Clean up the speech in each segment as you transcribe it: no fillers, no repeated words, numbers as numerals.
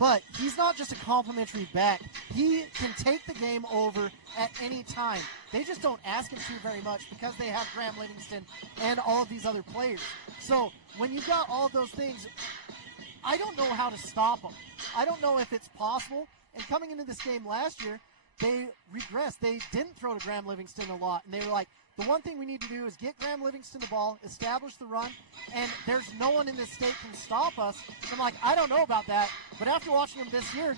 But he's not just a complimentary back. He can take the game over at any time. They just don't ask him to very much because they have Graham Livingston and all of these other players. So when you've got all of those things, I don't know how to stop them. I don't know if it's possible. And coming into this game last year, they regressed. They didn't throw to Graham Livingston a lot. And they were like, the one thing we need to do is get Graham Livingston the ball, establish the run, and there's no one in this state can stop us. I'm like, I don't know about that. But after watching them this year,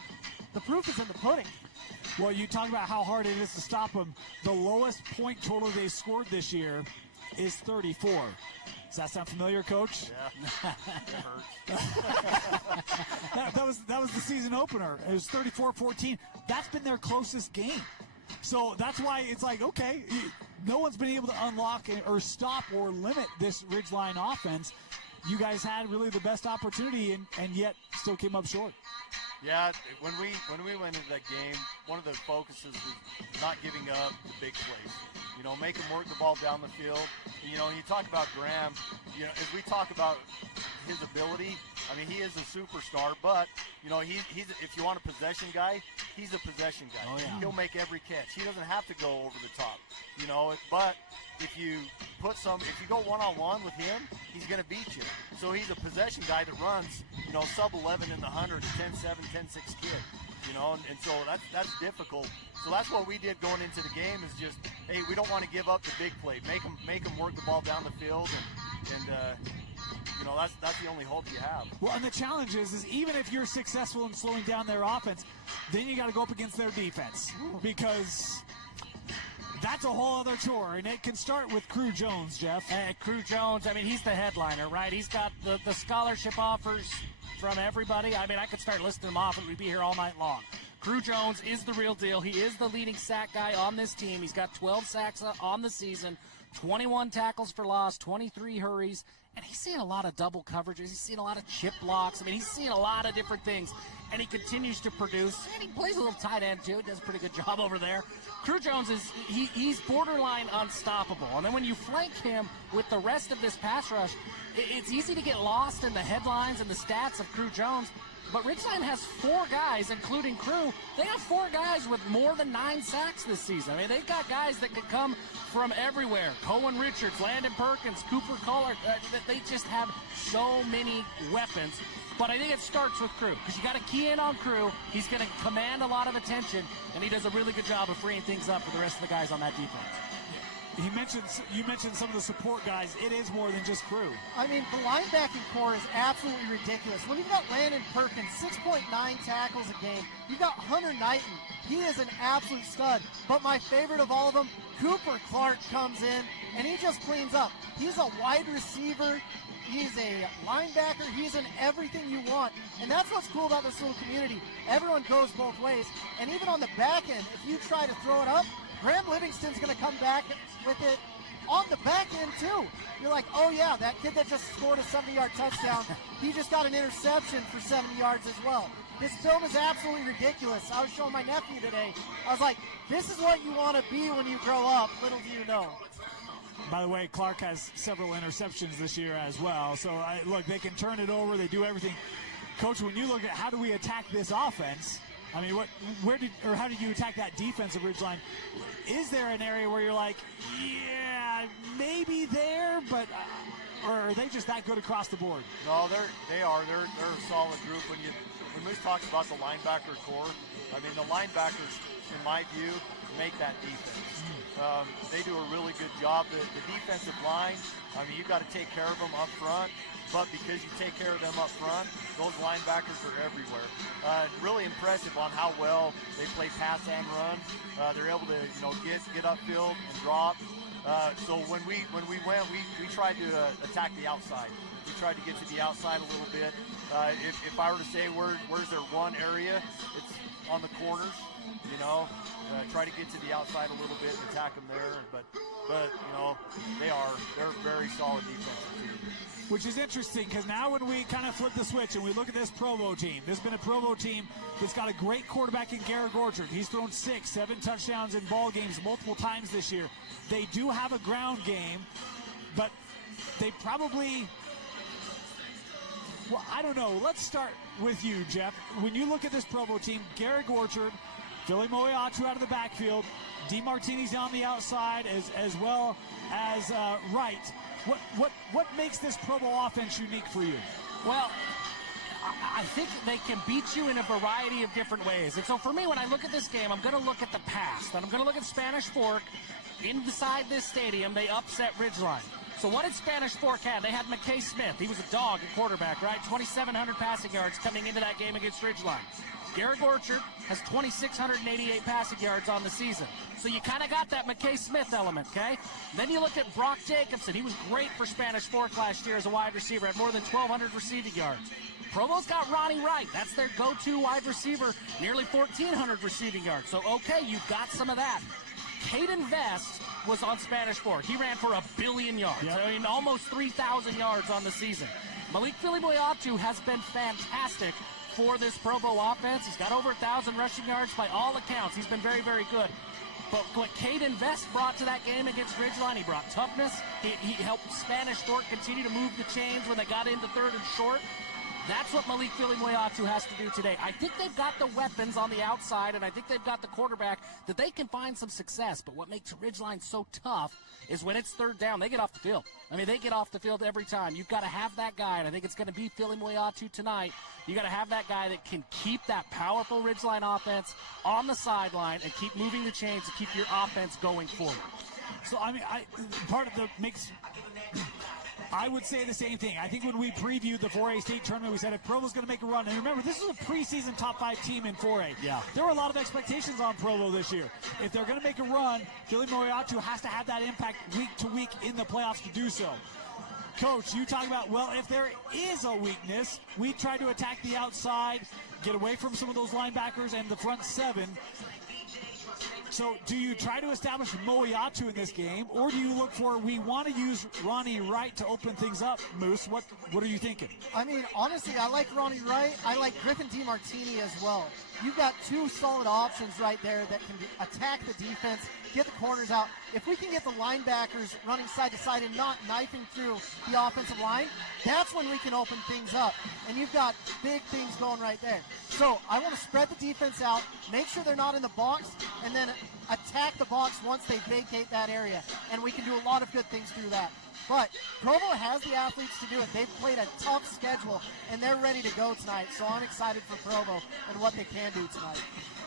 the proof is in the pudding. Well, you talk about how hard it is to stop them. The lowest point total they scored this year is 34. Does that sound familiar, Coach? Yeah, it hurts. that was the season opener. It was 34-14. That's been their closest game. So that's why it's like, okay, no one's been able to unlock or stop or limit this Ridgeline offense. You guys had really the best opportunity and yet still came up short. Yeah, when we went into that game, one of the focuses was not giving up the big plays. You know, make him work the ball down the field. You know, and you talk about Graham, you know, as we talk about his ability, I mean, he is a superstar, but, you know, he's if you want a possession guy, he's a possession guy. Oh, yeah. He'll make every catch. He doesn't have to go over the top, you know, but if you go one-on-one with him, he's going to beat you. So he's a possession guy that runs, you know, sub-11 in the 100, 10-7, 10-6 kid, you know, and so that's difficult. So that's what we did going into the game is just, hey, we don't want to give up the big play. Make them work the ball down the field, and you know, that's the only hope you have. Well, and the challenge is even if you're successful in slowing down their offense, then you got to go up against their defense because that's a whole other chore, and it can start with Crew Jones, Jeff. Crew Jones, I mean, he's the headliner, right? He's got the scholarship offers from everybody. I mean, I could start listing them off and we'd be here all night long. Crew Jones is the real deal. He is the leading sack guy on this team. He's got 12 sacks on the season, 21 tackles for loss, 23 hurries, and he's seeing a lot of double coverages. He's seeing a lot of chip blocks. I mean, he's seeing a lot of different things, and he continues to produce. And he plays a little tight end, too. He does a pretty good job over there. Crew Jones he's borderline unstoppable. And then when you flank him with the rest of this pass rush, it's easy to get lost in the headlines and the stats of Crew Jones. But Ridgeline has 4 guys, including Crew. They have 4 guys with more than 9 sacks this season. I mean, they've got guys that could come from everywhere. Cohen Richards, Landon Perkins, Cooper Collard. They just have so many weapons. But I think it starts with Crew because you got to key in on Crew. He's going to command a lot of attention, and he does a really good job of freeing things up for the rest of the guys on that defense. You mentioned some of the support guys. It is more than just Crew. I mean, the linebacking core is absolutely ridiculous. When you've got Landon Perkins, 6.9 tackles a game, you've got Hunter Knighton. He is an absolute stud. But my favorite of all of them, Cooper Clark comes in, and he just cleans up. He's a wide receiver. He's a linebacker. He's in everything you want. And that's what's cool about this little community. Everyone goes both ways. And even on the back end, if you try to throw it up, Graham Livingston's going to come back with it on the back end, too. You're like, oh, yeah, that kid that just scored a 70-yard touchdown, he just got an interception for 70 yards as well. This film is absolutely ridiculous. I was showing my nephew today. I was like, this is what you want to be when you grow up. Little do you know. By the way, Clark has several interceptions this year as well. So, look, they can turn it over. They do everything. Coach, when you look at how do we attack this offense, I mean, how did you attack that defensive Ridgeline? Is there an area where you're like, yeah, maybe there, but or are they just that good across the board? No, they are. They're a solid group. When Moose talks about the linebacker core, I mean, the linebackers, in my view, make that defense. They do a really good job. The defensive line, I mean, you got to take care of them up front. But because you take care of them up front, those linebackers are everywhere. Really impressive on how well they play pass and run. They're able to, you know, get upfield and drop. So when we went, we tried to attack the outside. We tried to get to the outside a little bit. If I were to say where's their one area, it's on the corners. You know, try to get to the outside a little bit and attack them there. But you know, they're a very solid defensive team. Which is interesting because now when we kind of flip the switch and we look at this Provo team, there's been a Provo team that's got a great quarterback in Garrett Gortrup. He's thrown 6, 7 touchdowns in ball games multiple times this year. They do have a ground game, but they probably, well, I don't know. Let's start. with you, Jeff. When you look at this Provo team, Garrick Orchard, Philly Moeatu out of the backfield, DeMartini's on the outside as well as Wright. What makes this Provo offense unique for you? Well, I think they can beat you in a variety of different ways. And so for me, when I look at this game, I'm going to look at the past. And I'm going to look at Spanish Fork. Inside this stadium, they upset Ridgeline. So what did Spanish Fork have? They had McKay Smith. He was a dog at quarterback, right? 2,700 passing yards coming into that game against Ridgeline. Garrick Orchard has 2,688 passing yards on the season. So you kind of got that McKay Smith element, okay? Then you look at Brock Jacobson. He was great for Spanish Fork last year as a wide receiver, had more than 1,200 receiving yards. Provo's got Ronnie Wright. That's their go-to wide receiver, nearly 1,400 receiving yards. So, okay, you've got some of that. Caden Vest was on Spanish Fork. He ran for 1 billion yards. Yep. I mean, almost 3,000 yards on the season. Malik Filiboyatu has been fantastic for this Provo offense. He's got over 1,000 rushing yards by all accounts. He's been very, very good. But what Caden Vest brought to that game against Ridgeline, he brought toughness. He helped Spanish Fork continue to move the chains when they got into third and short. That's what Malik Filiboyatu has to do today. I think they've got the weapons on the outside, and I think they've got the quarterback that they can find some success. But what makes Ridgeline so tough is when it's third down, they get off the field. I mean, they get off the field every time. You've got to have that guy, and I think it's going to be Filiboyatu tonight. You got to have that guy that can keep that powerful Ridgeline offense on the sideline and keep moving the chains to keep your offense going forward. So, I mean, part of the makes... I would say the same thing. I think when we previewed the 4A state tournament, we said if Provo's going to make a run, and remember, this is a preseason top 5 team in 4A. Yeah. There were a lot of expectations on Provo this year. If they're going to make a run, Philly Moeatu has to have that impact week to week in the playoffs to do so. Coach, you talk about, well, if there is a weakness, we try to attack the outside, get away from some of those linebackers and the front seven. So do you try to establish Moeatu in this game, or do you look for, we want to use Ronnie Wright to open things up, Moose? What are you thinking? I mean, honestly, I like Ronnie Wright. I like Griffin DeMartini as well. You've got two solid options right there that can attack the defense, get the corners out. If we can get the linebackers running side to side and not knifing through the offensive line, that's when we can open things up. And you've got big things going right there. So I want to spread the defense out, make sure they're not in the box, and then attack the box once they vacate that area. And we can do a lot of good things through that. But Provo has the athletes to do it. They've played a tough schedule, and they're ready to go tonight. So I'm excited for Provo and what they can do tonight.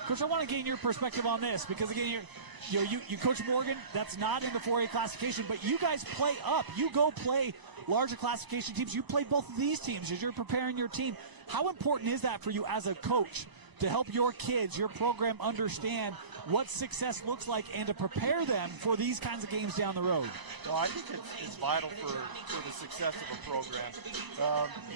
Coach, I want to gain your perspective on this because, again, you coach Morgan. That's not in the 4A classification, but you guys play up. You go play larger classification teams. You play both of these teams as you're preparing your team. How important is that for you as a coach to help your kids, your program, understand what success looks like and to prepare them for these kinds of games down the road? Well, I think it's vital for the success of a program.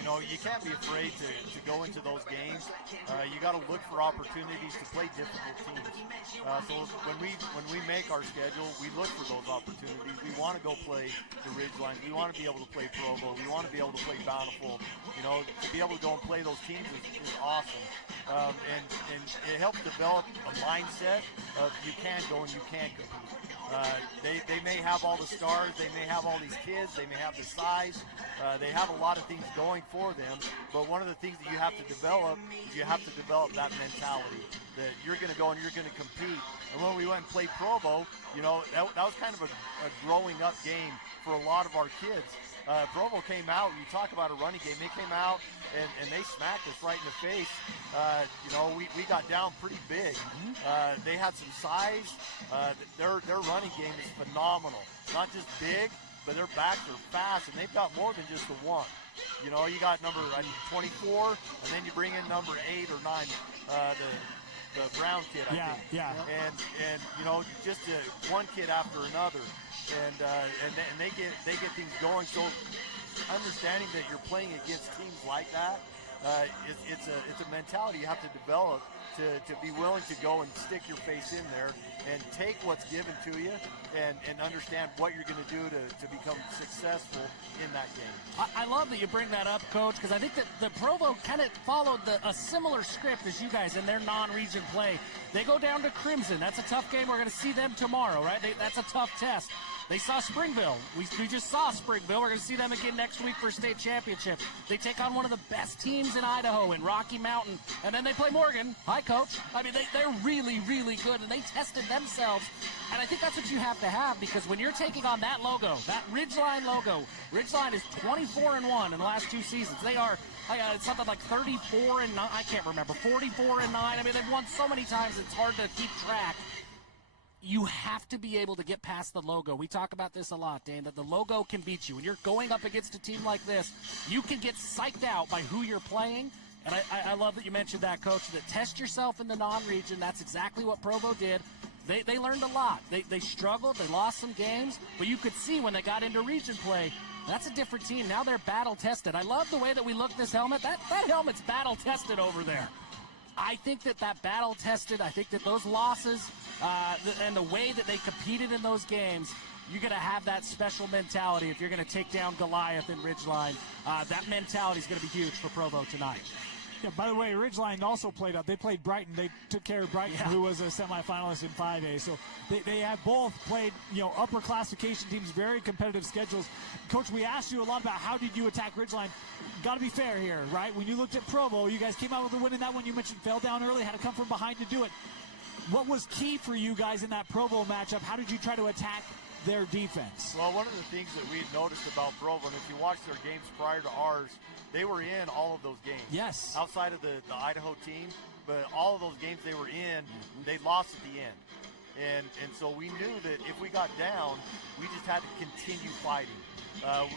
You can't be afraid to go into those games. You got to look for opportunities to play difficult teams. So when we make our schedule, we look for those opportunities. We want to go play the Ridgeline. We want to be able to play Provo. We want to be able to play Bountiful. To be able to go and play those teams is awesome. And it helps develop a mindset of you can go and you can compete. They may have all the stars, they may have all these kids, they may have the size, they have a lot of things going for them, but one of the things that you have to develop is you have to develop that mentality that you're going to go and you're going to compete. And when we went and played Provo, that was kind of a growing up game for a lot of our kids. Provo came out, you talk about a running game, they came out and they smacked us right in the face. We got down pretty big. They had some size. Their running game is phenomenal. Not just big, but their backs are fast, and they've got more than just the one. You got number 24, and then you bring in number 8 or 9, the Brown kid, I think. Yeah. And just one kid after another. And they get things going. So understanding that you're playing against teams like that, it's a mentality you have to develop to be willing to go and stick your face in there and take what's given to you and understand what you're going to do to become successful in that game. I love that you bring that up, Coach, because I think that the Provo kind of followed a similar script as you guys in their non-region play. They go down to Crimson. That's a tough game. We're going to see them tomorrow, right? That's a tough test. They saw Springville. We just saw Springville. We're going to see them again next week for a state championship. They take on one of the best teams in Idaho in Rocky Mountain. And then they play Morgan. Hi, Coach. I mean, they're really, really good, and they tested themselves. And I think that's what you have to have, because when you're taking on that logo, that Ridgeline logo, Ridgeline is 24-1 in the last 2 seasons. They are something like 34-9. I can't remember. 44-9. I mean, they've won so many times it's hard to keep track. You have to be able to get past the logo. We talk about this a lot, Dane, that the logo can beat you. When you're going up against a team like this, you can get psyched out by who you're playing. And I love that you mentioned that, Coach, that test yourself in the non-region. That's exactly what Provo did. They learned a lot. They struggled. They lost some games. But you could see when they got into region play, that's a different team. Now they're battle-tested. I love the way that we look this helmet. That helmet's battle-tested over there. I think that battle-tested, I think that those losses and the way that they competed in those games, you're going to have that special mentality if you're going to take down Goliath and Ridgeline. That mentality is going to be huge for Provo tonight. Yeah, by the way, Ridgeline also played up. They played Brighton. They took care of Brighton, who was a semifinalist in 5A. So they have both played, upper classification teams, very competitive schedules. Coach, we asked you a lot about how did you attack Ridgeline. Got to be fair here, right? When you looked at Provo, you guys came out with a win in that one. You mentioned fell down early, had to come from behind to do it. What was key for you guys in that Provo matchup? How did you try to attack their defense? Well, one of the things that we had noticed about Provo, and if you watch their games prior to ours, they were in all of those games. Yes. Outside of the Idaho team, but all of those games they were in, they lost at the end. And so we knew that if we got down, we just had to continue fighting.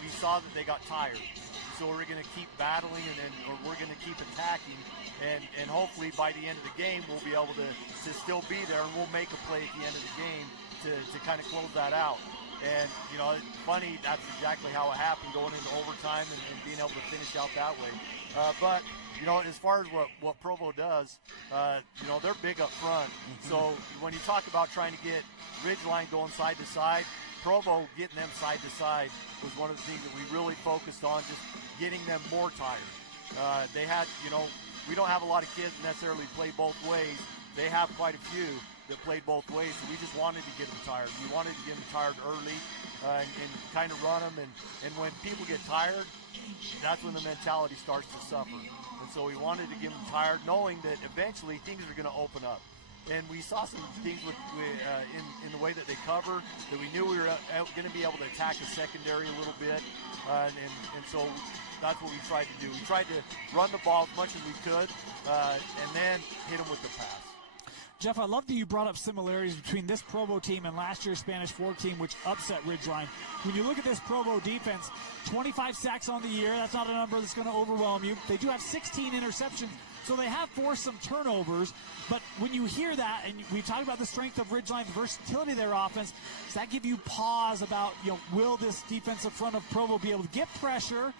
We saw that they got tired. So we're going to keep battling, or we're going to keep attacking. And hopefully by the end of the game, we'll be able to still be there, and we'll make a play at the end of the game to kind of close that out. And, it's funny, that's exactly how it happened, going into overtime and being able to finish out that way. But, as far as what Provo does, they're big up front. So when you talk about trying to get Ridgeline going side to side, Provo getting them side to side was one of the things that we really focused on, just getting them more tired. They had, we don't have a lot of kids necessarily play both ways. They have quite a few that played both ways, so we just wanted to get them tired. We wanted to get them tired early and kind of run them. And when people get tired, that's when the mentality starts to suffer. And so we wanted to get them tired, knowing that eventually things are going to open up. And we saw some things in the way that they cover, that we knew we were going to be able to attack the secondary a little bit. And so that's what we tried to do. We tried to run the ball as much as we could and then hit them with the pass. Jeff, I love that you brought up similarities between this Provo team and last year's Spanish Fork team, which upset Ridgeline. When you look at this Provo defense, 25 sacks on the year. That's not a number that's going to overwhelm you. They do have 16 interceptions, so they have forced some turnovers. But when you hear that, and we talk about the strength of Ridgeline, the versatility of their offense, does that give you pause about, will this defensive front of Provo be able to get pressure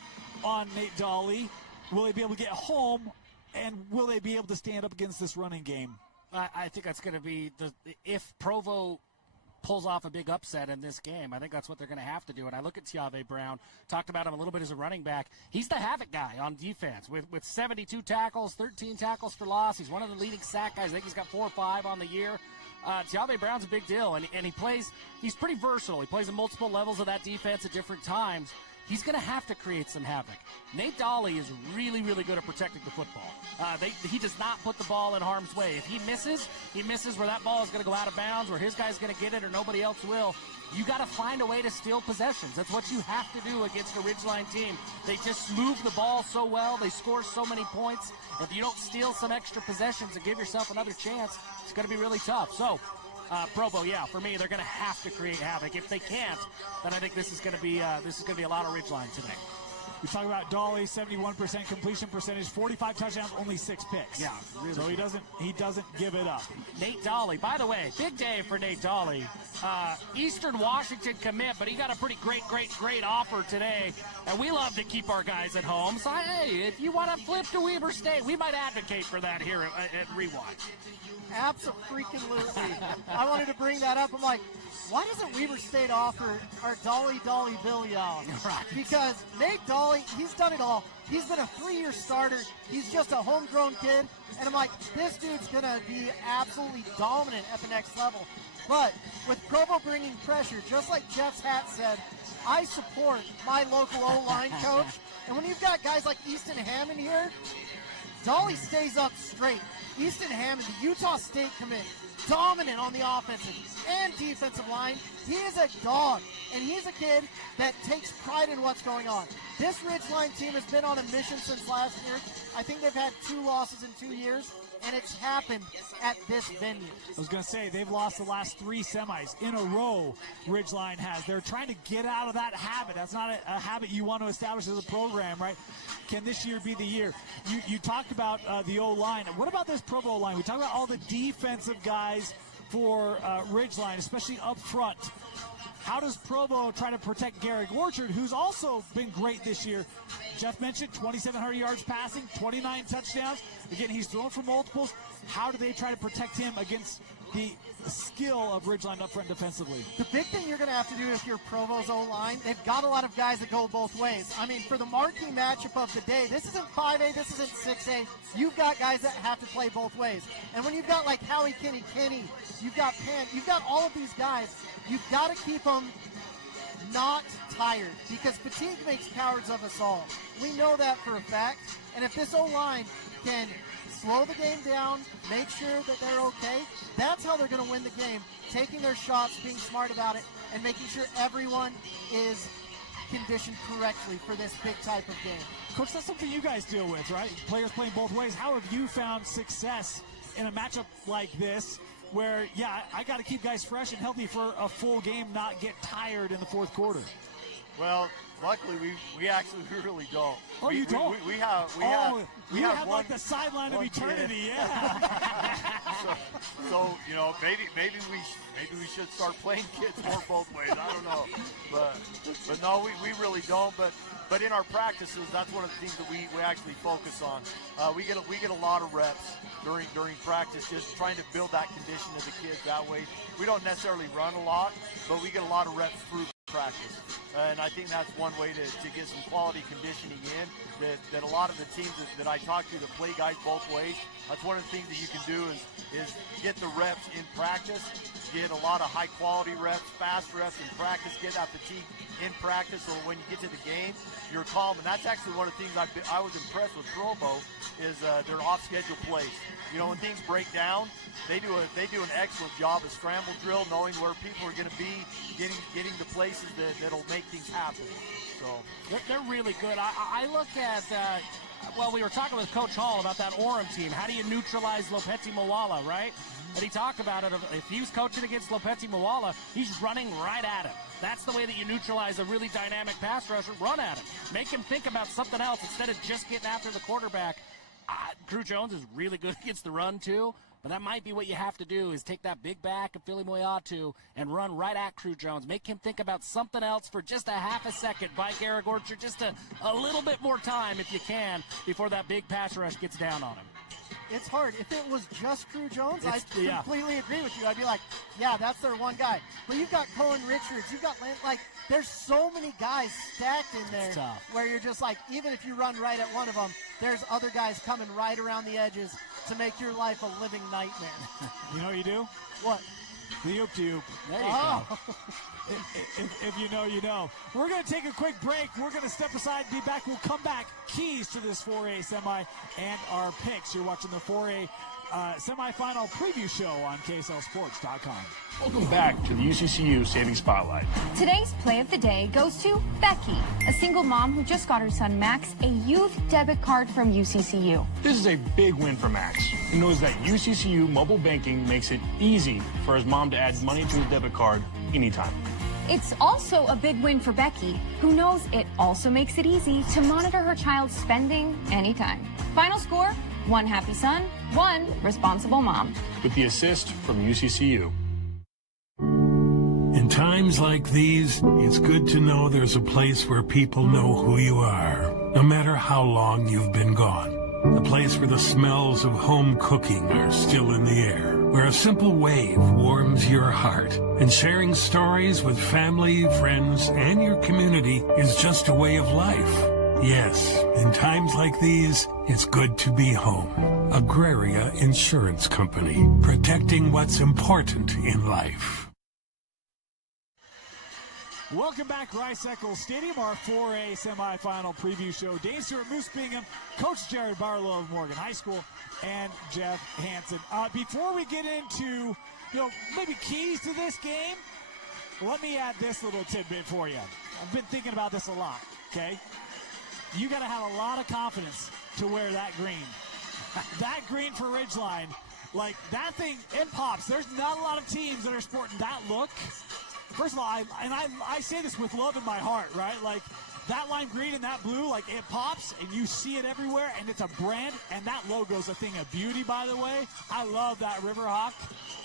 on Nate Dolly? Will they be able to get home? And will they be able to stand up against this running game? I think that's going to be if Provo pulls off a big upset in this game, I think that's what they're going to have to do. And I look at Tiave Brown, talked about him a little bit as a running back. He's the havoc guy on defense with 72 tackles, 13 tackles for loss. He's one of the leading sack guys. I think he's got 4 or 5 on the year. Tiave Brown's a big deal, and he's pretty versatile. He plays at multiple levels of that defense at different times. He's going to have to create some havoc. Nate Dolly is really, really good at protecting the football. He does not put the ball in harm's way. If he misses where that ball is going to go out of bounds, where his guy's going to get it or nobody else will. You got to find a way to steal possessions. That's what you have to do against a Ridgeline team. They just move the ball so well. They score so many points. If you don't steal some extra possessions and give yourself another chance, it's going to be really tough. So, Provo, for me, they're going to have to create havoc. If they can't, then I think this is going to be a lot of Ridgeline today. We talk about Dolly, 71% completion percentage, 45 touchdowns, only 6 picks. Yeah, really. So he doesn't give it up. Nate Dolly, by the way, big day for Nate Dolly. Eastern Washington commit, but he got a pretty great offer today, and we love to keep our guys at home. So hey, if you want to flip to Weber State, we might advocate for that here at Rewatch. Absolutely. I wanted to bring that up. I'm like, why doesn't Weber State offer our Dolly Bill, y'all? Right. Because Nate Dolly Dolly, he's done it all. He's been a 3-year starter. He's just a homegrown kid. And I'm like, this dude's going to be absolutely dominant at the next level. But with Provo bringing pressure, just like Jeff's hat said, I support my local O-line coach. And when you've got guys like Easton Hammond here, Dolly stays up straight. Easton Hammond, the Utah State commit, dominant on the offensive and defensive line. He is a dog, and he's a kid that takes pride in what's going on. This Ridgeline team has been on a mission since last year. I think they've had 2 losses in 2 years, and it's happened at this venue. I was going to say, they've lost the last 3 semis in a row, Ridgeline has. They're trying to get out of that habit. That's not a habit you want to establish as a program, right? Can this year be the year? You talked about the O-line. What about this Provo line? We talked about all the defensive guys for Ridgeline, especially up front. How does Provo try to protect Garrick Orchard, who's also been great this year? Jeff mentioned 2,700 yards passing, 29 touchdowns. Again, he's thrown for multiples. How do they try to protect him against the skill of Ridgeline up front defensively? The big thing you're going to have to do if you're Provo's O-line, they've got a lot of guys that go both ways. I mean, for the marquee matchup of the day, this isn't 5A, this isn't 6A. You've got guys that have to play both ways. And when you've got like Howie Kenny, you've got Penn, you've got all of these guys, you've got to keep them not tired, because fatigue makes cowards of us all. We know that for a fact. And if this O-line can slow the game down, make sure that they're okay, that's how they're going to win the game, taking their shots, being smart about it, and making sure everyone is conditioned correctly for this big type of game. Coach, that's something you guys deal with, right? Players playing both ways. How have you found success in a matchup like this where, yeah, I got to keep guys fresh and healthy for a full game, not get tired in the fourth quarter? Well, luckily we actually really don't. Oh, you don't? We have have one, like the sideline of eternity, kid. Yeah. so you know, maybe we should start playing kids more both ways. I don't know, but no, we really don't. But in our practices, that's one of the things that we actually focus on. We get a lot of reps during practice, just trying to build that condition of the kids. That way, we don't necessarily run a lot, but we get a lot of reps through practice. And I think that's one way to get some quality conditioning in, that a lot of the teams that I talk to that play guys both ways, that's one of the things that you can do is get the reps in practice, get a lot of high quality reps, fast reps in practice, get that fatigue in practice, so when you get to the game, you're calm. And that's actually one of the things I was impressed with Provo is their off-schedule plays. You know, when things break down, they do an excellent job of scramble drill, knowing where people are going to be, getting to places that'll make things happen. So they're really good. I look at well, we were talking with Coach Hall about that Orem team. How do you neutralize Lopeti Moala, right? And he talked about it. If he was coaching against Lopeti Moala, he's running right at him. That's the way that you neutralize a really dynamic pass rusher. Run at him. Make him think about something else instead of just getting after the quarterback. Crew Jones is really good against the run, too. But that might be what you have to do, is take that big back of Philly Moyatu and run right at Crew Jones. Make him think about something else for just a half a second. Buy Garrick Orchard just a little bit more time, if you can, before that big pass rush gets down on him. It's hard. If it was just Crew Jones, I completely agree with you. I'd be like, yeah, that's their one guy. But you've got Cohen Richards. You've got there's so many guys stacked in there where you're just like, even if you run right at one of them, there's other guys coming right around the edges to make your life a living nightmare. You know what you do? What? The oop-de-oop. There you go. If you know, you know. We're going to take a quick break. We're going to step aside, be back. We'll come back. Keys to this 4A semi and our picks. You're watching the 4A semifinal preview show on KSLSports.com. Welcome back to the UCCU Savings Spotlight. Today's play of the day goes to Becky, a single mom who just got her son Max a youth debit card from UCCU. This is a big win for Max. He knows that UCCU mobile banking makes it easy for his mom to add money to his debit card anytime. It's also a big win for Becky, who knows it also makes it easy to monitor her child's spending anytime. Final score, 1 happy son, 1 responsible mom. With the assist from UCCU. In times like these, it's good to know there's a place where people know who you are, no matter how long you've been gone. A place where the smells of home cooking are still in the air, where a simple wave warms your heart, and sharing stories with family, friends, and your community is just a way of life. Yes, in times like these, it's good to be home. Agraria Insurance Company, protecting what's important in life. Welcome back, Rice-Eccles Stadium, our 4A semifinal preview show. Dave Stewart, Moose Bingham, Coach Jared Barlow of Morgan High School, and Jeff Hansen. Before we get into, maybe keys to this game, let me add this little tidbit for you. I've been thinking about this a lot, okay? You got to have a lot of confidence to wear that green. That green for Ridgeline, like that thing, it pops. There's not a lot of teams that are sporting that look. First of all, I say this with love in my heart, right? Like, that lime green and that blue, like, it pops, and you see it everywhere, and it's a brand, and that logo's a thing of beauty, by the way. I love that Riverhawk.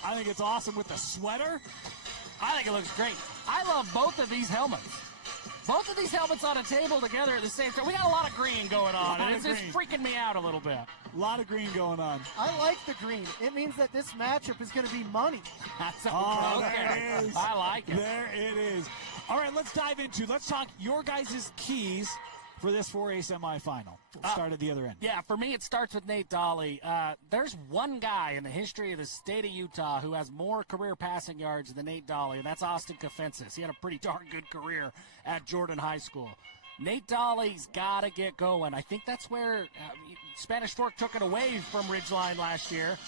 I think it's awesome with the sweater. I think it looks great. I love both of these helmets. Both of these helmets on a table together at the same time. We got a lot of green going on, and it's freaking me out a little bit. A lot of green going on. I like the green. It means that this matchup is going to be money. There it is. I like it. There it is. All right, let's talk your guys' keys for this 4A semifinal. Start at the other end. Yeah, for me, it starts with Nate Dolly. There's one guy in the history of the state of Utah who has more career passing yards than Nate Dolly, and that's Austin Kofensis. He had a pretty darn good career at Jordan High School. Nate Dolly's got to get going. I think that's where Spanish Fork took it away from Ridgeline last year.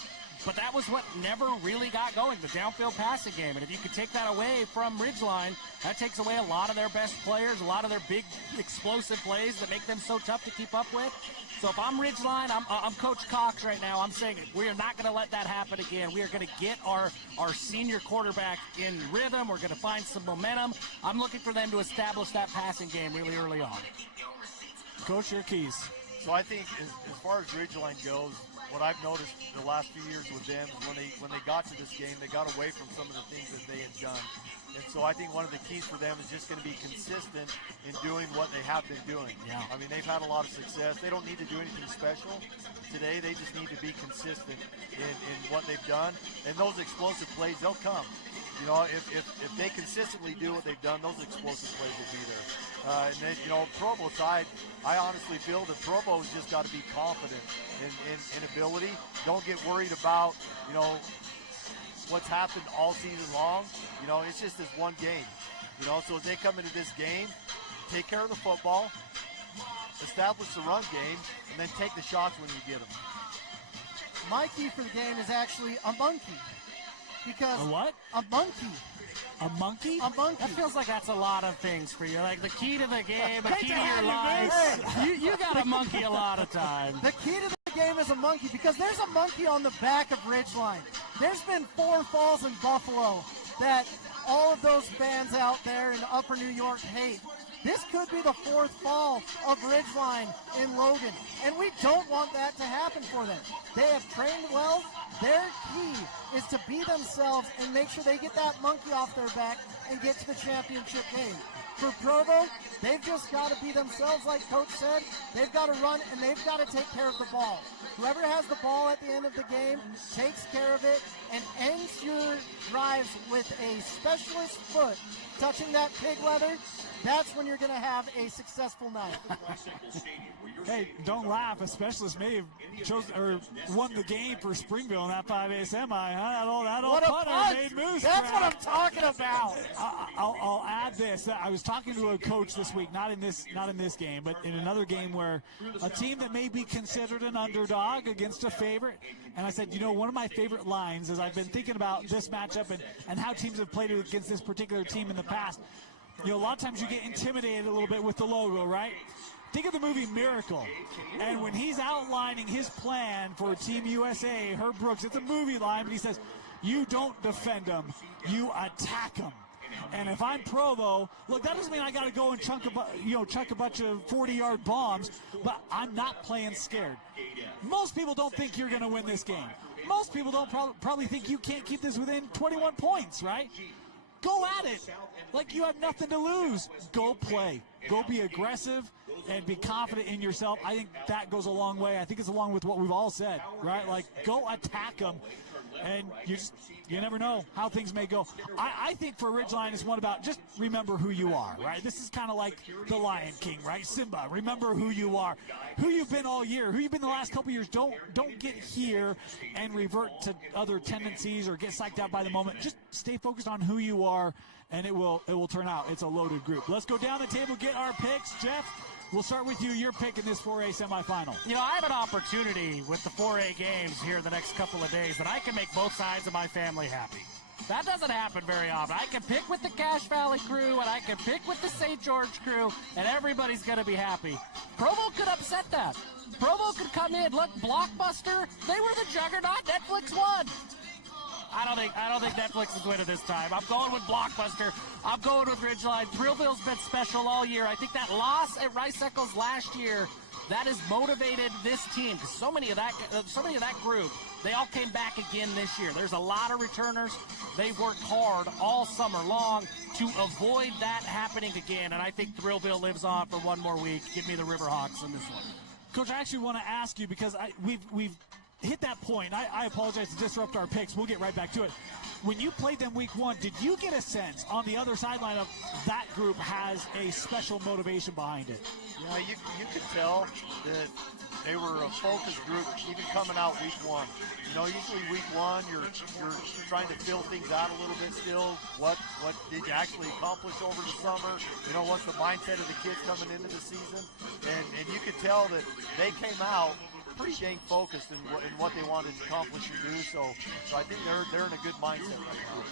But that was what never really got going, the downfield passing game. And if you could take that away from Ridgeline, that takes away a lot of their best players, a lot of their big explosive plays that make them so tough to keep up with. So if I'm Ridgeline, I'm Coach Cox right now. I'm saying we are not going to let that happen again. We are going to get our senior quarterback in rhythm. We're going to find some momentum. I'm looking for them to establish that passing game really early on. Coach, your keys. So I think as far as Ridgeline goes, what I've noticed the last few years with them is when they got to this game, they got away from some of the things that they had done. And so I think one of the keys for them is just going to be consistent in doing what they have been doing. Yeah. I mean, they've had a lot of success. They don't need to do anything special today. They just need to be consistent in what they've done. And those explosive plays, they'll come. If they consistently do what they've done, those explosive plays will be there. And then, Provo side, I honestly feel that Provo's just got to be confident in ability. Don't get worried about, what's happened all season long. It's just this one game. So as they come into this game, take care of the football, establish the run game, and then take the shots when you get them. My key for the game is actually a monkey. Because a what? A monkey. A monkey? A monkey. That feels like that's a lot of things for you. Like the key to the game, the key to your life. You got a monkey a lot of times. The key to the game is a monkey because there's a monkey on the back of Ridgeline. There's been 4 falls in Buffalo that all of those fans out there in Upper New York hate. This could be the 4th fall of Ridgeline in Logan, and we don't want that to happen for them. They have trained well. Their key is to be themselves and make sure they get that monkey off their back and get to the championship game. For Provo, they've just got to be themselves, like Coach said. They've got to run, and they've got to take care of the ball. Whoever has the ball at the end of the game takes care of it and ends your drives with a specialist foot touching that pig leather. That's when you're going to have a successful night. Hey, don't laugh. A specialist may have chosen or won the game for Springville in that 5A semi. Huh? That old punter made moves. That's what I'm talking about. I'll add this. I was talking to a coach this week, not in this game, but in another game where a team that may be considered an underdog against a favorite. And I said, one of my favorite lines as I've been thinking about this matchup and how teams have played against this particular team in the past. A lot of times you get intimidated a little bit with the logo, right? Think of the movie Miracle. And when he's outlining his plan for Team USA, Herb Brooks, it's a movie line, but he says, you don't defend them, you attack them. And if I'm Provo, look, that doesn't mean I got to go and chuck a bunch of 40-yard bombs, but I'm not playing scared. Most people don't think you're going to win this game. Most people don't probably think you can't keep this within 21 points, right? Go at it. Like you have nothing to lose. Go play. Go be aggressive and be confident in yourself. I think that goes a long way. I think it's along with what we've all said, right? Like, go attack them. and you never know how things may go. I think for Ridgeline it's one about just remember who you are, right? This is kind of like the Lion King, right? Simba, remember who you are, who you've been all year, who you've been the last couple years. Don't get here and revert to other tendencies or get psyched out by the moment. Just stay focused on who you are, and it will turn out. It's a loaded group. Let's go down the table, get our picks. Jeff, we'll start with you. Your pick in this 4A semifinal. I have an opportunity with the 4A games here the next couple of days that I can make both sides of my family happy. That doesn't happen very often. I can pick with the Cache Valley crew, and I can pick with the St. George crew, and everybody's going to be happy. Provo could upset that. Provo could come in. Look, Blockbuster, they were the juggernaut. Netflix won. I don't think Netflix is winning this time. I'm going with Blockbuster. I'm going with Ridgeline. Thrillville's been special all year. I think that loss at Rice-Eccles last year, that has motivated this team. Because so many of that group, they all came back again this year. There's a lot of returners. They've worked hard all summer long to avoid that happening again. And I think Thrillville lives on for one more week. Give me the Riverhawks in this one. Coach, I actually want to ask you because we've hit that point. I apologize to disrupt our picks. We'll get right back to it. When you played them week one, did you get a sense on the other sideline of that group has a special motivation behind it? Yeah, you could tell that they were a focused group even coming out week one. Usually week one you're trying to fill things out a little bit still. What did you actually accomplish over the summer? What's the mindset of the kids coming into the season? And you could tell that they came out pretty dang focused in what they wanted to accomplish and do. So I think they're in a good mindset right now.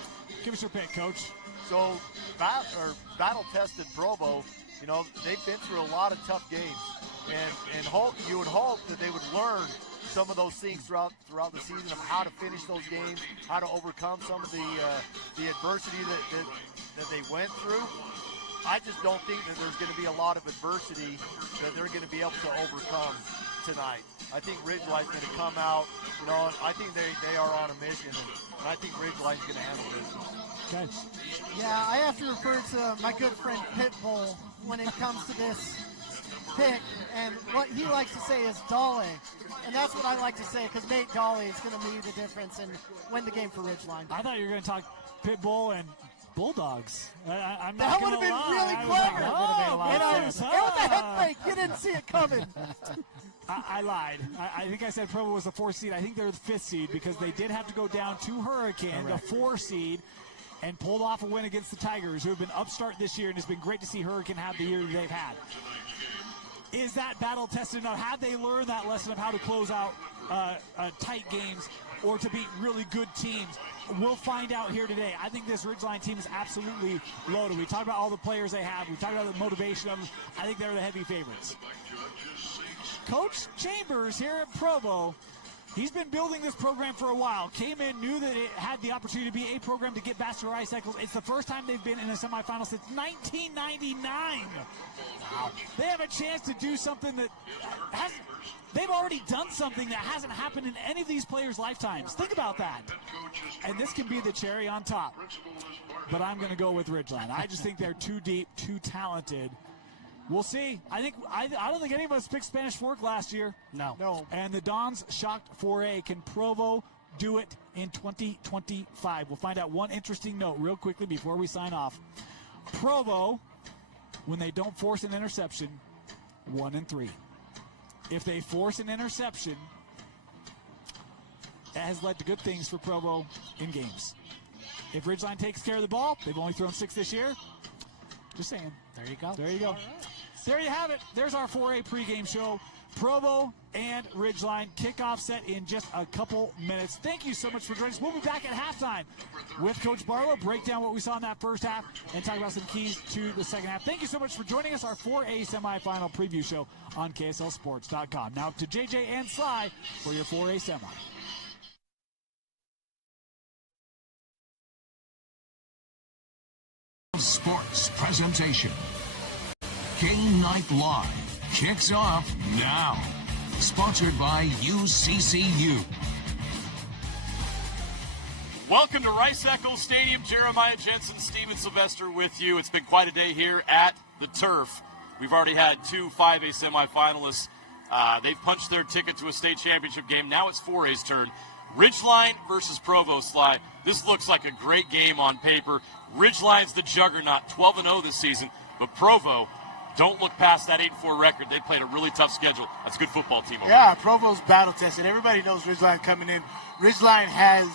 Give us your pick, Coach. So battle-tested Provo, they've been through a lot of tough games, and you would hope that they would learn some of those things throughout the season of how to finish those games, how to overcome some of the adversity that they went through. I just don't think that there's going to be a lot of adversity that they're going to be able to overcome tonight. I think Ridgeline's going to come out, I think they are on a mission, and I think Ridgeline's going to handle business. Okay. Yeah, I have to refer to my good friend Pitbull when it comes to this pick, and what he likes to say is Dolly, and that's what I like to say because Nate Dolly is going to be the difference and win the game for Ridgeline. I thought you were going to talk Pitbull and Bulldogs. That would have been really clever. And with the head fake, you didn't see it coming. I lied. I think I said Provo was the 4th seed. I think they're the 5th seed because they did have to go down to Hurricane, the 4 seed, and pulled off a win against the Tigers, who have been upstart this year, and it's been great to see Hurricane have the year that they've had. Is that battle tested enough? Have they learned that lesson of how to close out tight games or to beat really good teams? We'll find out here today. I think this Ridgeline team is absolutely loaded. We talked about all the players they have. We talked about the motivation of them. I think they're the heavy favorites. Coach Chambers here at Provo, he's been building this program for a while. Came in, knew that it had the opportunity to be a program to get back to Rice-Eccles. It's the first time they've been in a semifinal since 1999. Wow. They have a chance to do something that hasn't. They've already done something that hasn't happened in any of these players' lifetimes. Think about that. And this can be the cherry on top. But I'm going to go with Ridgeline. I just think they're too deep, too talented. We'll see. I don't think any of us picked Spanish Fork last year. No. And the Dons shocked 4A. Can Provo do it in 2025? We'll find out. One interesting note real quickly before we sign off. Provo, when they don't force an interception, 1-3. If they force an interception, that has led to good things for Provo in games. If Ridgeline takes care of the ball, they've only thrown 6 this year. Just saying. There you go. There you go. Right. There you have it. There's our 4A pregame show. Provo and Ridgeline kickoff set in just a couple minutes. Thank you so much for joining us. We'll be back at halftime with Coach Barlow, break down what we saw in that first half, and talk about some keys to the second half. Thank you so much for joining us, our 4A semifinal preview show on KSLSports.com. Now to JJ and Sly for your 4A semi. Sports presentation. Game Night Live kicks off now. Sponsored by UCCU. Welcome to Rice-Eccles Stadium. Jeremiah Jensen, Steven Sylvester with you. It's been quite a day here at the Turf. We've already had 2 5A semifinalists. They've punched their ticket to a state championship game. Now it's 4A's turn. Ridgeline versus Provo, Sly. This looks like a great game on paper. Ridgeline's the juggernaut, 12-0 this season, but Provo, don't look past that 8-4 record. They played a really tough schedule. That's a good football team over there. Provo's battle-tested. Everybody knows Ridgeline coming in. Ridgeline has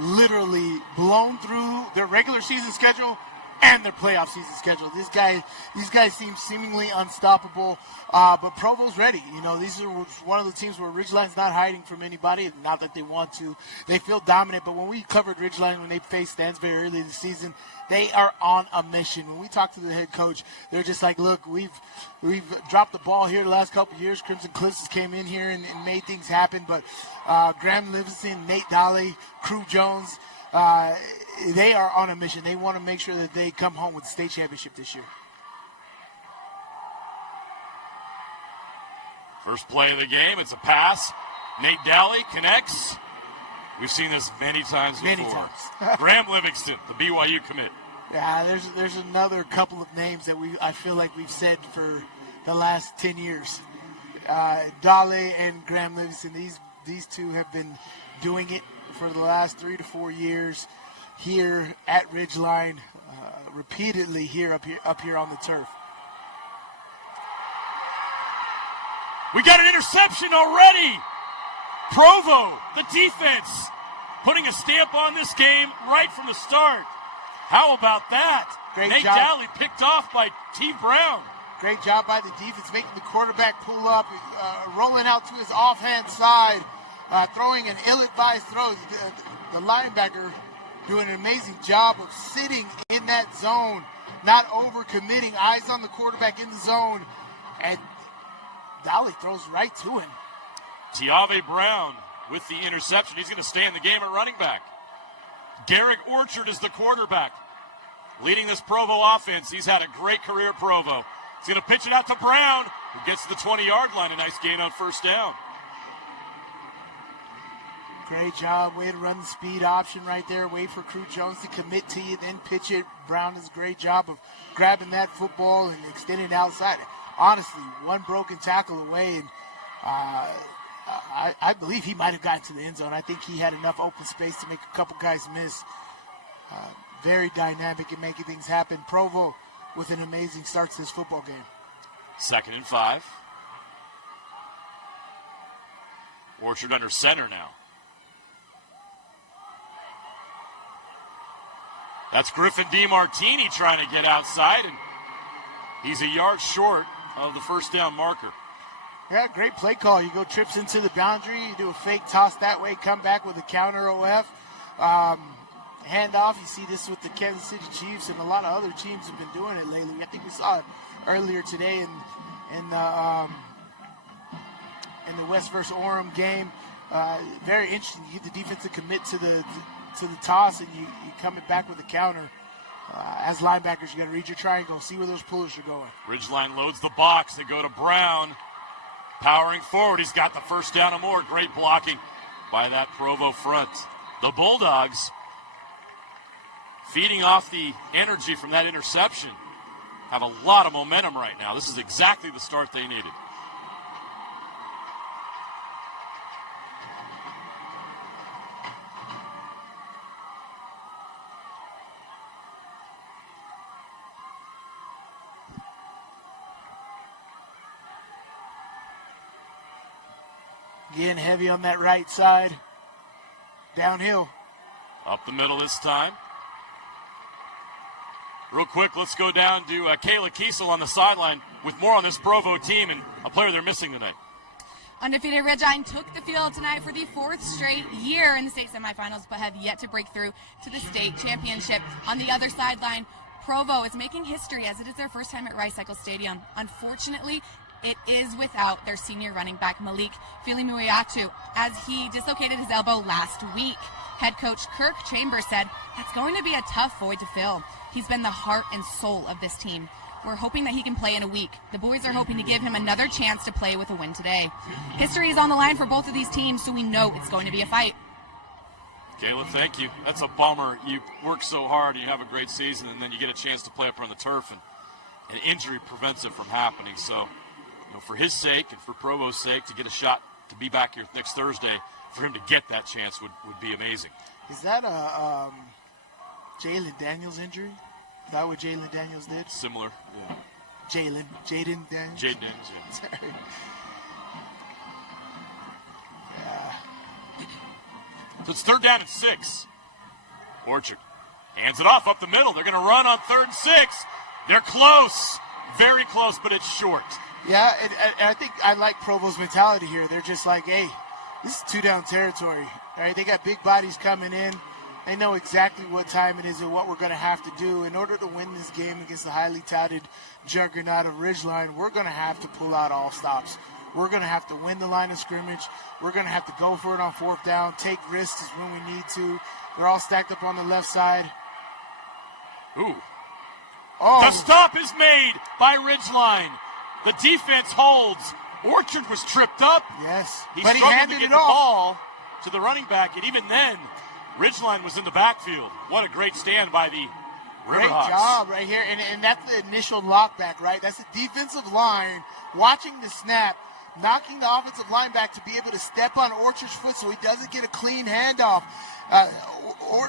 literally blown through their regular season schedule and their playoff season schedule. These guys seem seemingly unstoppable, but Provo's ready. You know, these are one of the teams where Ridgeline's not hiding from anybody, not that they want to. They feel dominant, but when we covered Ridgeline when they faced Stansbury early this season, they are on a mission. When we talk to the head coach, they're just like, look, we've dropped the ball here the last couple of years. Crimson Cliffs came in here and made things happen, but Graham Livingston, Nate Daly, Crew Jones, they are on a mission. They want to make sure that they come home with the state championship this year. First play of the game, it's a pass. Nate Daly connects. We've seen this many times before. Many times. Graham Livingston, the BYU commit. Yeah, there's another couple of names that I feel like we've said for the last 10 years. Daly and Graham Livingston, these two have been doing it for the last 3 to 4 years here at Ridgeline, repeatedly up here on the turf. We got an interception already. Provo, the defense, putting a stamp on this game right from the start. How about that? Nate Daly picked off by T. Brown. Great job by the defense, making the quarterback pull up, rolling out to his offhand side, throwing an ill-advised throw. The linebacker doing an amazing job of sitting in that zone, not over-committing, eyes on the quarterback in the zone, and Daly throws right to him. Tiave Brown with the interception. He's going to stay in the game at running back. Garrick Orchard is the quarterback, leading this Provo offense. He's had a great career at Provo. He's going to pitch it out to Brown, who gets to the 20-yard line. A nice gain on first down. Great job. Way to run the speed option right there. Wait for Crew Jones to commit to you, then pitch it. Brown does a great job of grabbing that football and extending it outside. Honestly, one broken tackle away, and I believe he might have gotten to the end zone. I think he had enough open space to make a couple guys miss. Very dynamic in making things happen. Provo with an amazing start to this football game. 2nd and 5. Orchard under center now. That's Griffin DiMartini trying to get outside, and he's a yard short of the first down marker. Yeah, great play call. You go trips into the boundary, you do a fake toss that way, come back with a counter OF. Handoff, you see this with the Kansas City Chiefs, and a lot of other teams have been doing it lately. I think we saw it earlier today in the West versus Orem game. Very interesting. You get the defense to commit to the toss, and you come it back with a counter. As linebackers, you got to read your triangle, see where those pullers are going. Ridgeline loads the box. They go to Brown. Powering forward, he's got the first down and more. Great blocking by that Provo front. The Bulldogs, feeding off the energy from that interception, have a lot of momentum right now. This is exactly the start they needed. Getting heavy on that right side. Downhill. Up the middle this time. Real quick, let's go down to Kayla Kiesel on the sideline with more on this Provo team and a player they're missing tonight. Undefeated Ridgeline took the field tonight for the 4th straight year in the state semifinals, but have yet to break through to the state championship. On the other sideline, Provo is making history as it is their first time at Rice-Eccles Stadium. Unfortunately, it is without their senior running back, Malik Filimuiatu, as he dislocated his elbow last week. Head coach Kirk Chambers said, "That's going to be a tough void to fill. He's been the heart and soul of this team. We're hoping that he can play in a week. The boys are hoping to give him another chance to play with a win today." History is on the line for both of these teams, so we know it's going to be a fight. Kayla, thank you. That's a bummer. You work so hard, you have a great season, and then you get a chance to play up on the turf, and an injury prevents it from happening. So, for his sake and for Provo's sake, to get a shot to be back here next Thursday for him to get that chance would be amazing. Is that a Jalen Daniels injury? Is that what Jalen Daniels did? Similar. Yeah. Jaden Daniels? Jaden Daniels, yeah. Sorry. So it's 3rd down and 6. Orchard hands it off up the middle. They're going to run on 3rd and 6. They're close. Very close, but it's short. Yeah, and I think I like Provo's mentality here. They're just like, hey, this is 2-down territory. All right, they got big bodies coming in. They know exactly what time it is and what we're going to have to do. In order to win this game against the highly touted juggernaut of Ridgeline, we're going to have to pull out all stops. We're going to have to win the line of scrimmage. We're going to have to go for it on 4th down, take risks when we need to. They're all stacked up on the left side. Ooh. Oh. The stop is made by Ridgeline. The defense holds. Orchard was tripped up. Yes. But he handed to get the ball to the running back, and even then, Ridgeline was in the backfield. What a great stand by the Riverhawks. Great job right here, and that's the initial lockback, right? That's the defensive line watching the snap, knocking the offensive line back to be able to step on Orchard's foot so he doesn't get a clean handoff.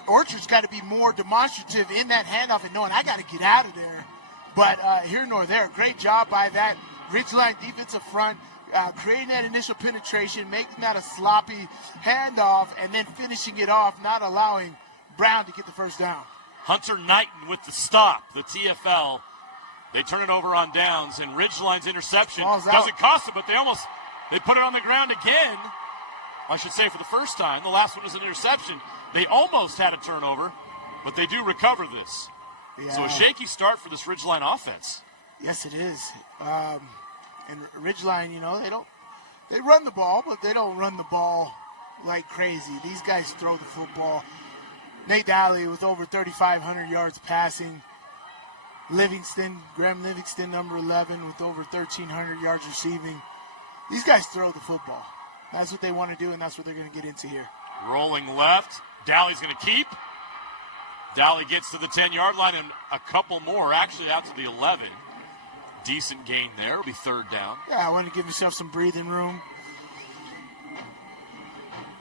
Orchard's got to be more demonstrative in that handoff and knowing I got to get out of there. But here nor there, great job by that Ridgeline defensive front, creating that initial penetration, making that a sloppy handoff, and then finishing it off, not allowing Brown to get the 1st down. Hunter Knighton with the stop. The TFL, they turn it over on downs, and Ridgeline's interception doesn't cost them, but they put it on the ground again. I should say for the first time. The last one was an interception. They almost had a turnover, but they do recover this. Yeah. So a shaky start for this Ridgeline offense. Yes, it is. And Ridgeline, they run the ball, but they don't run the ball like crazy. These guys throw the football. Nate Daly with over 3,500 yards passing. Graham Livingston, number 11, with over 1,300 yards receiving. These guys throw the football. That's what they want to do, and that's what they're going to get into here. Rolling left. Daly's going to keep. Daly gets to the 10-yard line and a couple more, actually out to the 11. Decent gain there. It'll be 3rd down. Yeah, I want to give yourself some breathing room.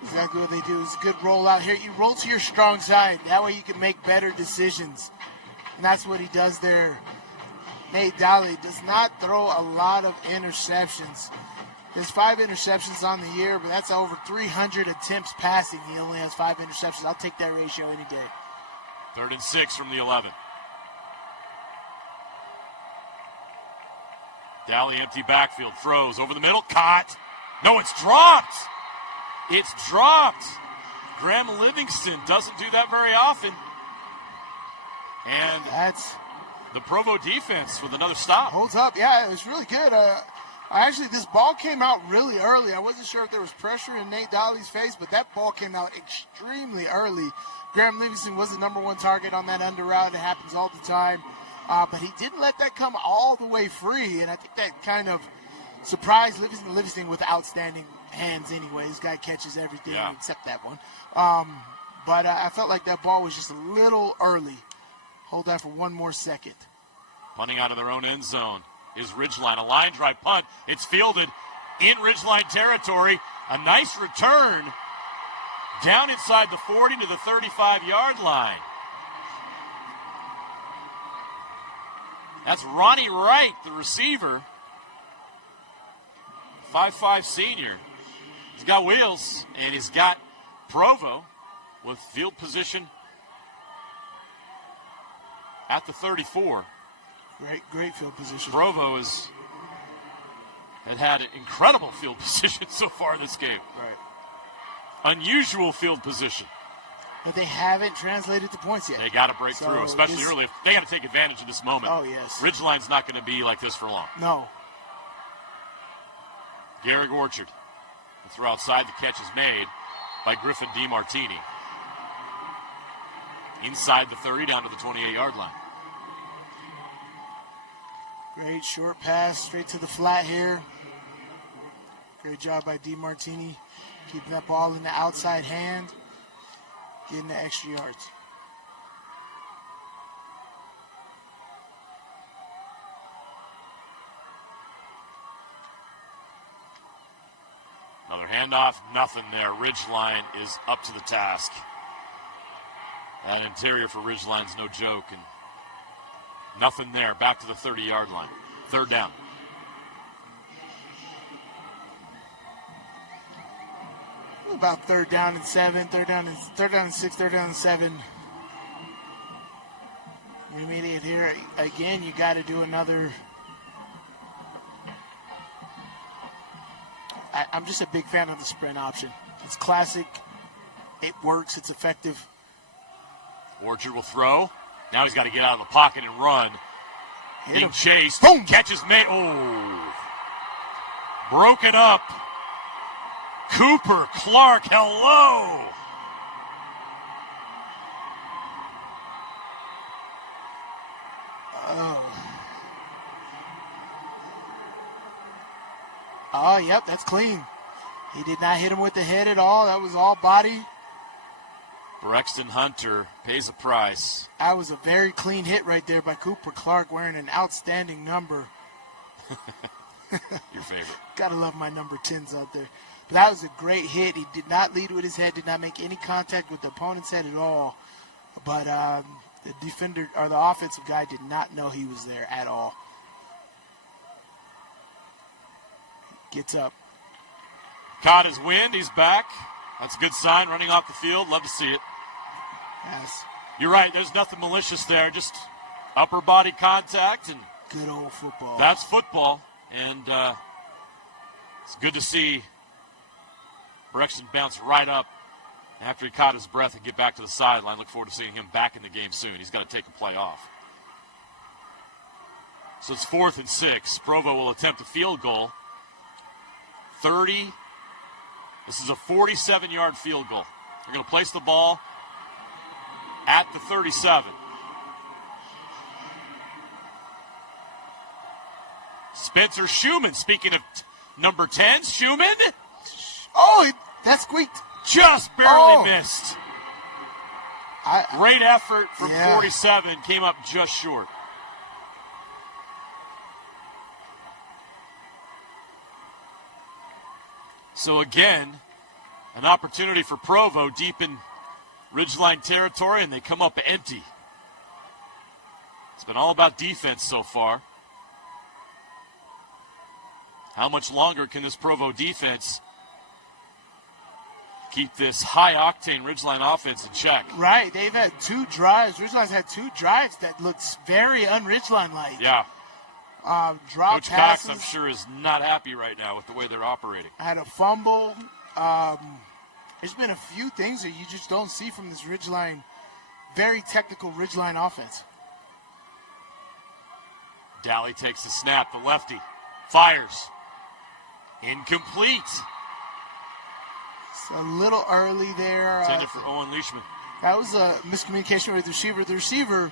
Exactly what they do. It's a good roll out here. You roll to your strong side. That way you can make better decisions. And that's what he does there. Nate Daly does not throw a lot of interceptions. There's 5 interceptions on the year, but that's over 300 attempts passing. He only has 5 interceptions. I'll take that ratio any day. 3rd and 6 from the 11. Daly empty backfield, throws over the middle, caught. No, it's dropped. It's dropped. Graham Livingston doesn't do that very often. And that's the Provo defense with another stop. Holds up. Yeah, it was really good. This ball came out really early. I wasn't sure if there was pressure in Nate Daly's face, but that ball came out extremely early. Graham Livingston was the number 1 target on that under route. It happens all the time. But he didn't let that come all the way free, and I think that kind of surprised Livingston with outstanding hands anyway. This guy catches everything except that one. But I felt like that ball was just a little early. Hold that for 1 more second. Punting out of their own end zone is Ridgeline. A line drive punt. It's fielded in Ridgeline territory. A nice return down inside the 40 to the 35-yard line. That's Ronnie Wright, the receiver. 5'5" senior. He's got wheels, and he's got Provo with field position at the 34. Great field position. Provo had incredible field position so far this game. Right. Unusual field position. But they haven't translated to points yet. They got to break through, especially early. They got to take advantage of this moment. Oh, yes. Ridgeline's not going to be like this for long. No. Garrick Orchard. The throw outside, the catch is made by Griffin DiMartini. Inside the 30, down to the 28-yard line. Great short pass, straight to the flat here. Great job by DiMartini, keeping that ball in the outside hand, getting the extra yards. Handoff, nothing there. Ridgeline is up to the task. That interior for Ridgeline's no joke, and nothing there. Back to the 30-yard line. Third down. About third down and 7, third down and 6, third down and 7. Intermediate here. Again, you got to do another. I'm just a big fan of the sprint option. It's classic. It works. It's effective. Orchard will throw. Now he's got to get out of the pocket and run. Being chased. Boom. Catches made. Oh. Broken up. Cooper Clark, hello. Oh, yep, that's clean. He did not hit him with the head at all. That was all body. Brexton Hunter pays a price. That was a very clean hit right there by Cooper Clark, wearing an outstanding number. Your favorite. Gotta love my number 10s out there. But that was a great hit. He did not lead with his head, did not make any contact with the opponent's head at all. But the defender, or the offensive guy, did not know he was there at all. Gets up. Caught his wind. He's back. That's a good sign. Running off the field. Love to see it. Yes. You're right. There's nothing malicious there. Just upper body contact. And good old football. That's football. And it's good to see Brexton bounce right up after he caught his breath and get back to the sideline. Look forward to seeing him back in the game soon. He's got to take a play off. So it's 4th and 6. Provo will attempt a field goal. 30. This is a 47-yard field goal. They're going to place the ball at the 37. Spencer Schumann, speaking of number 10, Schumann. Oh, that squeaked. Just barely missed. Great effort from 47, came up just short. So again, an opportunity for Provo deep in Ridgeline territory, and they come up empty. It's been all about defense so far. How much longer can this Provo defense keep this high-octane Ridgeline offense in check? Right. They've had 2 drives. Ridgeline's had 2 drives that looks very un-Ridgeline-like. Yeah. Drop Coach passes. Cox, I'm sure, is not happy right now with the way they're operating. Had a fumble. There's been a few things that you just don't see from this Ridgeline, very technical Ridgeline offense. Daly takes the snap. The lefty fires. Incomplete. It's a little early there. Intended for Owen Leishman. That was a miscommunication with the receiver. The receiver,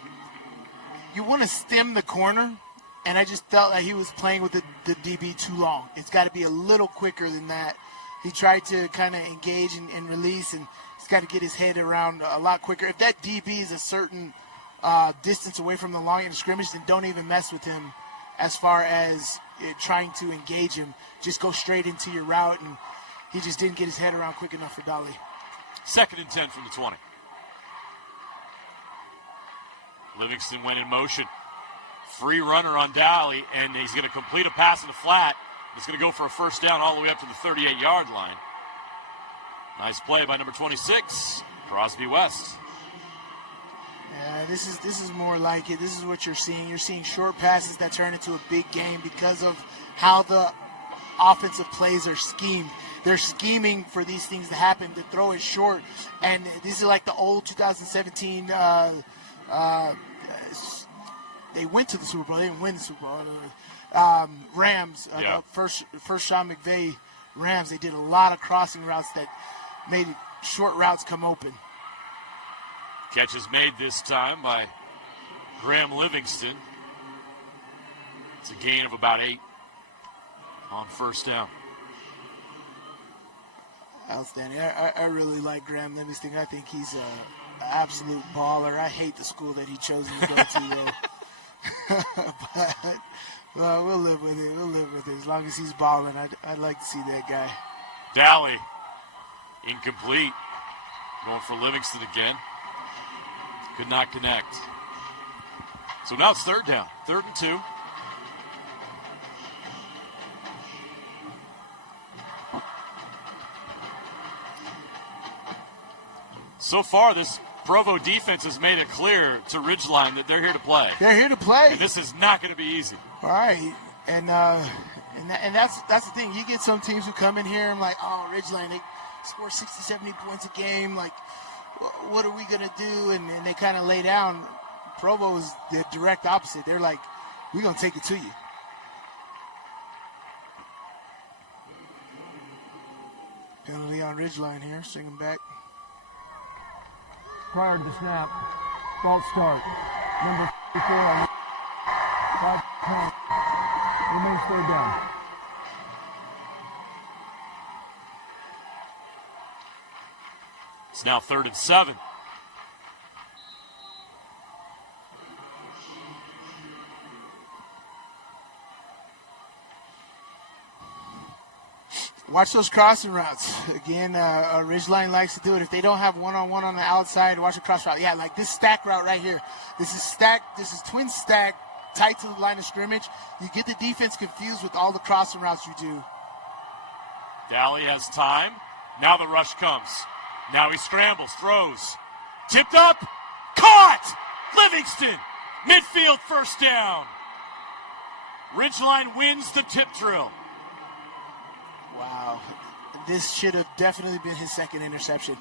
you want to stem the corner, and I just felt like he was playing with the DB too long. It's got to be a little quicker than that. He tried to kind of engage and release, and he's got to get his head around a lot quicker. If that DB is a certain distance away from the line of scrimmage, then don't even mess with him as far as trying to engage him. Just go straight into your route, and he just didn't get his head around quick enough for Daly. 2nd and 10 from the 20. Livingston went in motion. Free runner on Daly, and he's going to complete a pass in the flat. He's going to go for a first down all the way up to the 38-yard line. Nice play by number 26, Crosby West. Yeah, this is more like it. This is what you're seeing. You're seeing short passes that turn into a big game because of how the offensive plays are schemed. They're scheming for these things to happen, to throw it short. And this is like the old 2017 they went to the Super Bowl. They didn't win the Super Bowl. Rams, first Sean McVay Rams, they did a lot of crossing routes that made short routes come open. Catch is made this time by Graham Livingston. It's a gain of about 8 on first down. Outstanding. I really like Graham Livingston. I think he's an absolute baller. I hate the school that he chose to go to, though. But we'll live with it. We'll live with it. As long as he's balling, I'd like to see that guy. Dally, incomplete. Going for Livingston again. Could not connect. So now it's third down. 3rd and 2. So far, this Provo defense has made it clear to Ridgeline that they're here to play. They're here to play. And this is not going to be easy. All right. And that's the thing. You get some teams who come in here and like, oh, Ridgeline, they score 60, 70 points a game. Like, what are we going to do? And they kind of lay down. Provo is the direct opposite. They're like, we're going to take it to you. Penalty on Ridgeline here. Sing them back. Prior to the snap, false start. Number 54 on 5-10. Remains third down. It's now 3rd and 7. Watch those crossing routes. Again, Ridgeline likes to do it. If they don't have one-on-one on the outside, watch a cross route. Yeah, like this stack route right here. This is stack. This is twin stack, tight to the line of scrimmage. You get the defense confused with all the crossing routes you do. Dally has time. Now the rush comes. Now he scrambles, throws. Tipped up. Caught! Livingston. Midfield first down. Ridgeline wins the tip drill. Wow. This should have definitely been his second interception.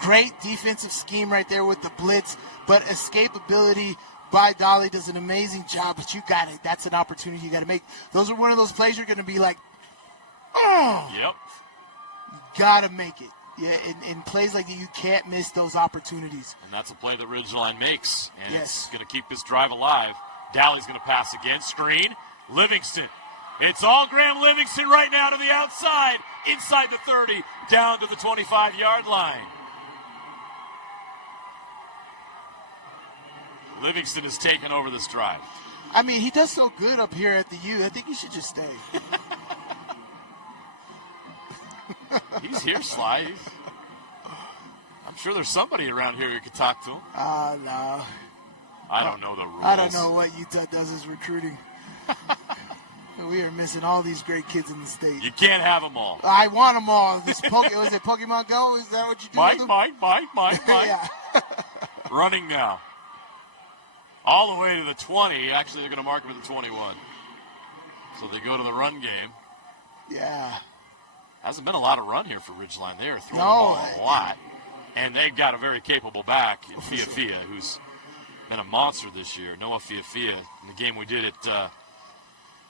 Great defensive scheme right there with the blitz, but escapability by Dolly does an amazing job, but you got it. That's an opportunity you got to make. Those are one of those plays you're going to be like, oh. Yep. You got to make it. Yeah, in plays like that, you can't miss those opportunities. And that's a play that Ridgeline makes, and yes. It's going to keep this drive alive. Dally's going to pass again. Screen. Livingston. It's all Graham Livingston right now to the outside, inside the 30, down to the 25-yard line. Livingston has taken over this drive. I mean, he does so good up here at the U. I think he should just stay. He's here, Sly. I'm sure there's somebody around here who could talk to him. No. I don't know the rules. I don't know what Utah does as recruiting. We are missing all these great kids in the state. You can't have them all. I want them all. Was it Pokemon Go? Is that what you do? Mike. Yeah. Running now. All the way to the 20. Actually, they're going to mark him at the 21. So they go to the run game. Yeah. Hasn't been a lot of run here for Ridgeline. They are throwing the ball a lot. And they've got a very capable back in Fiafia, who's been a monster this year. Noah Fiafia, in the game we did at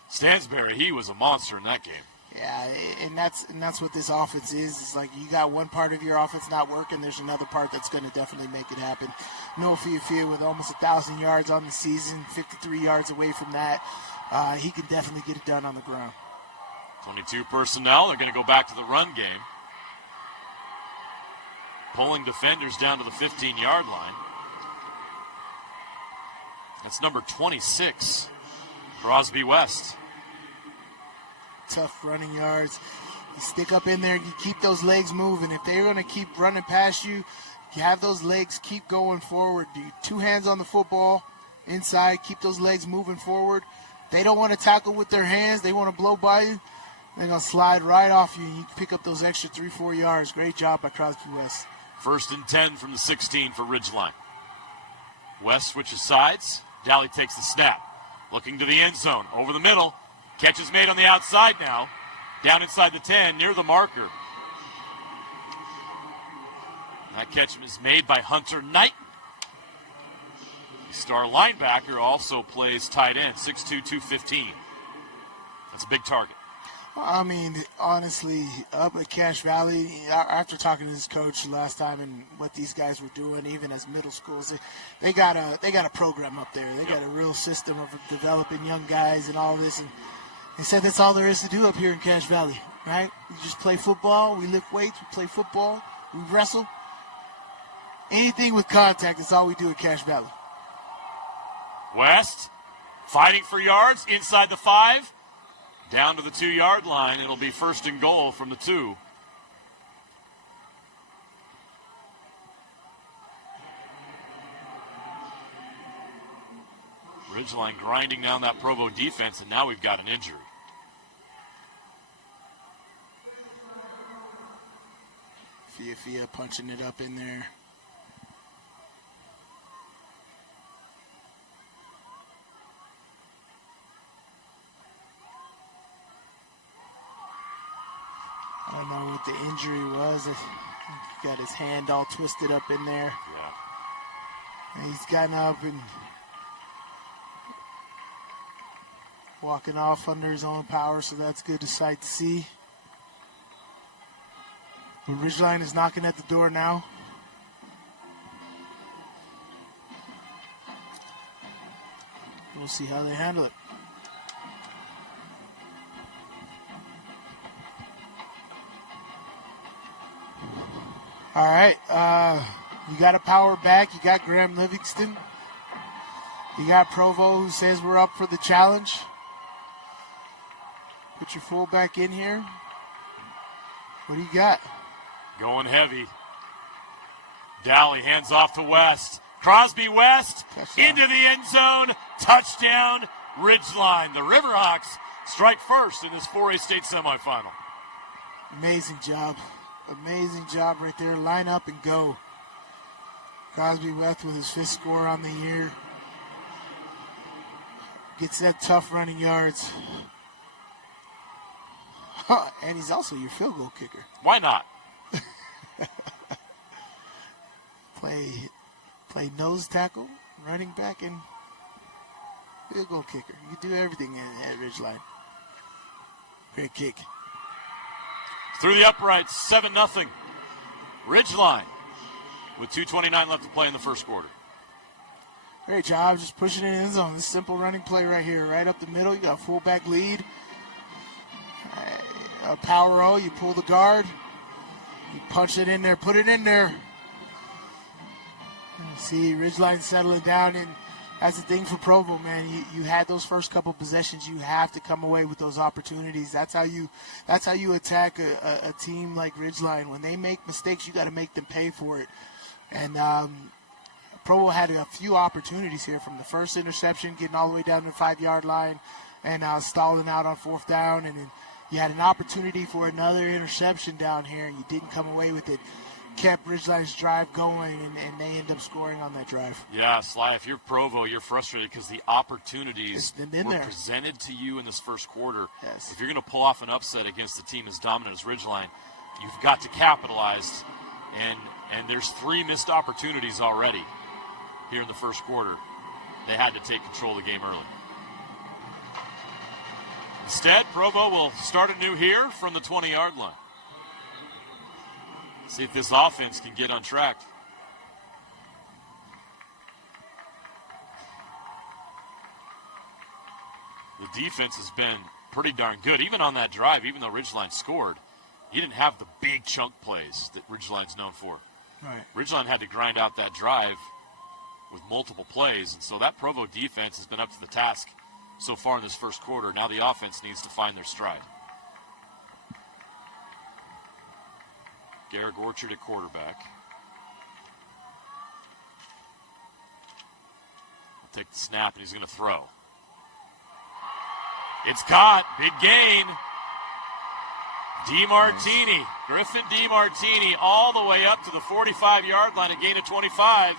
Stansbury, he was a monster in that game. Yeah, and that's what this offense is. It's like you got one part of your offense not working, there's another part that's going to definitely make it happen. Noah Fiafia with almost 1,000 yards on the season, 53 yards away from that. He can definitely get it done on the ground. 22 personnel. They're going to go back to the run game. Pulling defenders down to the 15-yard line. That's number 26, Crosby West. Tough running yards. You stick up in there, you keep those legs moving. If they're going to keep running past you, you have those legs keep going forward. Do 2 hands on the football inside, keep those legs moving forward. They don't want to tackle with their hands. They want to blow by you. They're going to slide right off you. You pick up those extra 3-4 yards. Great job by Crosby West. 1st and 10 from the 16 for Ridgeline. West switches sides. Dally takes the snap. Looking to the end zone. Over the middle. Catch is made on the outside now. Down inside the 10, near the marker. That catch is made by Hunter Knight. The star linebacker also plays tight end, 6'2", 215. That's a big target. I mean, honestly, up at Cache Valley, after talking to this coach last time and what these guys were doing, even as middle schools, they got a program up there. They got a real system of developing young guys and all this. And they said that's all there is to do up here in Cache Valley, right? We just play football, we lift weights, we play football, we wrestle. Anything with contact, that's all we do at Cache Valley. West fighting for yards inside the 5. Down to the 2-yard line. It'll be 1st and goal from the 2. Ridgeline grinding down that Provo defense, and now we've got an injury. Fia punching it up in there. I don't know what the injury was. He got his hand all twisted up in there. Yeah. And he's gotten up and walking off under his own power, so that's good to sight to see. But Ridgeline is knocking at the door now. We'll see how they handle it. All right, you got a power back. You got Graham Livingston. You got Provo, who says we're up for the challenge. Put your fullback in here. What do you got? Going heavy. Dally hands off to West. Crosby West into the end zone. Touchdown, Ridgeline. The Riverhawks strike first in this 4A state semifinal. Amazing job. Amazing job right there. Line up and go. Crosby West with his 5th score on the year. Gets that tough running yards. And he's also your field goal kicker. Why not? Play nose tackle, running back, and field goal kicker. You do everything at Ridgeline. Great kick. Through the uprights, 7-0. Ridgeline with 2:29 left to play in the first quarter. Great job, just pushing it in the zone. This simple running play right here, right up the middle. You got a fullback lead. A power roll, you pull the guard. You punch it in there, put it in there. See, Ridgeline settling down, and that's the thing for Provo, man. You had those first couple possessions. You have to come away with those opportunities. That's how you attack a team like Ridgeline. When they make mistakes, you got to make them pay for it. And Provo had a few opportunities here, from the first interception, getting all the way down to the 5-yard line, and stalling out on 4th down, and then you had an opportunity for another interception down here, and you didn't come away with it. Kept Ridgeline's drive going, and they end up scoring on that drive. Yeah, Sly, if you're Provo, you're frustrated because the opportunities were there. presented to you in this first quarter. Yes. If you're going to pull off an upset against a team as dominant as Ridgeline, you've got to capitalize. And there's 3 missed opportunities already here in the first quarter. They had to take control of the game early. Instead, Provo will start anew here from the 20-yard line. See if this offense can get on track. The defense has been pretty darn good. Even on that drive, even though Ridgeline scored, he didn't have the big chunk plays that Ridgeline's known for. Right. Ridgeline had to grind out that drive with multiple plays, and so that Provo defense has been up to the task so far in this first quarter. Now the offense needs to find their stride. Garrick Orchard at quarterback. He'll take the snap, and he's going to throw. It's caught. Big gain. DeMartini. Griffin DeMartini all the way up to the 45-yard line, a gain of 25,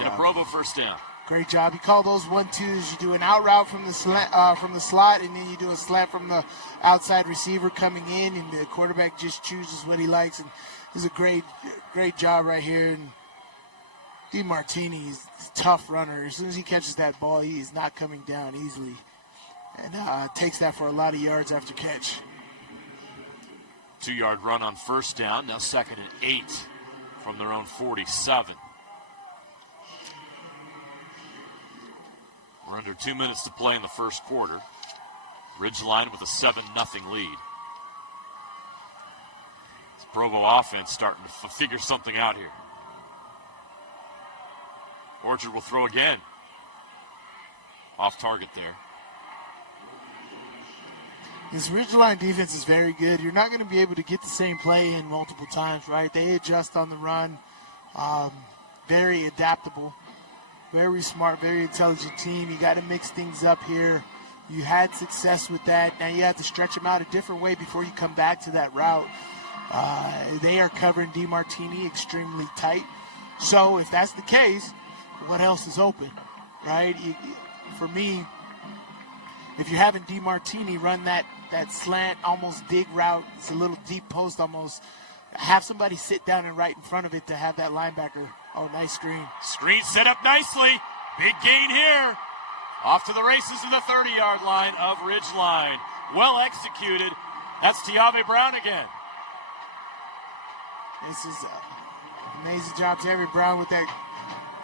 and a Provo first down. Great job. You call those 1-2s. You do an out route from the slot, and then you do a slant from the outside receiver coming in, and the quarterback just chooses what he likes. And it's a great job right here. And DeMartini is a tough runner. As soon as he catches that ball, he is not coming down easily, and takes that for a lot of yards after catch. 2-yard run on first down. Now 2nd and 8 from their own 47. We're under 2 minutes to play in the first quarter. Ridgeline with a 7-0 lead. This Provo offense starting to figure something out here. Orchard will throw again. Off target there. This Ridgeline defense is very good. You're not going to be able to get the same play in multiple times, right? They adjust on the run. Very adaptable. Very smart, very intelligent team. You got to mix things up here. You had success with that. Now you have to stretch them out a different way before you come back to that route. They are covering DeMartini extremely tight. So if that's the case, what else is open, right? For me, if you're having DeMartini run that slant, almost dig route, it's a little deep post almost, have somebody sit down and right in front of it to have that linebacker. Oh, nice screen. Screen set up nicely. Big gain here. Off to the races to the 30-yard line of Ridgeline. Well executed. That's Tiave Brown again. This is an amazing job, Tiave Brown, with that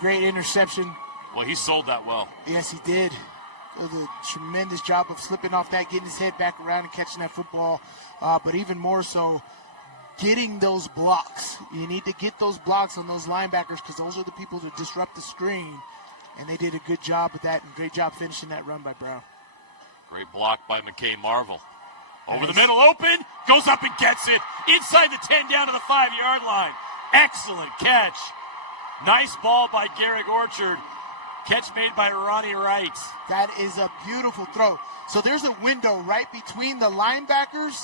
great interception. Well, he sold that well. Yes, he did. It was a tremendous job of slipping off that, getting his head back around and catching that football. But even more so, getting those blocks. You need to get those blocks on those linebackers because those are the people that disrupt the screen. And they did a good job with that and great job finishing that run by Brown. Great block by McKay Marvel. Over the middle, open, goes up and gets it. Inside the 10, down to the 5-yard line. Excellent catch. Nice ball by Garrick Orchard. Catch made by Ronnie Wright. That is a beautiful throw. So there's a window right between the linebackers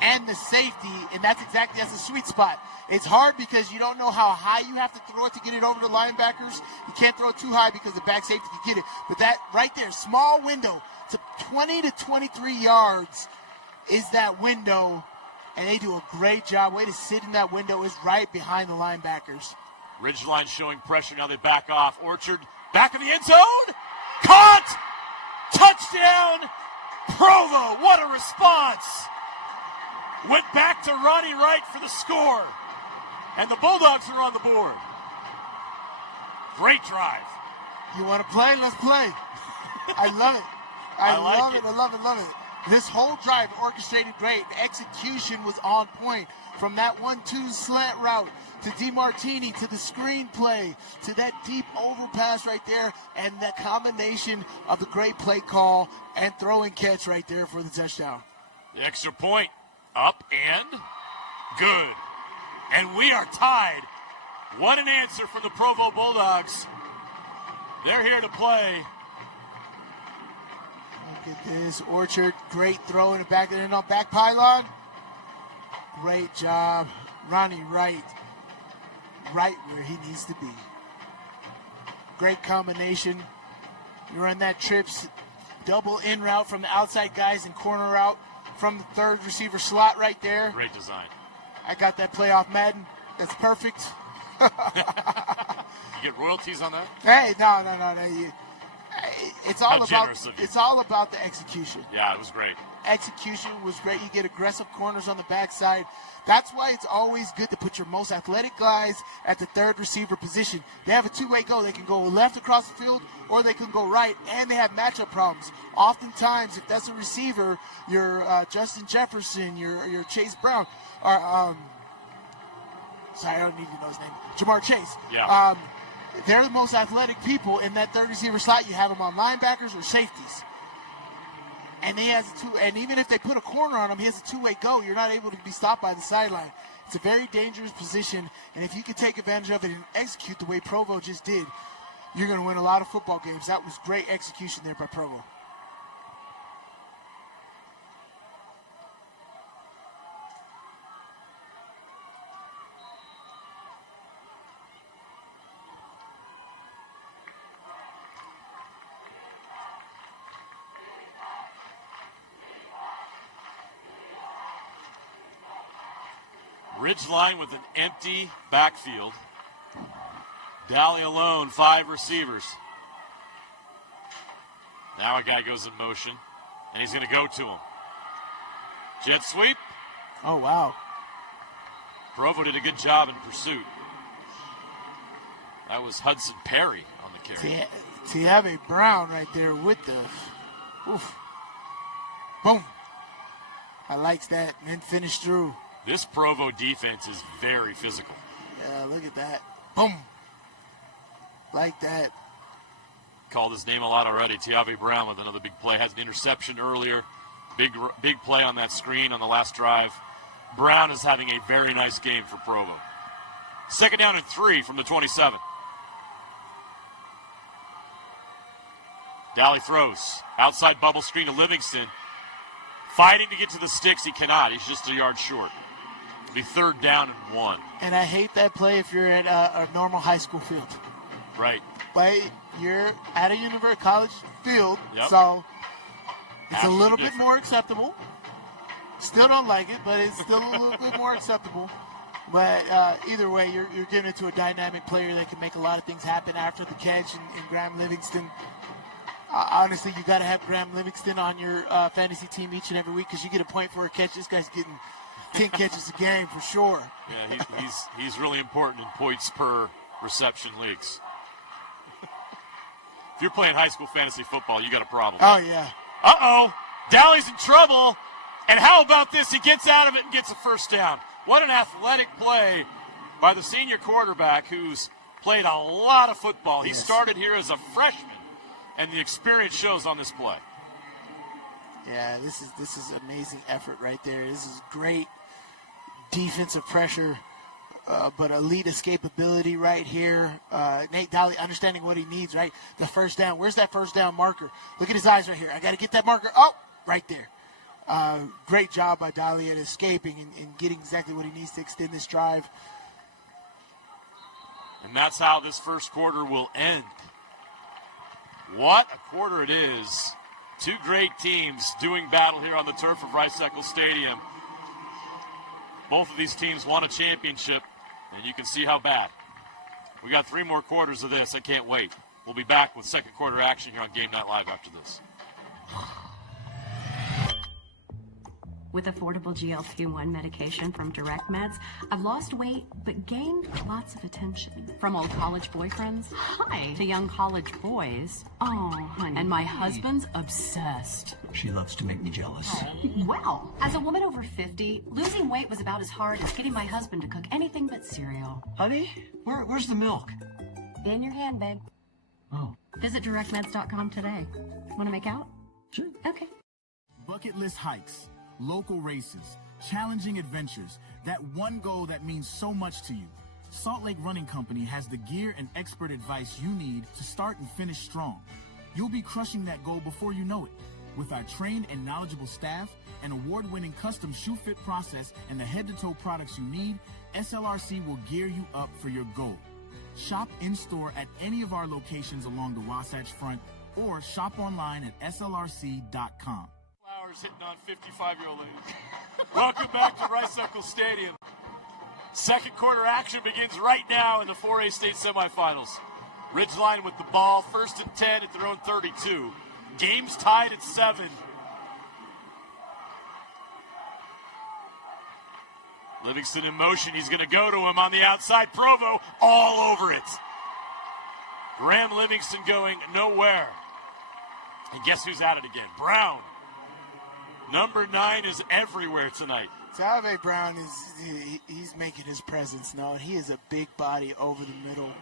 and the safety, and that's a sweet spot. It's hard because you don't know how high you have to throw it to get it over the linebackers. You can't throw it too high because the back safety can get it. But that right there, small window to 20 to 23 yards is that window, and they do a great job. Way to sit in that window is right behind the linebackers. Ridgeline showing pressure. Now they back off. Orchard back in the end zone. Caught! Touchdown! Provo! What a response! Went back to Ronnie Wright for the score. And the Bulldogs are on the board. Great drive. You want to play? Let's play. I love it. I love it. This whole drive orchestrated great. The execution was on point. From that 1-2 slant route to DeMartini to the screenplay to that deep overpass right there, and that combination of the great play call and throw and catch right there for the touchdown. The extra point up and good. And we are tied. What an answer from the Provo Bulldogs. They're here to play. Look at this. Orchard, great throw in the back of the back pylon. Great job. Ronnie Wright, right where he needs to be. Great combination. You run that trips, double in route from the outside guys and corner route from the third receiver slot right there. Great design. I got that play off Madden. That's perfect. You get royalties on that? Hey, no. It's all about the execution. Yeah, it was great. Execution was great. You get aggressive corners on the backside. That's why it's always good to put your most athletic guys at the third receiver position. They have a two-way go. They can go left across the field or they can go right, and they have matchup problems. Oftentimes, if that's a receiver, your Justin Jefferson, your Chase Brown, or sorry, I don't even know his name, Jamar Chase. Yeah. They're the most athletic people in that third receiver slot. You have them on linebackers or safeties. And and even if they put a corner on him, he has a two-way go. You're not able to be stopped by the sideline. It's a very dangerous position, and if you can take advantage of it and execute the way Provo just did, you're going to win a lot of football games. That was great execution there by Provo. Ridgeline with an empty backfield. Daly alone, 5 receivers. Now a guy goes in motion, and he's going to go to him. Jet sweep. Oh, wow. Provo did a good job in pursuit. That was Hudson Perry on the carry. Tiave Brown right there with the, oof. Boom. I likes that, and then finish through. This Provo defense is very physical. Yeah, look at that. Boom. Like that. Called his name a lot already. Tiave Brown with another big play. Has an interception earlier. Big play on that screen on the last drive. Brown is having a very nice game for Provo. 2nd down and 3 from the 27. Dally throws. Outside bubble screen to Livingston. Fighting to get to the sticks. He cannot. He's just a yard short. It'll be 3rd down and 1. And I hate that play if you're at a normal high school field. Right. But you're at a university college field, Yep. so it's a Absolutely little bit different. more acceptable. Still don't like it, but it's still a little bit more acceptable. But either way, you're giving it to a dynamic player that can make a lot of things happen after the catch. And Graham Livingston, honestly, you got to have Graham Livingston on your fantasy team each and every week because you get a point for a catch. This guy's getting 10 catches a game for sure. Yeah, he's really important in points per reception leagues. If you're playing high school fantasy football, you got a problem. Oh, yeah. Uh-oh. Dowley's in trouble. And how about this? He gets out of it and gets a first down. What an athletic play by the senior quarterback who's played a lot of football. He started here as a freshman, and the experience shows on this play. Yeah, this is amazing effort right there. This is great defensive pressure, but elite escapability right here. Nate Dowley understanding what he needs, right? The first down. Where's that first down marker? Look at his eyes right here. I got to get that marker. Oh, right there. Great job by Dowley at escaping and getting exactly what he needs to extend this drive. And that's how this first quarter will end. What a quarter it is. Two great teams doing battle here on the turf of Rice-Eccles Stadium. Both of these teams won a championship, and you can see how bad. We got 3 more quarters of this. I can't wait. We'll be back with second quarter action here on Game Night Live after this. With affordable GLP-1 medication from Direct Meds, I've lost weight but gained lots of attention. From old college boyfriends, hi, to young college boys. Oh, honey. And my husband's obsessed. She loves to make me jealous. Well, as a woman over 50, losing weight was about as hard as getting my husband to cook anything but cereal. Honey, where's the milk? In your hand, babe. Oh. Visit directmeds.com today. Want to make out? Sure. Okay. Bucket list hikes, local races, challenging adventures, that one goal that means so much to you. Salt Lake Running Company has the gear and expert advice you need to start and finish strong. You'll be crushing that goal before you know it. With our trained and knowledgeable staff, an award-winning custom shoe fit process, and the head-to-toe products you need, SLRC will gear you up for your goal. Shop in-store at any of our locations along the Wasatch Front or shop online at slrc.com. Flowers hitting on 55-year-old ladies. Welcome back to Rice-Eccles Stadium. Second quarter action begins right now in the 4A state semifinals. Ridgeline with the ball, 1st and 10 at their own 32. Game's tied at 7. Livingston in motion. He's going to go to him on the outside. Provo all over it. Graham Livingston going nowhere. And guess who's at it again? Brown. Number 9 is everywhere tonight. Salve Brown he's making his presence known. He is a big body over the middle,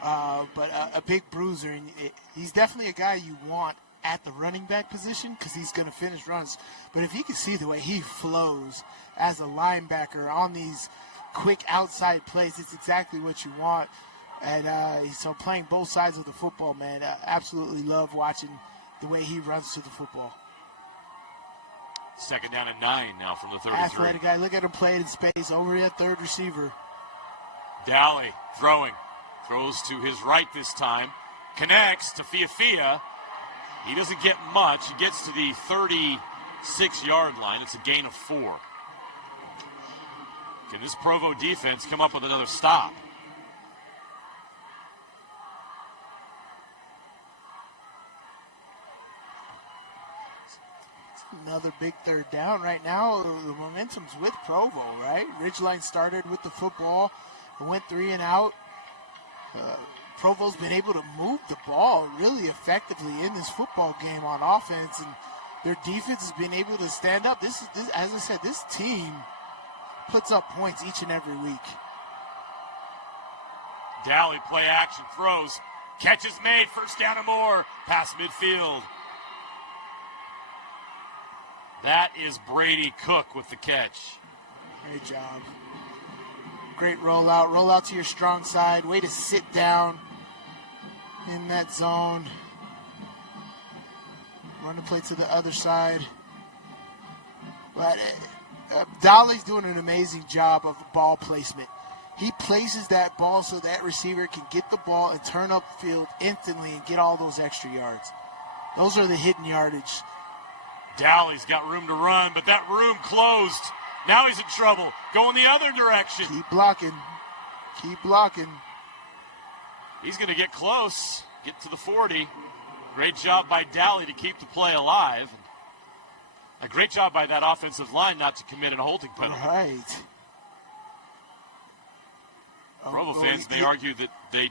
but a big bruiser. And he's definitely a guy you want at the running back position because he's going to finish runs. But if you can see the way he flows as a linebacker on these quick outside plays, it's exactly what you want. And so playing both sides of the football, man, I absolutely love watching the way he runs to the football. Second down and 9 now from the 33. Athletic guy, look at him play in space over at third receiver. Dowley throwing. Throws to his right this time. Connects to Fiafia. He doesn't get much. He gets to the 36-yard line. It's a gain of 4. Can this Provo defense come up with another stop? Another big third down right now. The momentum's with Provo, right? Ridgeline started with the football, went 3 and out. Provo's been able to move the ball really effectively in this football game on offense, and their defense has been able to stand up. This, as I said, this team puts up points each and every week. Dowley play action, throws, catch is made, first down and more, past midfield. That is Brady Cook with the catch. Great job. Great rollout. Roll out to your strong side. Way to sit down in that zone. Run the play to the other side. But Dolly's doing an amazing job of ball placement. He places that ball so that receiver can get the ball and turn upfield instantly and get all those extra yards. Those are the hidden yardage. Dowley's got room to run, but that room closed. Now he's in trouble. Going the other direction. Keep blocking. Keep blocking. He's going to get close. Get to the 40. Great job by Dowley to keep the play alive. A great job by that offensive line not to commit a holding penalty. Right. Provo fans may argue that they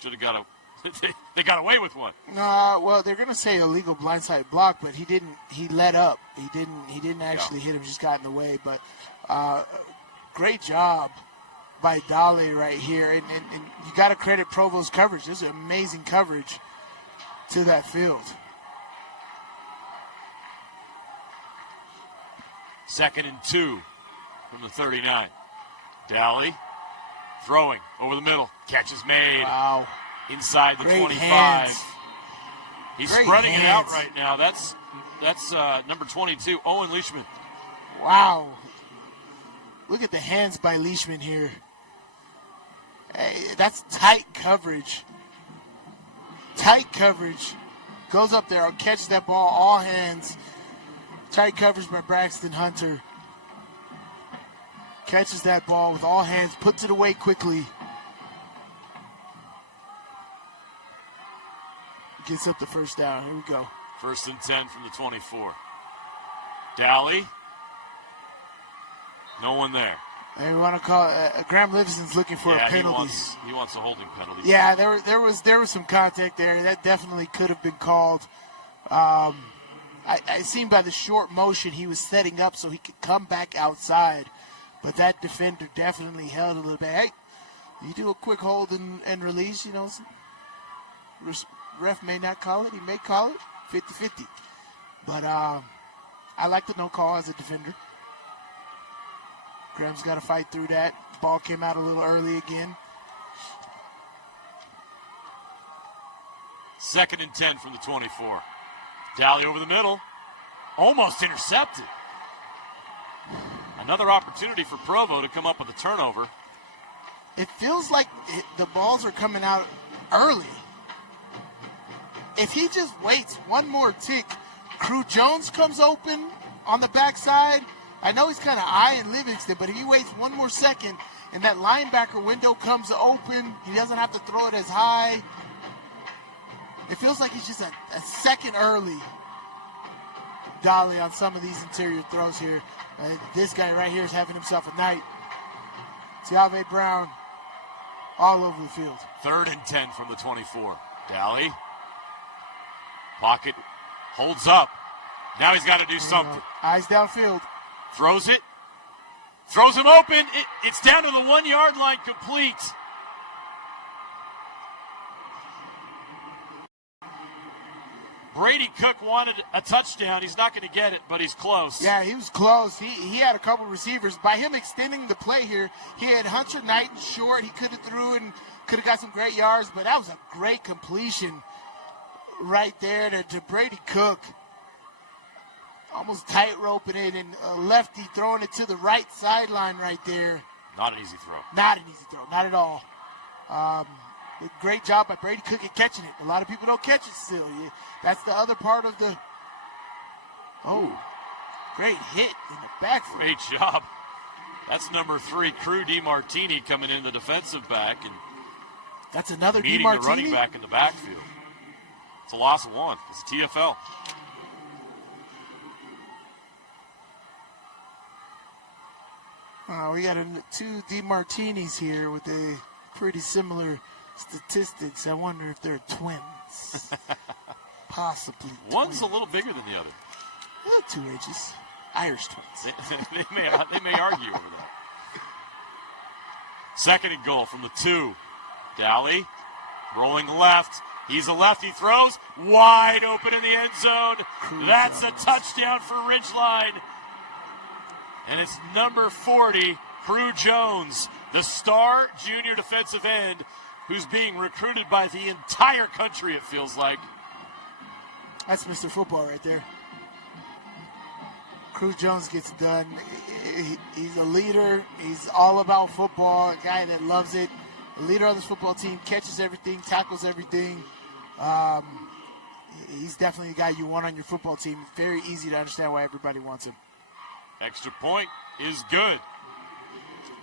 should have got they got away with one. Well, they're going to say illegal blindside block, but he didn't. He let up. He didn't actually hit him. Just got in the way. But great job by Dale right here, and you got to credit Provo's coverage. This is amazing coverage to that field. 2nd and 2 from the 39. Dowley throwing over the middle. Catch is made. Wow. Inside the Great 25. Hands. He's Great spreading it out hands. right now. That's number 22, Owen Leishman. Wow. Look at the hands by Leishman here. Hey, that's tight coverage. Tight coverage. Goes up there, catches that ball, all hands. Tight coverage by Braxton Hunter. Catches that ball with all hands, puts it away quickly. Gets up the first down. Here we go. 1st and 10 from the 24. Dowley. No one there. And we want to call Graham Livingston's looking for a penalty. He wants a holding penalty. Yeah, there was some contact there. That definitely could have been called. I seen by the short motion he was setting up so he could come back outside. But that defender definitely held a little bit. Hey, you do a quick hold and release, you know. Ref may not call it. He may call it 50-50. But I like the no call as a defender. Graham's got to fight through that. Ball came out a little early again. 2nd and 10 from the 24. Dowley over the middle. Almost intercepted. Another opportunity for Provo to come up with a turnover. It feels like the balls are coming out early. If he just waits one more tick, Crew Jones comes open on the backside. I know he's kind of eyeing Livingston, but if he waits one more second and that linebacker window comes open, he doesn't have to throw it as high. It feels like he's just a second early, Dolly, on some of these interior throws here. This guy right here is having himself a night. Tiave Brown all over the field. 3rd and 10 from the 24. Dowley. Pocket holds up. Now he's got to do something. Eyes downfield. Throws it. Throws him open. It's down to the 1 yard line, complete. Brady Cook wanted a touchdown. He's not going to get it, but he's close. Yeah, he was close. He had a couple receivers. By him extending the play here, he had Hunter Knighton short. He could have threw and could have got some great yards, but that was a great completion right there to Brady Cook. Almost tight roping it, and a lefty throwing it to the right sideline right there. Not an easy throw. Not an easy throw, not at all. Great job by Brady Cook at catching it. A lot of people don't catch it still. That's the other part of the. Oh, great hit in the backfield. Great job. That's number 3, Crew DiMartini, coming in the defensive back, and that's another meeting DiMartini? the running back in the backfield. It's a loss of 1. It's a TFL. We got 2 DiMartinis here with a pretty similar statistics. I wonder if they're twins. Possibly. One's a little bigger than the other. 2 inches. Irish twins. they may argue over that. 2nd and goal from the 2. Dowley rolling left. He's a lefty. Throws wide open in the end zone. That's a touchdown for Ridgeline. And it's number 40, Crew Jones, the star junior defensive end who's being recruited by the entire country, it feels like. That's Mr. Football right there. Cruz Jones gets it done. He's a leader. He's all about football, a guy that loves it. The leader of this football team, catches everything, tackles everything. He's definitely the guy you want on your football team. Very easy to understand why everybody wants him. Extra point is good.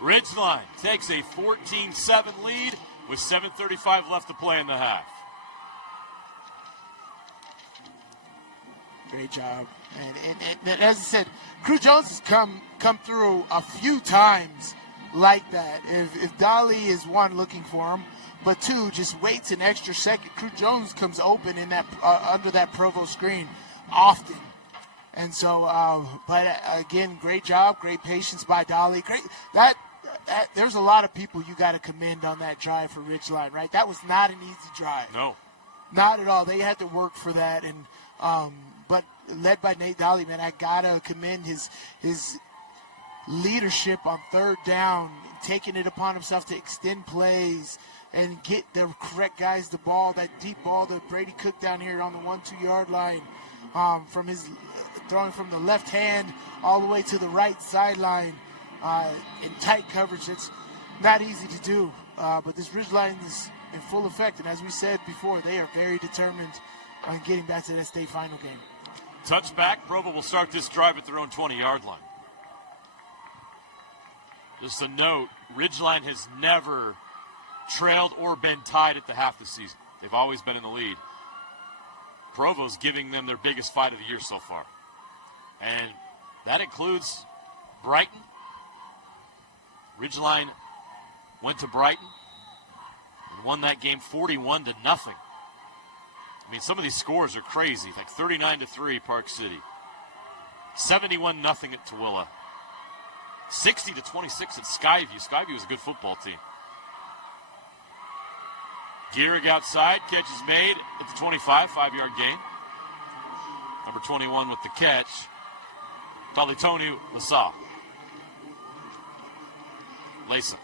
Ridgeline takes a 14-7 lead with 7:35 left to play in the half. Great job. And as I said, Cruz Jones has come through a few times like that. If Dolly is one, looking for him, but two, just waits an extra second. Cruz Jones comes open in that under that Provo screen often. And so, but again, great job, great patience by Dolly. Great that there's a lot of people you got to commend on that drive for Ridgeline, right? That was not an easy drive. No, not at all. They had to work for that, and but led by Nate Dolly, man, I gotta commend his leadership on third down, taking it upon himself to extend plays and get the correct guys the ball, that deep ball that Brady Cook down here on the 1-2 yard line, from his throwing from the left hand all the way to the right sideline in tight coverage. It's not easy to do, but this Ridgeline is in full effect, and as we said before, they are very determined on getting back to that state final game. Touchback. Provo will start this drive at their own 20-yard line. Just a note, Ridgeline has never trailed or been tied at the half this season. They've always been in the lead. Provo's giving them their biggest fight of the year so far. And that includes Brighton. Ridgeline went to Brighton and won that game 41-0. I mean, some of these scores are crazy, like 39-3 Park City, 71-0 at Tooele, 60-26 at Skyview. Skyview is a good football team. Gehrig outside, catch is made at the 25, 5-yard gain. Number 21 with the catch, Talitonu Lasa. Lasa.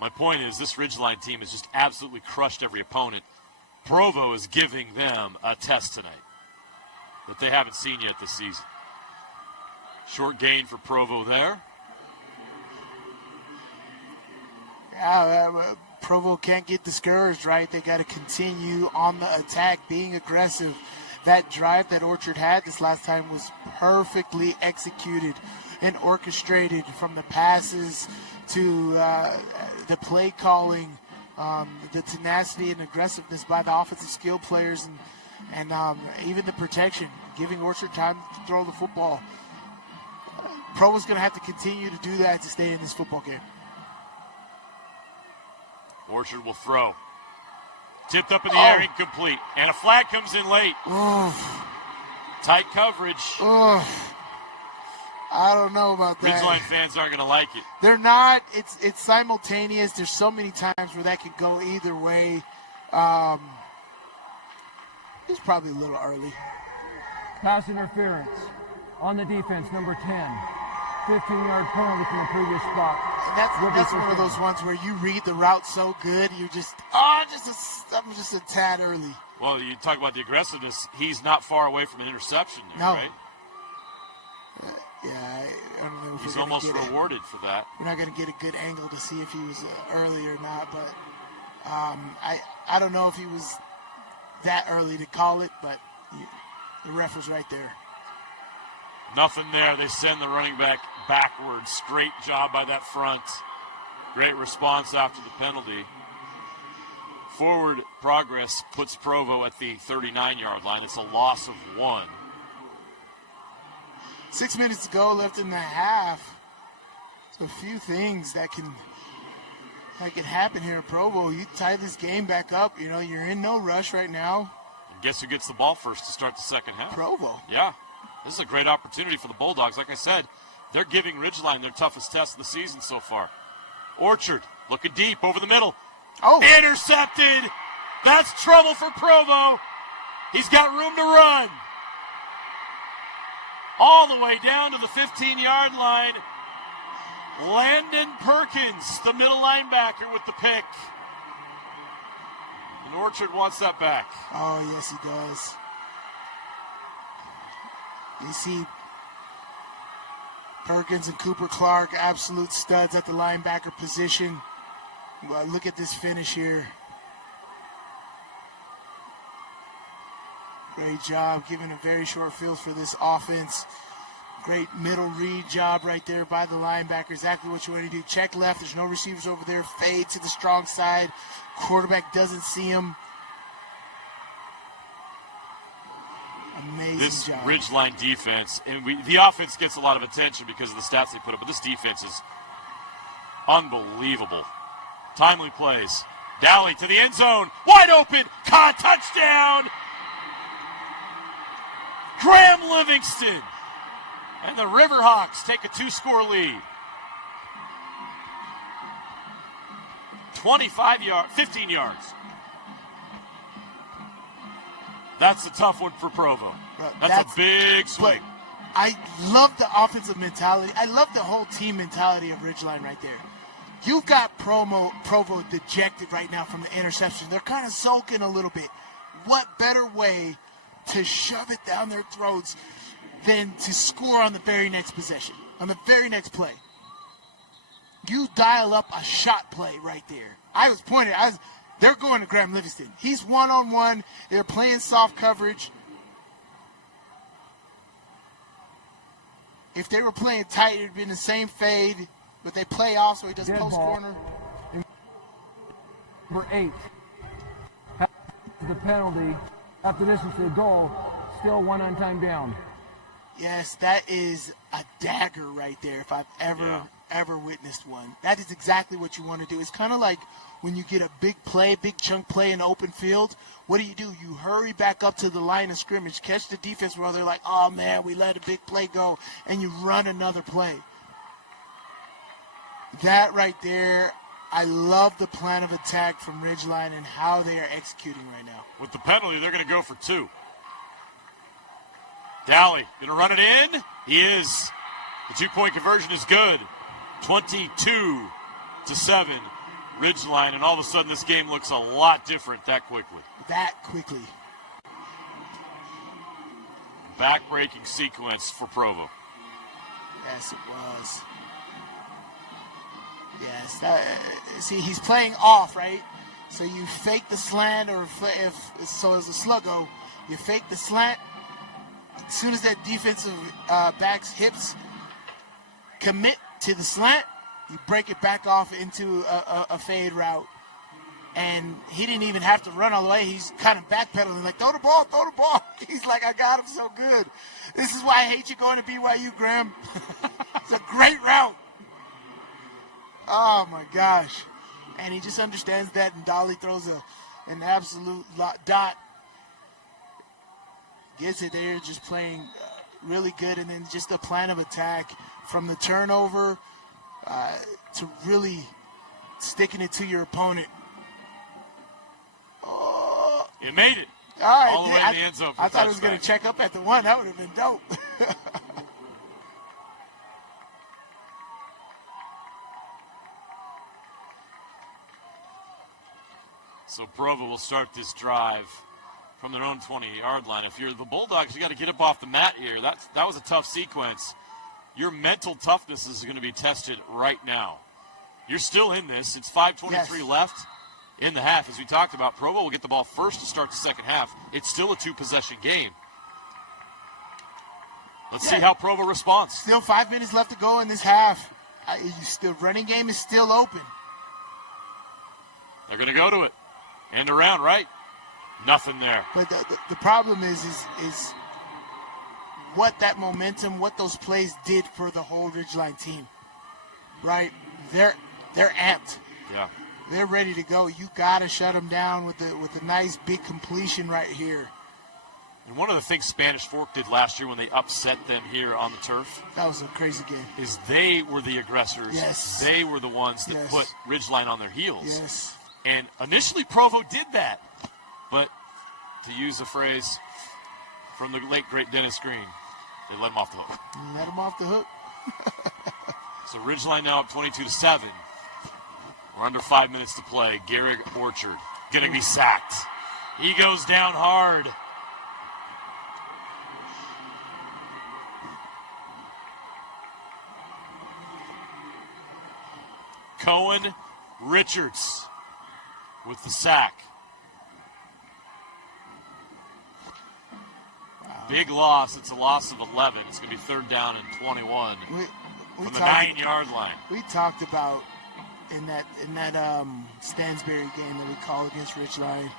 My point is, this Ridgeline team has just absolutely crushed every opponent. Provo is giving them a test tonight that they haven't seen yet this season. Short gain for Provo there. Yeah, Provo can't get discouraged, right? They got to continue on the attack, being aggressive. That drive that Orchard had this last time was perfectly executed and orchestrated, from the passes to the play calling, the tenacity and aggressiveness by the offensive skill players, and even the protection, giving Orchard time to throw the football. Provo's going to have to continue to do that to stay in this football game. Orchard will throw. Tipped up in the air, incomplete. And a flag comes in late. Tight coverage. I don't know about that. Ridgeline fans aren't going to like it. They're not. It's simultaneous. There's so many times where that could go either way. It's probably a little early. Pass interference on the defense, number 10. 15-yard penalty from the previous spot. And that's one of those ones where you read the route so good, you just, I'm just a tad early. Well, you talk about the aggressiveness. He's not far away from an interception there, right? Yeah, I don't know if he's almost rewarded for that. We're not going to get a good angle to see if he was early or not, but I don't know if he was that early to call it, but the ref was right there. Nothing there. They send the running back backwards. Great job by that front. Great response after the penalty. Forward progress puts Provo at the 39-yard line. It's a loss of 1. 6 minutes to go left in the half. So a few things that can happen here at Provo. You tie this game back up. You know, you're in no rush right now. And guess who gets the ball first to start the second half? Provo. Yeah. This is a great opportunity for the Bulldogs. Like I said, they're giving Ridgeline their toughest test of the season so far. Orchard looking deep over the middle. Intercepted. That's trouble for Provo. He's got room to run. all the way down to the 15-yard line. Landon Perkins, the middle linebacker, with the pick. And Orchard wants that back. Oh, yes, he does. You see Perkins and Cooper Clark, absolute studs at the linebacker position. Well, look at this finish here. Great job, giving a very short field for this offense. Great middle read job right there by the linebacker. Exactly what you want to do. Check left. There's no receivers over there. Fade to the strong side. Quarterback doesn't see him. Amazing this job. Ridgeline defense, and the offense gets a lot of attention because of the stats they put up, but this defense is unbelievable. Timely plays. Dowley to the end zone. Wide open. Caught. Touchdown. Graham Livingston. And the Riverhawks take a 2-score lead. 15 yards. That's a tough one for Provo. That's a big swing. I love the offensive mentality. I love the whole team mentality of Ridgeline right there. You've got Provo dejected right now from the interception. They're kind of sulking a little bit. What better way to shove it down their throats than to score on the very next possession, on the very next play? You dial up a shot play right there. I was pointing. They're going to Graham Livingston. He's one-on-one. They're playing soft coverage. If they were playing tight, it would have been the same fade, but they play off, so he does post corner. Number 8. The penalty. After this is the goal. Still one on time down. Yes, that is a dagger right there if I've ever witnessed one. That is exactly what you want to do. It's kind of like when you get a big play, big chunk play in the open field. What do? You hurry back up to the line of scrimmage, catch the defense where they're like, oh, man, we let a big play go, and you run another play. That right there, I love the plan of attack from Ridgeline and how they are executing right now. With the penalty, they're going to go for 2. Dowley going to run it in. He is. The 2-point conversion is good. 22-7, Ridgeline, and all of a sudden this game looks a lot different that quickly. Back-breaking sequence for Provo. Yes, it was. Yes, see, he's playing off, right? So you fake the slant, or as a sluggo, you fake the slant. As soon as that defensive back's hips commit to the slant, you break it back off into a fade route. And he didn't even have to run all the way. He's kind of backpedaling, like, throw the ball. He's like, I got him so good. This is why I hate you going to BYU, Graham. It's a great route. Oh, my gosh. And he just understands that, and Dolly throws an absolute dot. Gets it there, just playing really good, and then just the plan of attack from the turnover to really sticking it to your opponent. Oh. You made it. All the way to the end zone. I thought he was going to check up at the 1. That would have been dope. So Provo will start this drive from their own 20-yard line. If you're the Bulldogs, you got to get up off the mat here. That was a tough sequence. Your mental toughness is going to be tested right now. You're still in this. It's 5:23 left in the half. As we talked about, Provo will get the ball first to start the second half. It's still a 2-possession game. Let's see how Provo responds. Still 5 minutes left to go in this half. The running game is still open. They're going to go to it. End around, right? Nothing there. But the problem is what that momentum, what those plays did for the whole Ridgeline team, right? They're amped. Yeah. They're ready to go. You got to shut them down with a nice big completion right here. And one of the things Spanish Fork did last year when they upset them here on the turf. That was a crazy game. Is they were the aggressors. Yes. They were the ones that put Ridgeline on their heels. Yes. And initially Provo did that. But to use a phrase from the late, great Dennis Green, They let him off the hook. Let him off the hook. So Ridgeline now up 22-7. We're under 5 minutes to play. Garrick Orchard going to be sacked. He goes down hard. Cohen Richards with the sack. Big loss. It's a loss of 11. It's going to be 3rd down and 21 from the 9-yard line. We talked about in that Stansbury game that we call against Ridgeline,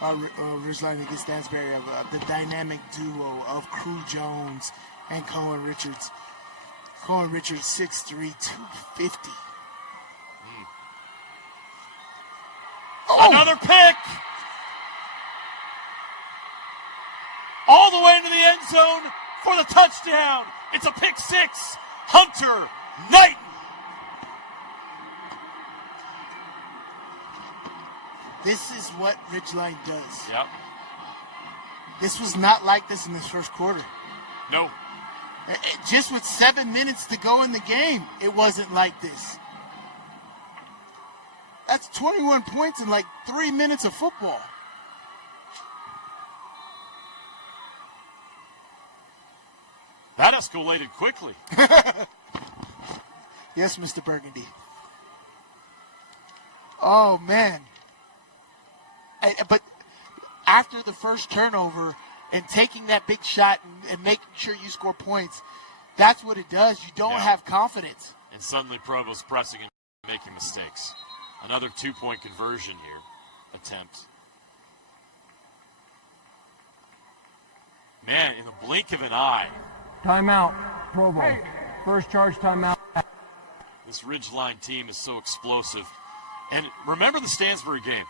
Ridgeline against Stansbury, of the dynamic duo of Crew Jones and Cohen Richards. Cohen Richards 6'3", 250. Oh. Another pick. All the way into the end zone for the touchdown. It's a pick 6. Hunter Knighton. This is what Ridgeline does. Yep. This was not like this in this first quarter. No. Just with 7 minutes to go in the game, it wasn't like this. That's 21 points in like 3 minutes of football. That escalated quickly. Yes, Mr. Burgundy. Oh, man. But after the first turnover and taking that big shot and making sure you score points, that's what it does. You don't have confidence. And suddenly Provo's pressing and making mistakes. Another 2-point conversion here. Attempt. Man, in the blink of an eye. Timeout, Provo. First charge timeout. This Ridgeline team is so explosive. And remember the Stansbury game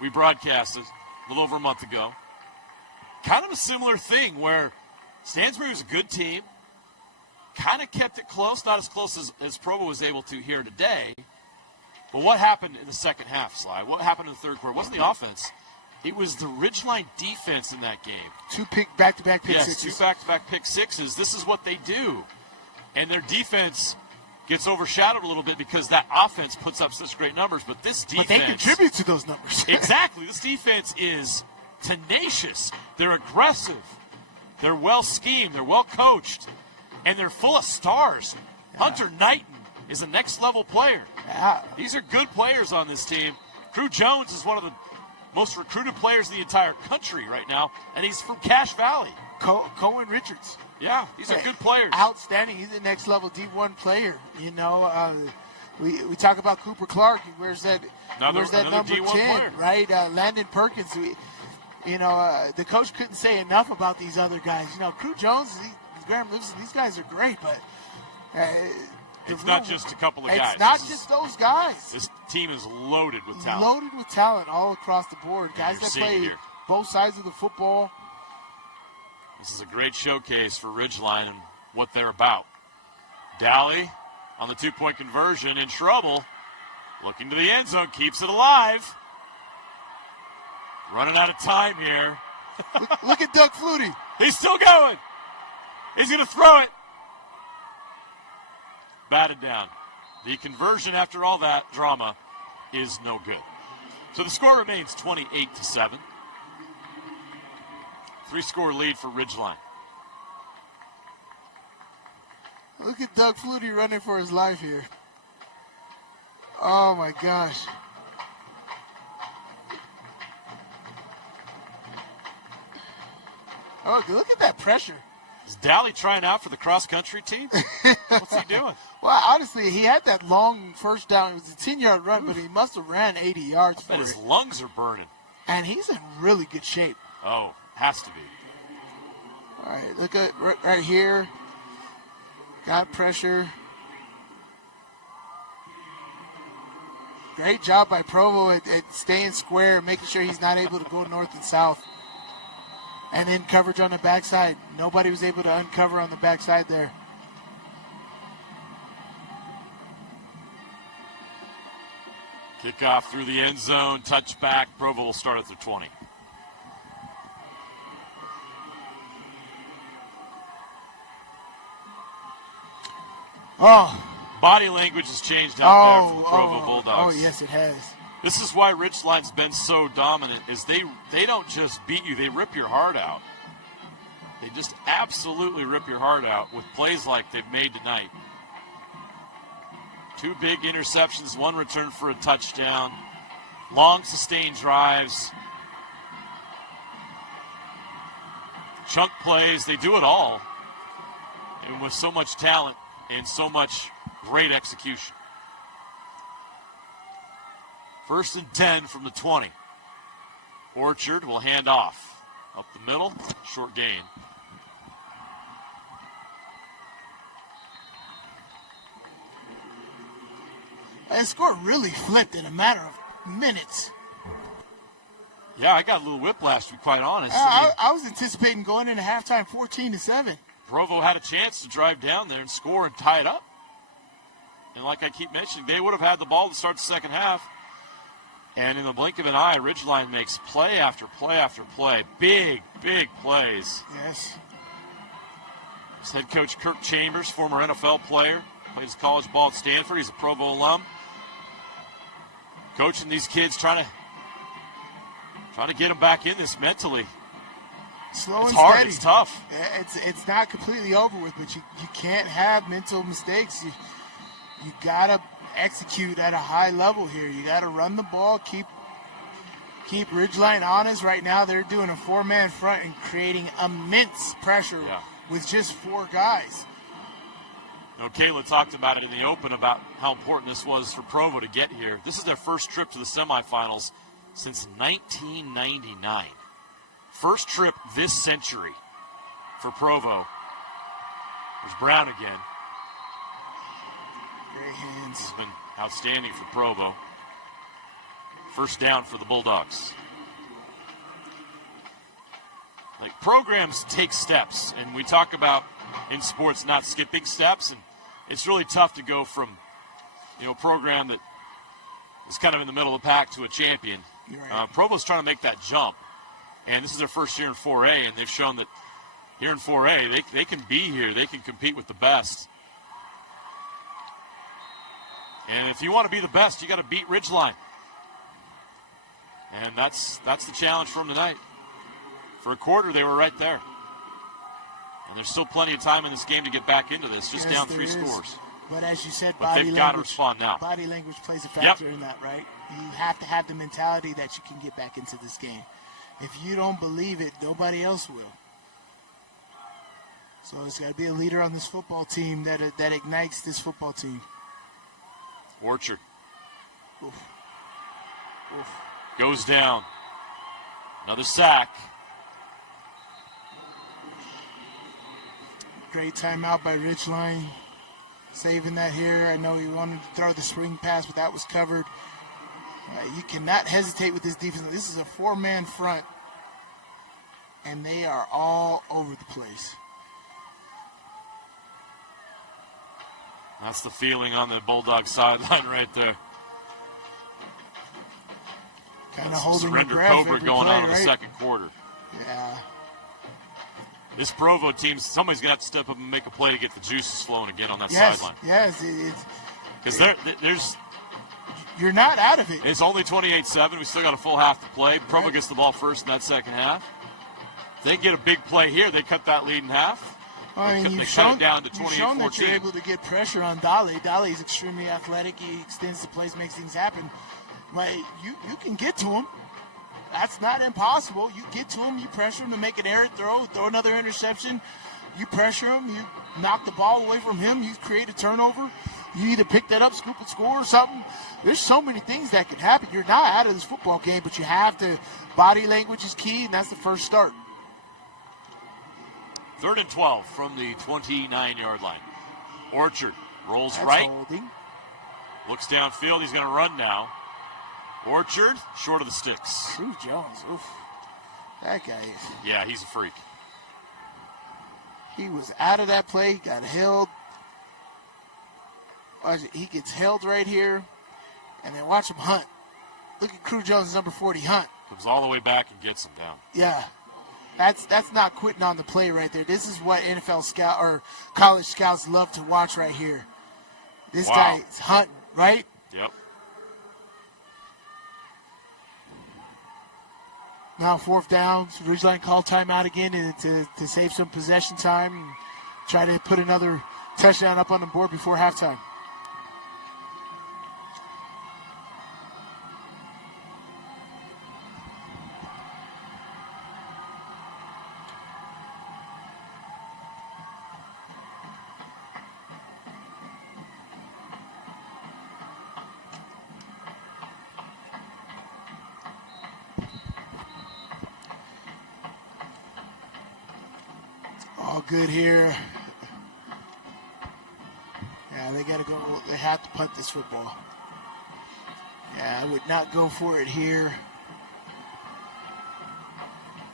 we broadcasted a little over a month ago. Kind of a similar thing where Stansbury was a good team, kind of kept it close, not as close as Provo was able to here today. But what happened in the second half, Sly? What happened in the third quarter? It wasn't the offense. It was the Ridgeline defense in that game. 2 back-to-back pick sixes. Yes, 2 back-to-back pick sixes. This is what they do. And their defense gets overshadowed a little bit because that offense puts up such great numbers. But this defense... But they contribute to those numbers. Exactly. This defense is tenacious. They're aggressive. They're well-schemed. They're well-coached. And they're full of stars. Yeah. Hunter Knighton is a next-level player. Yeah. These are good players on this team. Crew Jones is one of the most recruited players in the entire country right now, and he's from Cache Valley. Cohen Richards. Yeah, these are good players. Outstanding. He's a next-level D1 player. You know, we talk about Cooper Clark. Where's that number D1 10, player. right? Landon Perkins. The coach couldn't say enough about these other guys. You know, Crew Jones, Graham Livingston, these guys are great, but it's not just a couple of guys. It's not just those guys. This team is loaded with talent. Loaded with talent all across the board. Guys that play both sides of the football. This is a great showcase for Ridgeline and what they're about. Dally on the 2-point conversion in trouble. Looking to the end zone, keeps it alive. Running out of time here. Look at Doug Flutie. He's still going. He's going to throw it. Batted down. The conversion after all that drama is no good. So the score remains 28-7. 3-score lead for Ridgeline. Look at Doug Flutie running for his life here. Oh my gosh. Oh, look at that pressure. Is Dally trying out for the cross-country team? What's he doing? Well, honestly, he had that long first down. It was a 10-yard run, but he must have ran 80 yards for it. His lungs are burning. And he's in really good shape. Oh, has to be. All right, look at right here. Got pressure. Great job by Provo at staying square, making sure he's not able to go north and south. And then coverage on the backside. Nobody was able to uncover on the backside there. Kickoff through the end zone, touchback. Provo will start at the 20. Body language has changed out there for the Provo Bulldogs. Oh, yes, it has. This is why Ridgeline's been so dominant, is they don't just beat you, they rip your heart out. They just absolutely rip your heart out with plays like they've made tonight. 2 big interceptions, 1 return for a touchdown, long sustained drives, chunk plays. They do it all, and with so much talent and so much great execution. 1st and 10 from the 20. Orchard will hand off. Up the middle, short gain. The score really flipped in a matter of minutes. Yeah, I got a little whiplash, to be quite honest. I was anticipating going into halftime 14-7. Provo had a chance to drive down there and score and tie it up. And like I keep mentioning, they would have had the ball to start the second half. And in the blink of an eye, Ridgeline makes play after play after play. Big, big plays. Yes. His head coach, Kirk Chambers, former NFL player, played his college ball at Stanford. He's a Provo alum. Coaching these kids, trying to get them back in this mentally. Slow it's and hard. steady. It's tough. It's not completely over with, but you can't have mental mistakes. You gotta execute at a high level here. You gotta run the ball, keep Ridgeline honest. Right now they're doing a 4-man front and creating immense pressure with just 4 guys. You know, Kayla talked about it in the open about how important this was for Provo to get here. This is their first trip to the semifinals since 1999. First trip this century for Provo. There's Brown again. Great hands. He's been outstanding for Provo. First down for the Bulldogs. Like, programs take steps, and we talk about in sports not skipping steps, and it's really tough to go from, a program that is kind of in the middle of the pack to a champion. Right. Provo's trying to make that jump, and this is their first year in 4A, and they've shown that here in 4A they can be here, they can compete with the best. And if you want to be the best, you got to beat Ridgeline, and that's the challenge for them tonight. For a quarter, they were right there. And there's still plenty of time in this game to get back into this, just down 3 scores. But as you said, but they've got to respond now. Body language plays a factor in that, right? You have to have the mentality that you can get back into this game. If you don't believe it, nobody else will. So it's got to be a leader on this football team that ignites this football team. Orchard. Oof. Oof. Goes down. Another sack. Great timeout by Ridgeline. Saving that here. I know he wanted to throw the swing pass, but that was covered. You cannot hesitate with this defense. This is a 4-man front, and they are all over the place. That's the feeling on the Bulldog sideline right there. Kind of holding surrender the Cobra going play, on in the right? second quarter. Yeah. This Provo team, somebody's going to have to step up and make a play to get the juices flowing again on that Yes, sideline. yes. Because there's you're not out of it. It's only 28-7. We still got a full half to play. Provo gets the ball first in that second half. If they get a big play here, they cut that lead in half. I mean, they cut it down to 28-14. You've shown that you're able to get pressure on Dali. Dali is extremely athletic. He extends the plays, makes things happen. But you can get to him. That's not impossible. You get to him, you pressure him to make an errant throw another interception. You pressure him, you knock the ball away from him, you create a turnover. You either pick that up, scoop and score or something. There's so many things that can happen. You're not out of this football game, but you have to. Body language is key, and that's the first start. 3rd and 12 from the 29-yard line. Orchard rolls That's right. Holding. Looks downfield. He's going to run now. Orchard, short of the sticks. Drew Jones. Oof. That guy is. Yeah, he's a freak. He was out of that play, got held. He gets held right here, and then watch him hunt. Look at Drew Jones, number 40, hunt. Comes all the way back and gets him down. Yeah. That's not quitting on the play right there. This is what NFL scout or college scouts love to watch right here. This Wow. guy's hunting, right? Yep. Now 4th down. Ridgeline call timeout again to save some possession time and try to put another touchdown up on the board before halftime. All good here. Yeah, they got to go. They have to punt this football. Yeah, I would not go for it here.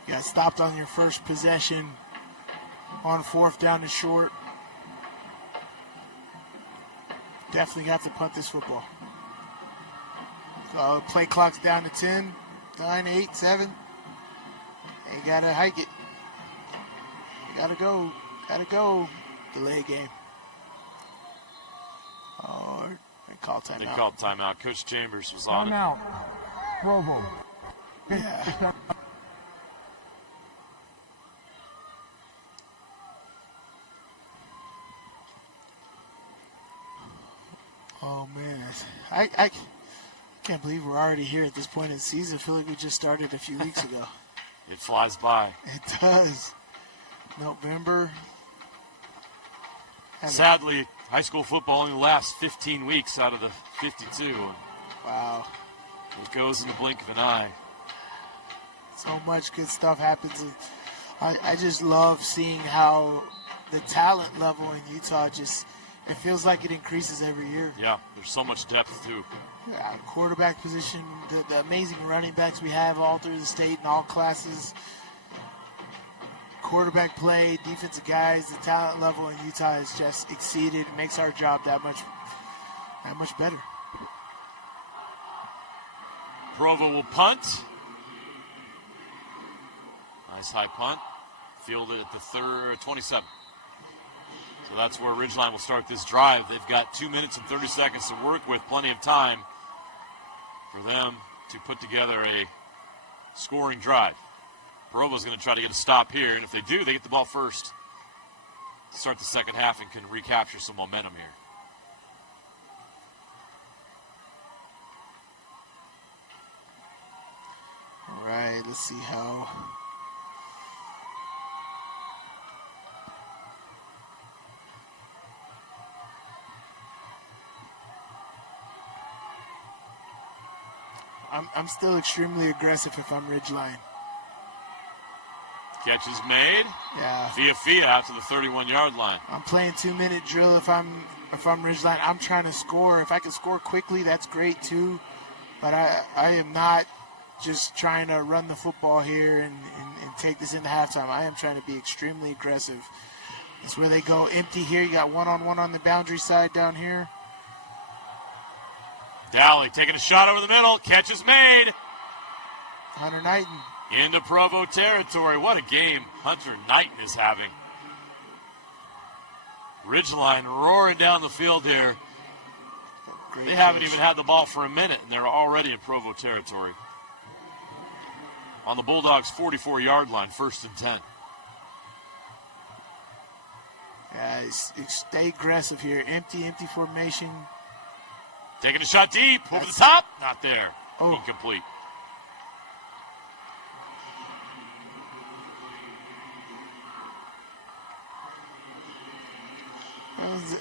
You got stopped on your first possession on 4th down and short. Definitely got to punt this football. Play clock's down to 10, 9, 8, 7. You got to hike it. Gotta go. Delay game. Oh, they called timeout. They called timeout. Coach Chambers was on Timeout. Provo. Yeah. Oh man, I can't believe we're already here at this point in the season. I feel like we just started a few weeks ago. It flies by. It does. November. Sadly, high school football only lasts 15 weeks out of the 52. Wow. It goes in the blink of an eye. So much good stuff happens. And I just love seeing how the talent level in Utah it feels like it increases every year. Yeah, there's so much depth, too. Yeah, quarterback position, the amazing running backs we have all through the state in all classes. Quarterback play, defensive guys, the talent level in Utah has just exceeded. It makes our job that much better. Provo will punt. Nice high punt. Fielded at the 27. So that's where Ridgeline will start this drive. They've got 2 minutes and 30 seconds to work with, plenty of time for them to put together a scoring drive. Provo's going to try to get a stop here, and if they do, they get the ball first. Start the second half and can recapture some momentum here. All right, let's see how. I'm still extremely aggressive if I'm Ridgeline. Catch is made. Yeah. Fia out to the 31-yard line. I'm playing 2-minute drill if I'm Ridgeline. I'm trying to score. If I can score quickly, that's great too. But I am not just trying to run the football here and take this into halftime. I am trying to be extremely aggressive. That's where they go empty here. You got one-on-one on the boundary side down here. Dowling taking a shot over the middle. Catch is made. Hunter Knighton. Into Provo territory. What a game Hunter Knighton is having. Ridgeline roaring down the field here. They haven't even had the ball for a minute, and they're already in Provo territory. On the Bulldogs' 44-yard line, 1st and 10. Yeah, stay aggressive here. Empty formation. Taking a shot deep. Over the top. Not there. Oh. Incomplete.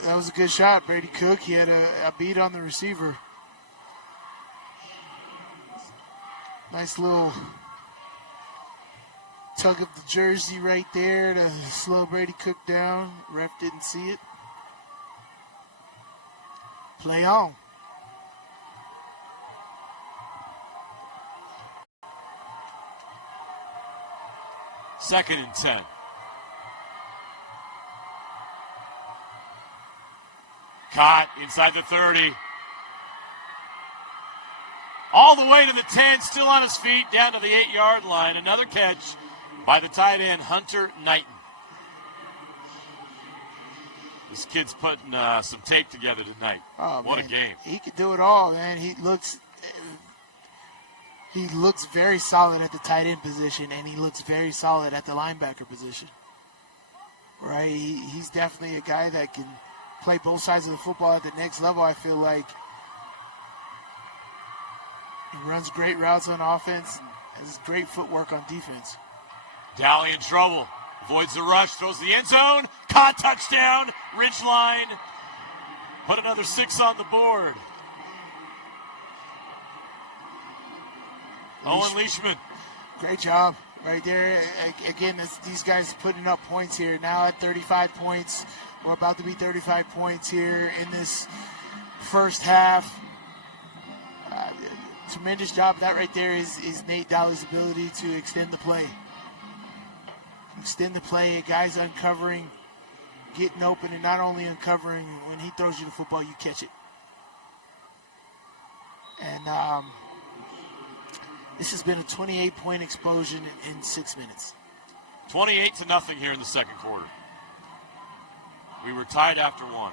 That was a good shot, Brady Cook. He had a beat on the receiver. Nice little tug of the jersey right there to slow Brady Cook down. Ref didn't see it. Play on. Second and 10. Caught inside the 30. All the way to the 10, still on his feet, down to the 8-yard line. Another catch by the tight end, Hunter Knighton. This kid's putting some tape together tonight. Oh, what man. a game. He can do it all, man. He looks very solid at the tight end position, and he looks very solid at the linebacker position. Right? He's definitely a guy that can play both sides of the football at the next level, I feel like. He runs great routes on offense and has great footwork on defense. Dally in trouble. Avoids the rush, throws the end zone. Caught, touchdown. Ridgeline. Put another 6 on the board. Owen Leishman. Great job right there. Again, these guys putting up points here. Now at 35 points. We're about to be 35 points here in this first half. Tremendous job. That right there is Nate Dowley's ability to extend the play. Extend the play. Guys uncovering, getting open, and not only uncovering, when he throws you the football, you catch it. And this has been a 28-point explosion in 6 minutes. 28-0 here in the second quarter. We were tied after 1.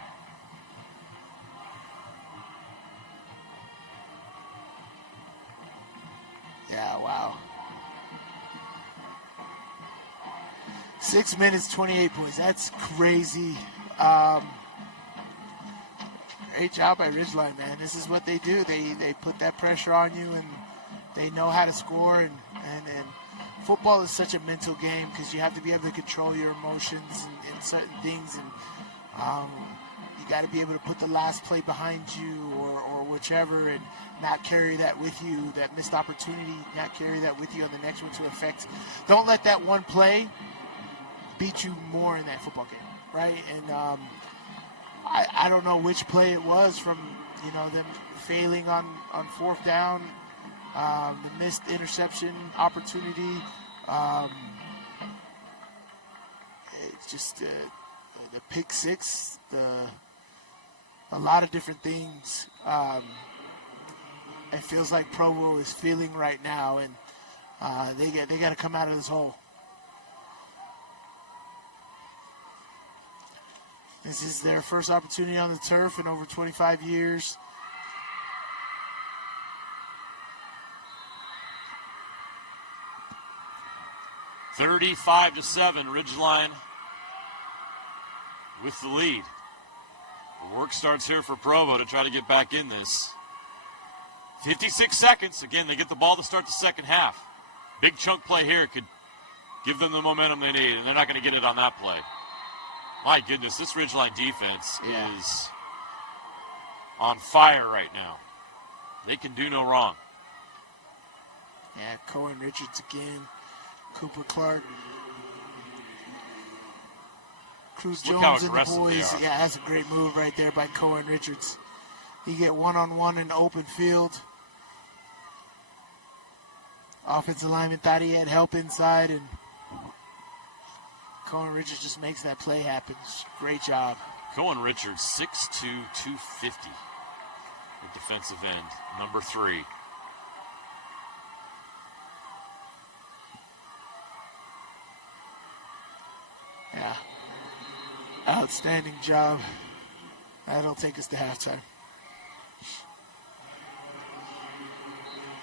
Yeah, wow. 6 minutes, 28 points. That's crazy. Great job by Ridgeline, man. This is what they do. They put that pressure on you, and they know how to score. And football is such a mental game because you have to be able to control your emotions and certain things. And you got to be able to put the last play behind you or whichever, and not carry that with you, that missed opportunity, not carry that with you on the next one to affect. Don't let that one play beat you more in that football game, right? And I don't know which play it was from, them failing on fourth down, the missed interception opportunity, it's just the pick six, a lot of different things. It feels like Provo is feeling right now, and they got to come out of this hole. This is their first opportunity on the turf in over 25 years. $35-7, Ridgeline with the lead. The work starts here for Provo to try to get back in this. 56 seconds. Again, they get the ball to start the second half. Big chunk play here could give them the momentum they need, and they're not going to get it on that play. My goodness, this Ridgeline defense is on fire right now. They can do no wrong. Yeah, Cohen Richards again. Cooper Clark. Cruz Jones and the boys. Yeah, that's a great move right there by Cohen Richards. You get one-on-one in the open field. Offensive lineman thought he had help inside, and Cohen Richards just makes that play happen. Great job. Cohen Richards, 6'2", 250. The defensive end, number 3. Yeah. Outstanding job. That'll take us to halftime.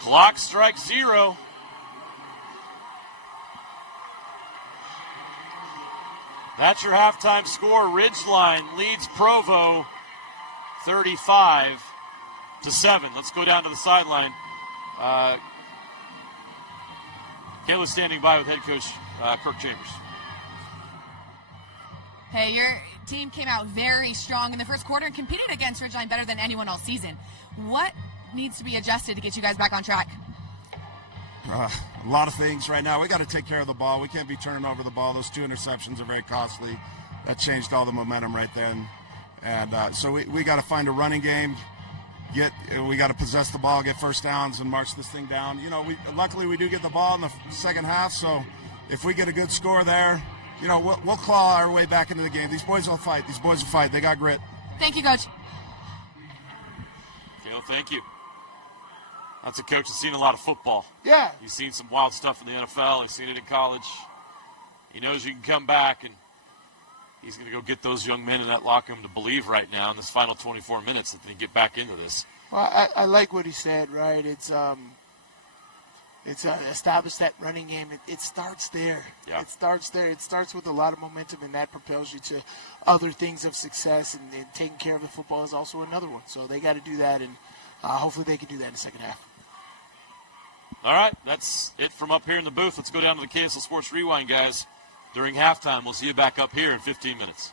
Clock strikes 0. That's your halftime score. Ridgeline leads Provo 35-7. Let's go down to the sideline. Kayla's standing by with head coach Kirk Chambers. Hey, your team came out very strong in the first quarter and competed against Ridgeline better than anyone all season. What needs to be adjusted to get you guys back on track? A lot of things right now. We got to take care of the ball. We can't be turning over the ball. Those 2 interceptions are very costly. That changed all the momentum right then. And so we got to find a running game. We got to possess the ball, get first downs, and march this thing down. Luckily we do get the ball in the second half. So if we get a good score there, we'll claw our way back into the game. These boys will fight. They got grit. Thank you, Coach. Kayla, thank you. That's a coach that's seen a lot of football. Yeah. He's seen some wild stuff in the NFL. He's seen it in college. He knows you can come back and he's going to go get those young men in that locker room to believe right now in this final 24 minutes that they get back into this. Well, I like what he said, right? It's establish that running game. It starts there. Yeah. It starts there. It starts with a lot of momentum, and that propels you to other things of success. And taking care of the football is also another one. So they got to do that, and hopefully they can do that in the second half. All right, that's it from up here in the booth. Let's go down to the KSL Sports Rewind, guys. During halftime, we'll see you back up here in 15 minutes.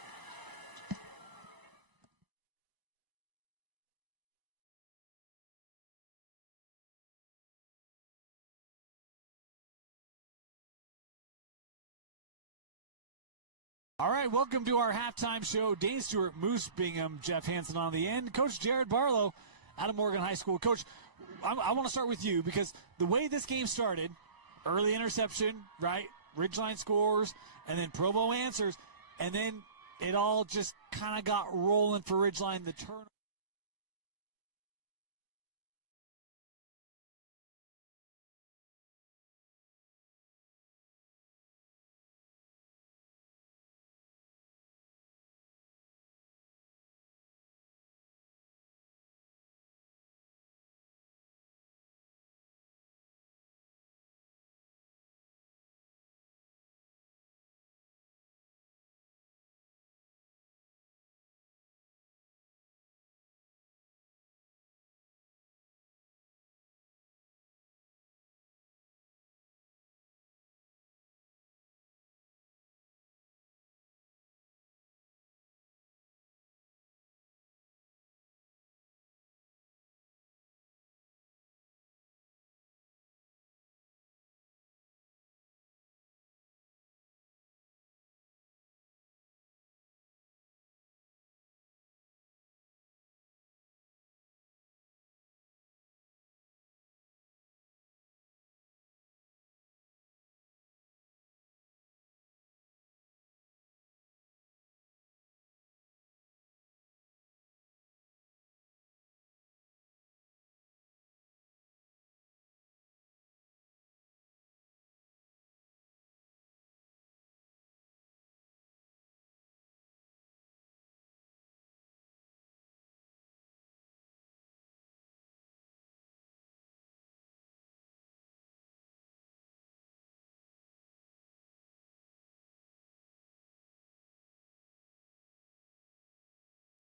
All right, welcome to our halftime show. Dane Stewart, Moose Bingham, Jeff Hansen on the end. Coach Jared Barlow out of Morgan High School. Coach, I want to start with you because the way this game started, early interception, right? Ridgeline scores, and then Provo answers, and then it all just kind of got rolling for Ridgeline. The turn.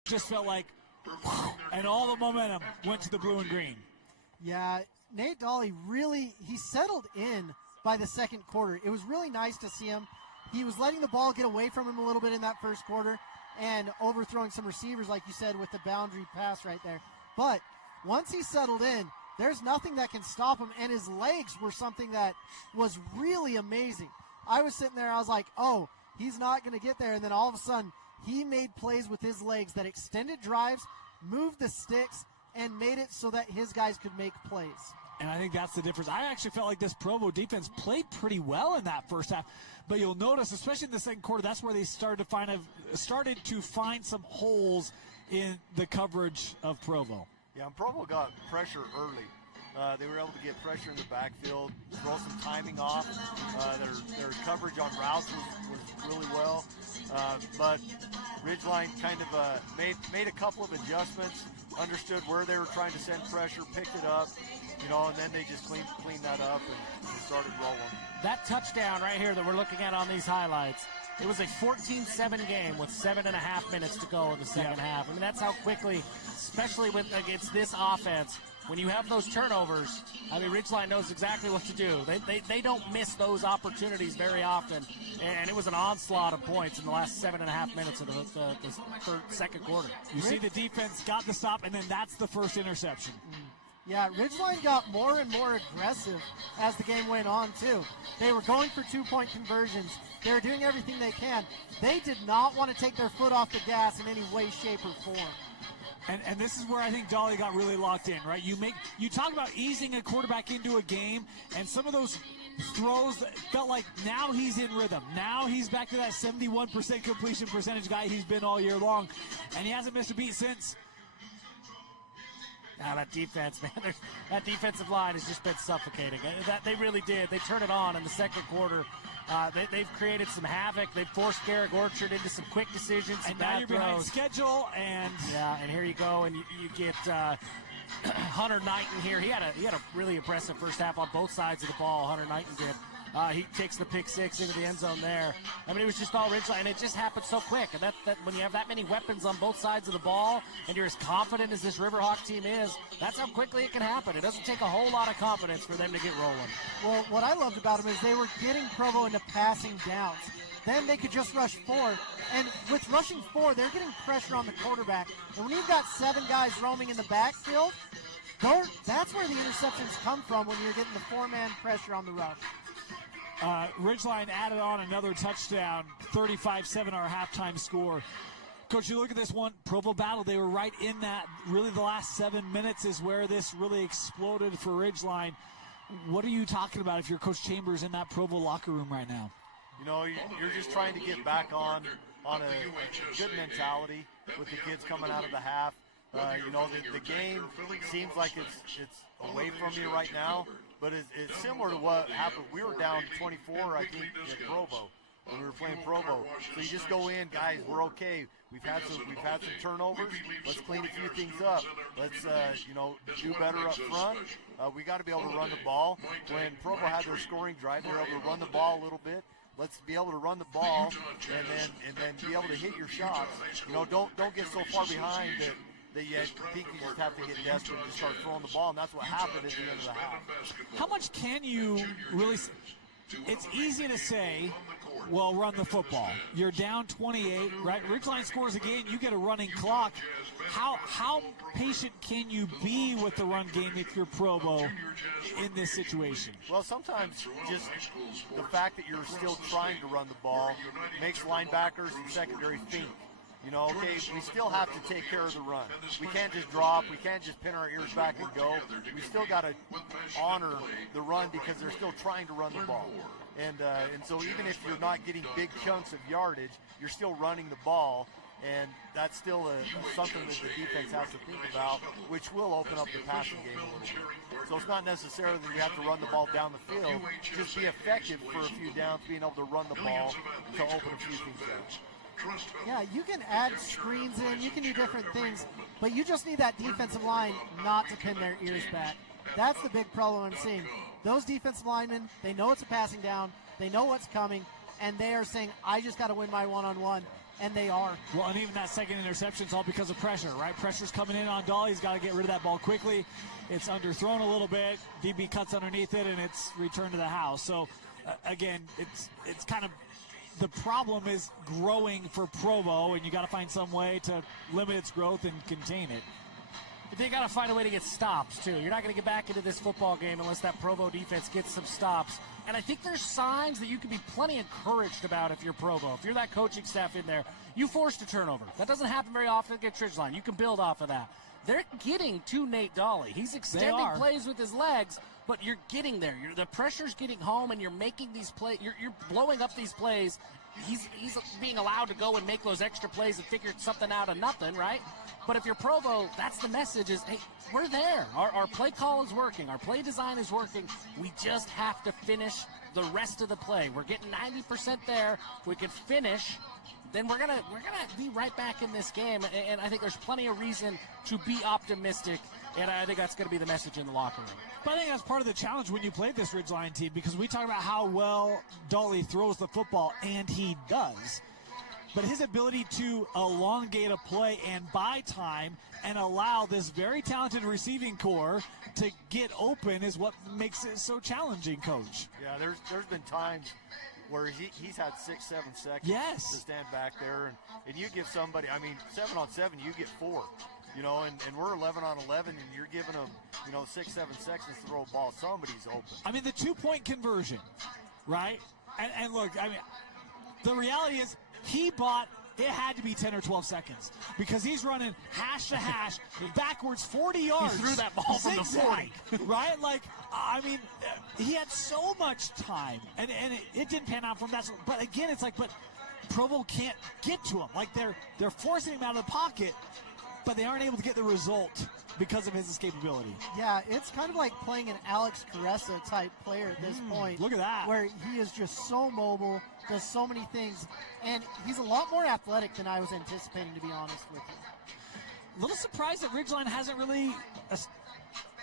Just felt like, and all the momentum went to the blue and green. Yeah, Nate Dolly he settled in by the second quarter. It was really nice to see him. He was letting the ball get away from him a little bit in that first quarter and overthrowing some receivers, like you said, with the boundary pass right there. But once he settled in, there's nothing that can stop him, and his legs were something that was really amazing. I was sitting there, I was like, oh, he's not going to get there, and then all of a sudden, he made plays with his legs that extended drives, moved the sticks, and made it so that his guys could make plays. And I think that's the difference. I actually felt like this Provo defense played pretty well in that first half. But you'll notice, especially in the second quarter, that's where they started to find some holes in the coverage of Provo. Yeah, and Provo got pressure early. They were able to get pressure in the backfield, throw some timing off. Their coverage on routes was really well. But Ridgeline kind of made a couple of adjustments, understood where they were trying to send pressure, picked it up, and then they just cleaned that up and started rolling. That touchdown right here that we're looking at on these highlights, it was a 14-7 game with 7.5 minutes to go in the second half. I mean, that's how quickly, especially against this offense, when you have those turnovers, I mean, Ridgeline knows exactly what to do. They don't miss those opportunities very often, and it was an onslaught of points in the last 7.5 minutes of the second quarter. You see the defense got the stop, and then that's the first interception. Yeah, Ridgeline got more and more aggressive as the game went on, too. They were going for two-point conversions. They were doing everything they can. They did not want to take their foot off the gas in any way, shape, or form. And this is where I think Dolly got really locked in, right? You talk about easing a quarterback into a game, and some of those throws felt like now he's in rhythm. Now he's back to that 71% completion percentage guy he's been all year long, and he hasn't missed a beat since. Now that defense, man, that defensive line has just been suffocating. They really did. They turned it on in the second quarter. They've created some havoc. They've forced Garrick Orchard into some quick decisions. And now you're behind schedule, and and here you go, and you get Hunter Knighton here. He had a really impressive first half on both sides of the ball. Hunter Knighton did. He takes the pick six into the end zone there. I mean, it was just all Ridgeline, and it just happened so quick. And that when you have that many weapons on both sides of the ball, and you're as confident as this Riverhawk team is, that's how quickly it can happen. It doesn't take a whole lot of confidence for them to get rolling. Well, what I loved about them is they were getting Provo into passing downs. Then they could just rush 4. And with rushing 4, they're getting pressure on the quarterback. And when you've got 7 guys roaming in the backfield, that's where the interceptions come from, when you're getting the 4-man pressure on the rush. Ridgeline added on another touchdown, 35-7 our halftime score. Coach, you look at this one, Provo battle, they were right in that. Really the last 7 minutes is where this really exploded for Ridgeline. What are you talking about if you're Coach Chambers in that Provo locker room right now? You know, you're just trying to get back on a good mentality with the kids coming out of the half. You know, the game seems like it's away from you right now, but it's similar to what happened. We were down 24, I think, at Provo when we were playing Provo. So you just go in, guys, we're okay. We've had some turnovers. Let's clean a few things up. Let's do better up front. We got to be able to run the ball. When Provo had their scoring drive, they were able to run the ball a little bit. Let's be able to run the ball and then be able to hit your shots. You know, don't get so far behind that you think you just have to get desperate and just start throwing the ball, and that's what happened at the end of the half. How much can you really – it's easy to say, well, run the football. You're down 28, right? Ridgeline scores again, you get a running clock. How patient can you be with the run game if you're Provo in this situation? Well, sometimes just the fact that you're still trying to run the ball makes linebackers and secondary think. You know, okay, we still have to take care of the run. We can't just drop. We can't just pin our ears back and go. We still got to honor the run because they're still trying to run the ball. And so even if you're not getting big chunks of yardage, you're still running the ball. And that's still something that the defense has to think about, which will open up the passing game a little bit. So it's not necessarily that you have to run the ball down the field. Just be effective for a few downs, being able to run the ball to open a few things out. Yeah, you can add screens in, you can do different things, but you just need that defensive line not to pin their ears back. That's the big problem I'm seeing. Those defensive linemen, they know it's a passing down, they know what's coming, and they are saying, I just got to win my one-on-one, and they are. Well, and even that second interception is all because of pressure, right? Pressure's coming in on Dahl. He's got to get rid of that ball quickly. It's underthrown a little bit. DB cuts underneath it, and it's returned to the house. So, again, it's kind of the problem is growing for Provo, and you got to find some way to limit its growth and contain it. They got to find a way to get stops, too. You're not going to get back into this football game unless that Provo defense gets some stops. And I think there's signs that you can be plenty encouraged about if you're Provo. If you're that coaching staff in there, you forced a turnover. That doesn't happen very often against Ridgeline. You can build off of that. They're getting to Nate Dawley. He's extending plays with his legs, but you're getting there. The pressure's getting home, and you're making these plays. You're blowing up these plays. He's being allowed to go and make those extra plays and figure something out of nothing, right? But if you're Provo, that's the message is, hey, we're there. Our play call is working. Our play design is working. We just have to finish the rest of the play. We're getting 90% there. If we can finish, then we're gonna be right back in this game. And I think there's plenty of reason to be optimistic. And I think that's going to be the message in the locker room. But I think that's part of the challenge when you play this Ridgeline team, because we talk about how well Dawley throws the football, and he does. But his ability to elongate a play and buy time and allow this very talented receiving core to get open is what makes it so challenging, Coach. Yeah, there's been times where he's had 6-7 seconds to stand back there, and you give somebody, 7-on-7, you get 4. You know, and we're 11-on-11, and you're giving them, 6-7 seconds to throw a ball. Somebody's open. The 2-point conversion, right? And look, the reality is it had to be 10 or 12 seconds because he's running hash to hash backwards 40 yards. He threw that ball from the 40. Right? He had so much time, and it didn't pan out from that. But again, but Provo can't get to him. They're forcing him out of the pocket. but they aren't able to get the result because of his escapability. Yeah, it's kind of like playing an Alex Caressa type player at this point. Look at that. Where he is just so mobile, does so many things, and he's a lot more athletic than I was anticipating, to be honest with you. A little surprised that Ridgeline hasn't really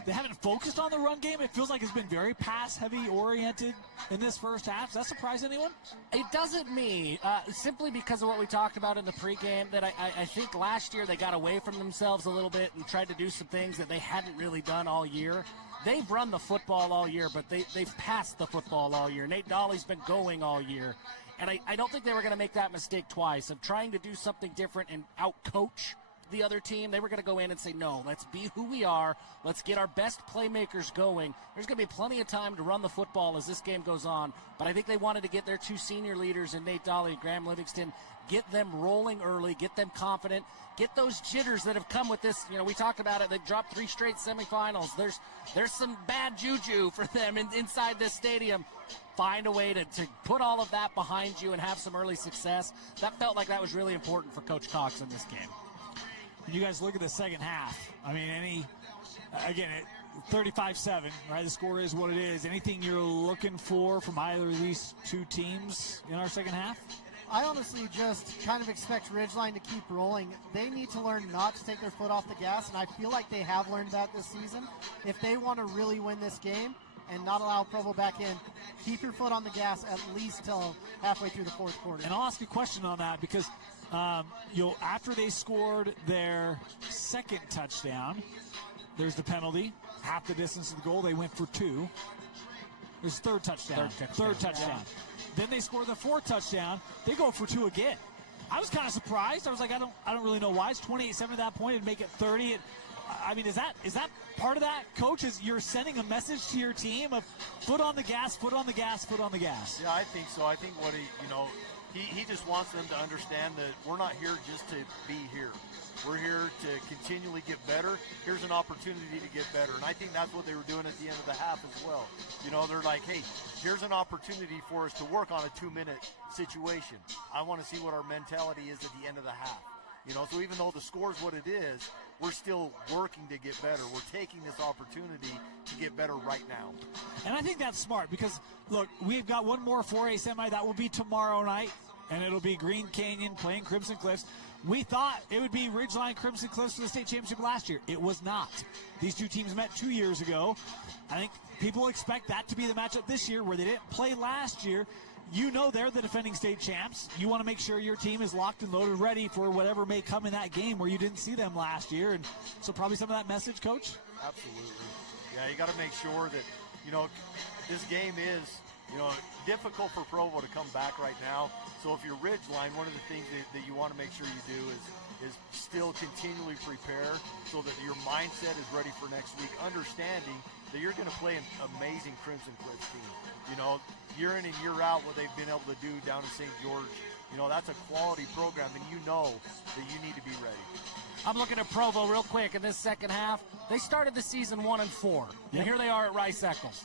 they haven't focused on the run game. It feels like it's been very pass-heavy oriented in this first half. Does that surprise anyone? It doesn't me, simply because of what we talked about in the pregame, that I think last year they got away from themselves a little bit and tried to do some things that they hadn't really done all year. They've run the football all year, but they've passed the football all year. Nate Dolly's been going all year. And I don't think they were going to make that mistake twice of trying to do something different and out-coach the other team. They were going to go in and say, no, let's be who we are. Let's get our best playmakers going. There's going to be plenty of time to run the football as this game goes on. But I think they wanted to get their two senior leaders in Nate Dolly and Graham Livingston, get them rolling early, get them confident, get those jitters that have come with this. You know, we talked about it. They dropped 3 straight semifinals. There's some bad juju for them inside this stadium. Find a way to put all of that behind you and have some early success. That felt like that was really important for Coach Cox in this game. When you guys look at the second half, I mean, 35-7, right? The score is what it is. Anything you're looking for from either of these two teams in our second half? I honestly just kind of expect Ridgeline to keep rolling. They need to learn not to take their foot off the gas, and I feel like they have learned that this season. If they want to really win this game and not allow Provo back in, keep your foot on the gas at least till halfway through the fourth quarter. And I'll ask a question on that because after they scored their second touchdown, there's the penalty, half the distance of the goal. They went for 2. There's third touchdown. Yeah. Then they score the 4th touchdown. They go for 2 again. I was kind of surprised. I was like, I don't really know why. It's 28-7 at that point and make it 30. I mean, is that part of that, Coach? Is you're sending a message to your team of foot on the gas, foot on the gas, foot on the gas? Yeah, I think so. I think what he just wants them to understand that we're not here just to be here. We're here to continually get better. Here's an opportunity to get better. And I think that's what they were doing at the end of the half as well. You know, they're like, hey, here's an opportunity for us to work on a 2-minute situation. I want to see what our mentality is at the end of the half. You know, so even though the score's what it is, we're still working to get better. We're taking this opportunity to get better right now. And I think that's smart because, look, we've got one more 4A semi. That will be tomorrow night, and it'll be Green Canyon playing Crimson Cliffs. We thought it would be Ridgeline Crimson Cliffs for the state championship last year. It was not. These two teams met 2 years ago. I think people expect that to be the matchup this year where they didn't play last year. You know they're the defending state champs. You want to make sure your team is locked and loaded, ready for whatever may come in that game where you didn't see them last year. And so probably some of that message, Coach? Absolutely. Yeah, you got to make sure that, you know, this game is, you know, difficult for Provo to come back right now. So if you're Ridgeline, one of the things that you want to make sure you do is still continually prepare so that your mindset is ready for next week, understanding that you're going to play an amazing Crimson Cliffs team. You know, year in and year out, what they've been able to do down in St. George, you know, that's a quality program, and you know that you need to be ready. I'm looking at Provo real quick in this second half. They started the season 1-4, and here they are at Rice-Eccles.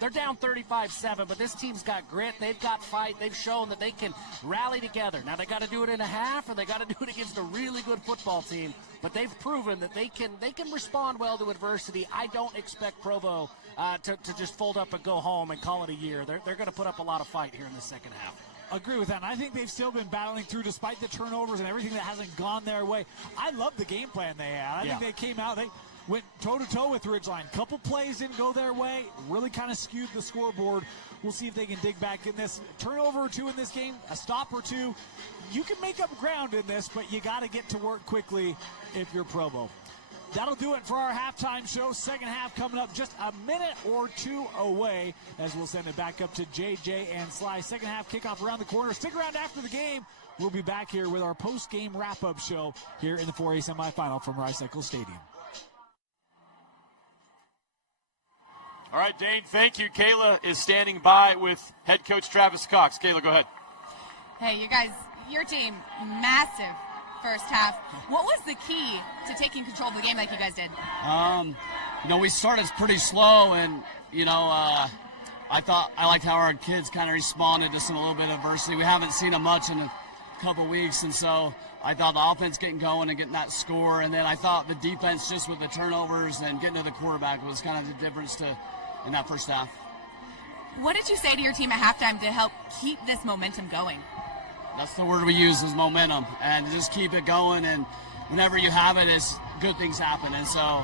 They're down 35-7, but this team's got grit. They've got fight. They've shown that they can rally together. Now, they got to do it in a half, or they got to do it against a really good football team. But they've proven that they can respond well to adversity. I don't expect Provo to just fold up and go home and call it a year. They're going to put up a lot of fight here in the second half. Agree with that. And I think they've still been battling through despite the turnovers and everything that hasn't gone their way. I love the game plan they had. I think they came out. They went toe-to-toe with Ridgeline. Couple plays didn't go their way. Really kind of skewed the scoreboard. We'll see if they can dig back in this. Turnover or 2 in this game, a stop or 2. You can make up ground in this, but you got to get to work quickly if you're Provo. That'll do it for our halftime show. Second half coming up just a minute or 2 away as we'll send it back up to JJ and Sly. Second half kickoff around the corner. Stick around after the game. We'll be back here with our post-game wrap-up show here in the 4A semifinal from Rice-Eccles Stadium. All right, Dane, thank you. Kayla is standing by with head coach Travis Cox. Kayla, go ahead. Hey, you guys, your team, massive first half. What was the key to taking control of the game like you guys did? You know, we started pretty slow, and, you know, I liked how our kids kind of responded to some a little bit of adversity. We haven't seen them much in a couple weeks, and so I thought the offense getting going and getting that score, and then I thought the defense just with the turnovers and getting to the quarterback was kind of the difference in that first half. What did you say to your team at halftime to help keep this momentum going? That's the word we use, is momentum, and just keep it going, and whenever you have it, it's good things happen. And so,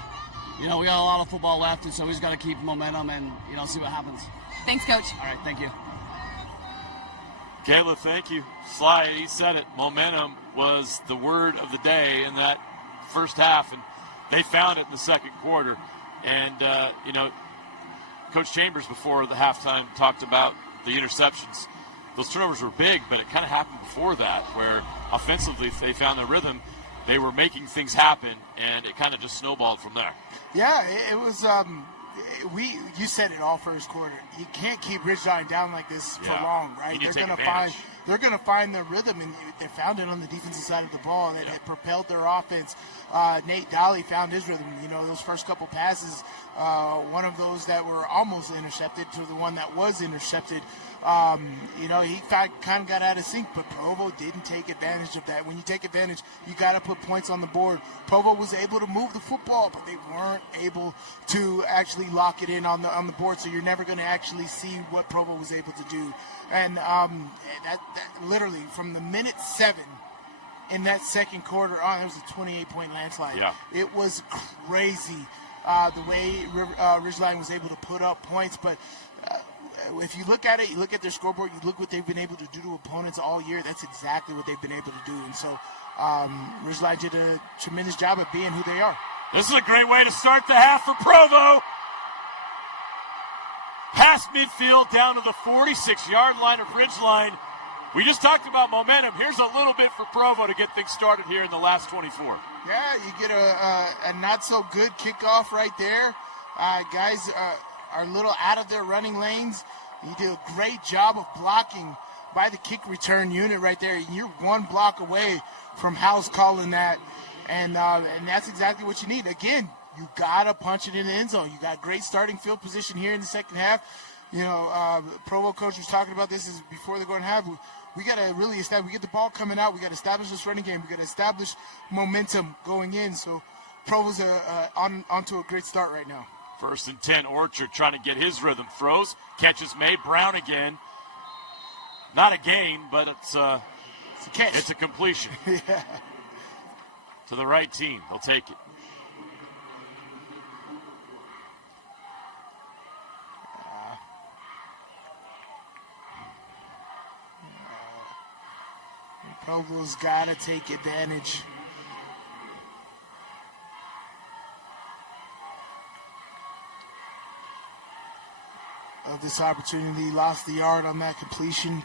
we got a lot of football left, and so we just got to keep momentum and, see what happens. Thanks, Coach. All right, thank you. Kayla, thank you. Sly, he said it. Momentum was the word of the day in that first half, and they found it in the second quarter. And, Coach Chambers before the halftime talked about the interceptions. Those turnovers were big, but it kind of happened before that, where offensively they found their rhythm. They were making things happen, and it kind of just snowballed from there. Yeah, it was. You said it all first quarter. You can't keep Ridgeline down like this for long, right? They're gonna find their rhythm, and they found it on the defensive side of the ball. It propelled their offense. Nate Dolly found his rhythm. Those first couple passes, one of those that were almost intercepted to the one that was intercepted. He kind of got out of sync, but Provo didn't take advantage of that. When you take advantage, you got to put points on the board. Provo was able to move the football, but they weren't able to actually lock it in on the board. So you're never going to actually see what Provo was able to do. And that literally from the minute 7 in that second quarter on, there was a 28-point landslide. Yeah. It was crazy the way Ridgeline was able to put up points, but. If you look at it, you look at their scoreboard, you look what they've been able to do to opponents all year, that's exactly what they've been able to do. And so Ridgeline did a tremendous job of being who they are. This is a great way to start the half for Provo. Past midfield down to the 46-yard line of Ridgeline. We just talked about momentum. Here's a little bit for Provo to get things started here in the last 24. Yeah, you get a not-so-good kickoff right there. Guys are a little out of their running lanes. You did a great job of blocking by the kick return unit right there. You're one block away from House calling that, and that's exactly what you need. Again, you got to punch it in the end zone. You got great starting field position here in the second half. Provo coach was talking about this is before they're going to have. We got to really establish. We get the ball coming out. We got to establish this running game. We got to establish momentum going in. So Provo's onto a great start right now. 1st and 10, Orchard trying to get his rhythm. Throws, catches made. Brown again. Not a gain, but it's a catch. It's a completion. Yeah. To the right team. They'll take it. Provo's got to take advantage. Of this opportunity, lost the yard on that completion.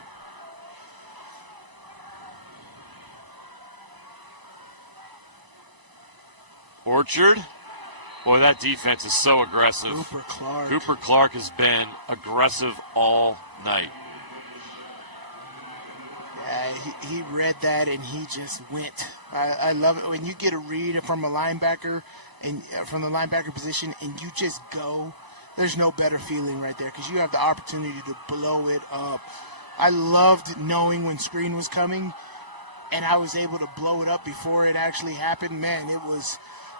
Orchard, boy, that defense is so aggressive. Cooper Clark has been aggressive all night. Yeah, he read that and he just went. I love it when you get a read from a linebacker and from the linebacker position and you just go. There's no better feeling right there because you have the opportunity to blow it up. I loved knowing when screen was coming and I was able to blow it up before it actually happened. Man,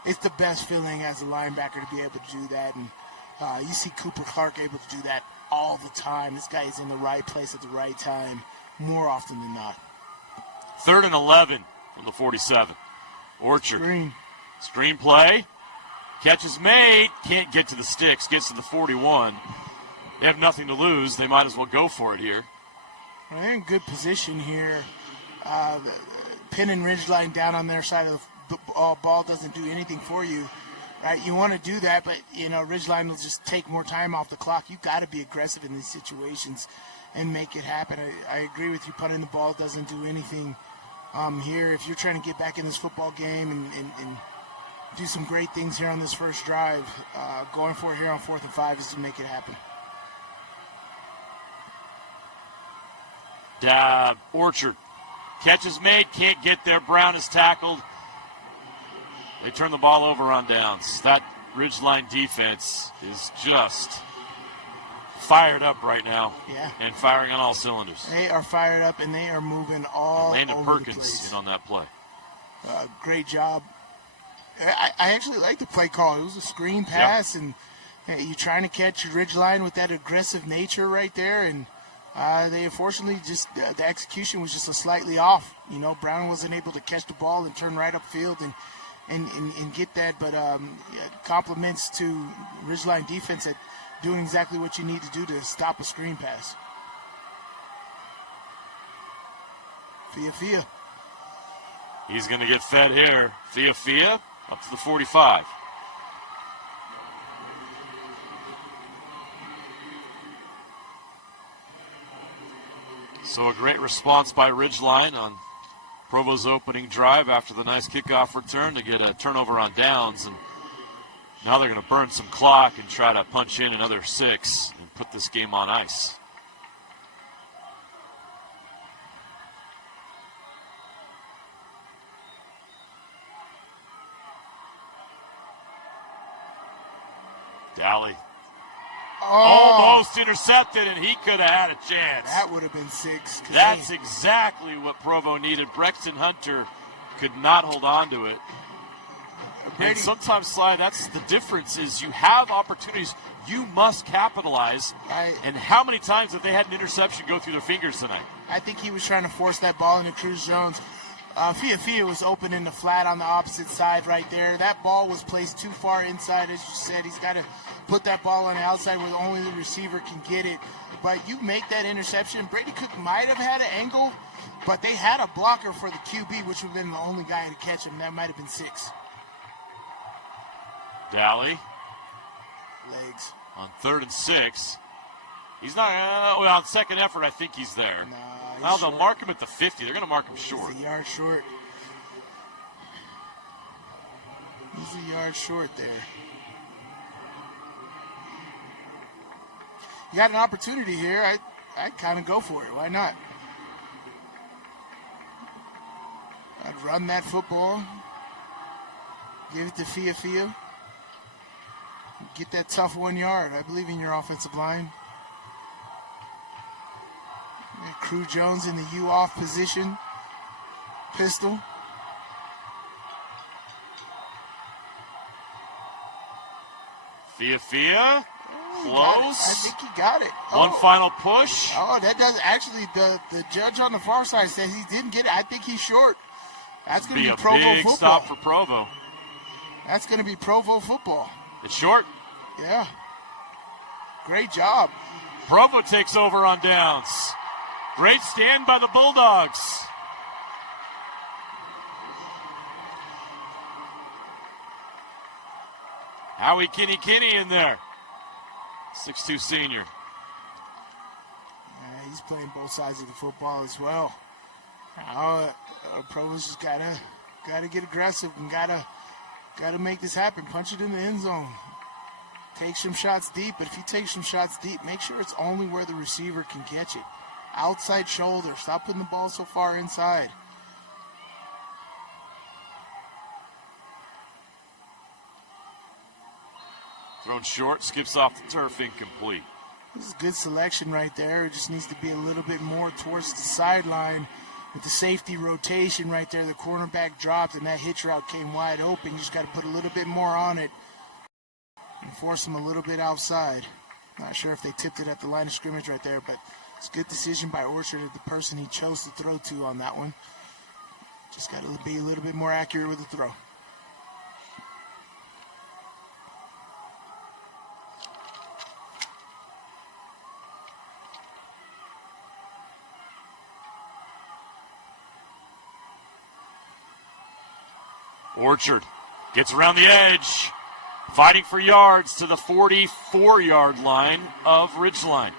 it's the best feeling as a linebacker to be able to do that. And you see Cooper Clark able to do that all the time. This guy is in the right place at the right time more often than not. 3rd and 11 from the 47. Orchard. Screen play. Catch is made, can't get to the sticks, gets to the 41. They have nothing to lose. They might as well go for it here. They're in good position here. Pinning Ridgeline down on their side of the ball doesn't do anything for you. Right? You want to do that, but Ridgeline will just take more time off the clock. You've got to be aggressive in these situations and make it happen. I agree with you. Punting the ball doesn't do anything here. If you're trying to get back in this football game and do some great things here on this first drive. Going for it here on 4th and 5 is to make it happen. Orchard. Catch is made, can't get there. Brown is tackled. They turn the ball over on downs. That Ridgeline defense is just fired up right now. Yeah. And firing on all cylinders. They are fired up, and they are moving all Landon over Perkins the place. in on that play. Great job. I actually like the play call. It was a screen pass, and you're trying to catch Ridgeline with that aggressive nature right there, and they unfortunately just the execution was just slightly off. You know, Brown wasn't able to catch the ball and turn right upfield and get that, but compliments to Ridgeline defense at doing exactly what you need to do to stop a screen pass. Fia. He's going to get fed here. Fia up to the 45. So a great response by Ridgeline on Provo's opening drive after the nice kickoff return to get a turnover on downs. And now they're going to burn some clock and try to punch in another 6 and put this game on ice. Dally. Almost intercepted, and he could have had a chance. That would have been 6. That's exactly what Provo needed. Brexton Hunter could not hold on to it. And sometimes, Sly, that's the difference is you have opportunities. You must capitalize. And how many times have they had an interception go through their fingers tonight? I think he was trying to force that ball into Cruz Jones. Fia was open in the flat on the opposite side right there. That ball was placed too far inside, as you said. He's got to put that ball on the outside where only the receiver can get it. But you make that interception. Brady Cook might have had an angle, but they had a blocker for the QB, which would have been the only guy to catch him. That might have been 6. Dally. Legs. On 3rd and 6. He's not, on second effort, I think he's there. Now they'll mark him at the 50. They're going to mark him short. He's a yard short. He's a yard short there. You got an opportunity here. I'd kind of go for it. Why not? I'd run that football. Give it to Fia. Get that tough 1 yard. I believe in your offensive line. Crew Jones in the U off position. Pistol. Fia. Close. I think he got it. One final push. Oh, that does actually. The judge on the far side says he didn't get it. I think he's short. That's going to be Provo big football. Stop for Provo. That's going to be Provo football. It's short. Yeah. Great job. Provo takes over on downs. Great stand by the Bulldogs. Howie Kinney in there. 6'2" senior. Yeah, he's playing both sides of the football as well. Provo's just gotta get aggressive and gotta make this happen. Punch it in the end zone. Take some shots deep, but if you take some shots deep, make sure it's only where the receiver can catch it. Outside shoulder. Stop putting the ball so far inside. Thrown short, skips off the turf, incomplete. This is a good selection right there. It just needs to be a little bit more towards the sideline with the safety rotation right there. The cornerback dropped, and that hitch route came wide open. You just got to put a little bit more on it and force him a little bit outside. Not sure if they tipped it at the line of scrimmage right there, but it's a good decision by Orchard of the person he chose to throw to on that one. Just got to be a little bit more accurate with the throw. Orchard gets around the edge, fighting for yards to the 44-yard line of Ridgeline.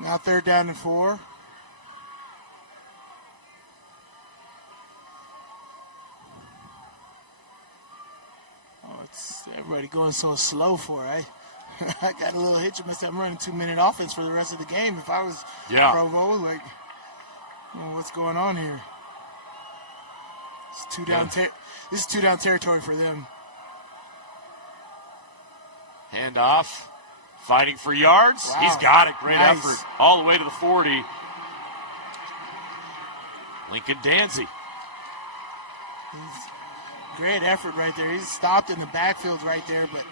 Now 3rd down and 4. Everybody going so slow for it. I got a little hitch. I'm running 2-minute offense for the rest of the game. If I was Provo, like, well, what's going on here? It's this is 2-down territory for them. Handoff. Fighting for yards. Wow. He's got it. Great Nice. effort. All the way to the 40. Lincoln Danzy. Great effort right there. He's stopped in the backfield right there, but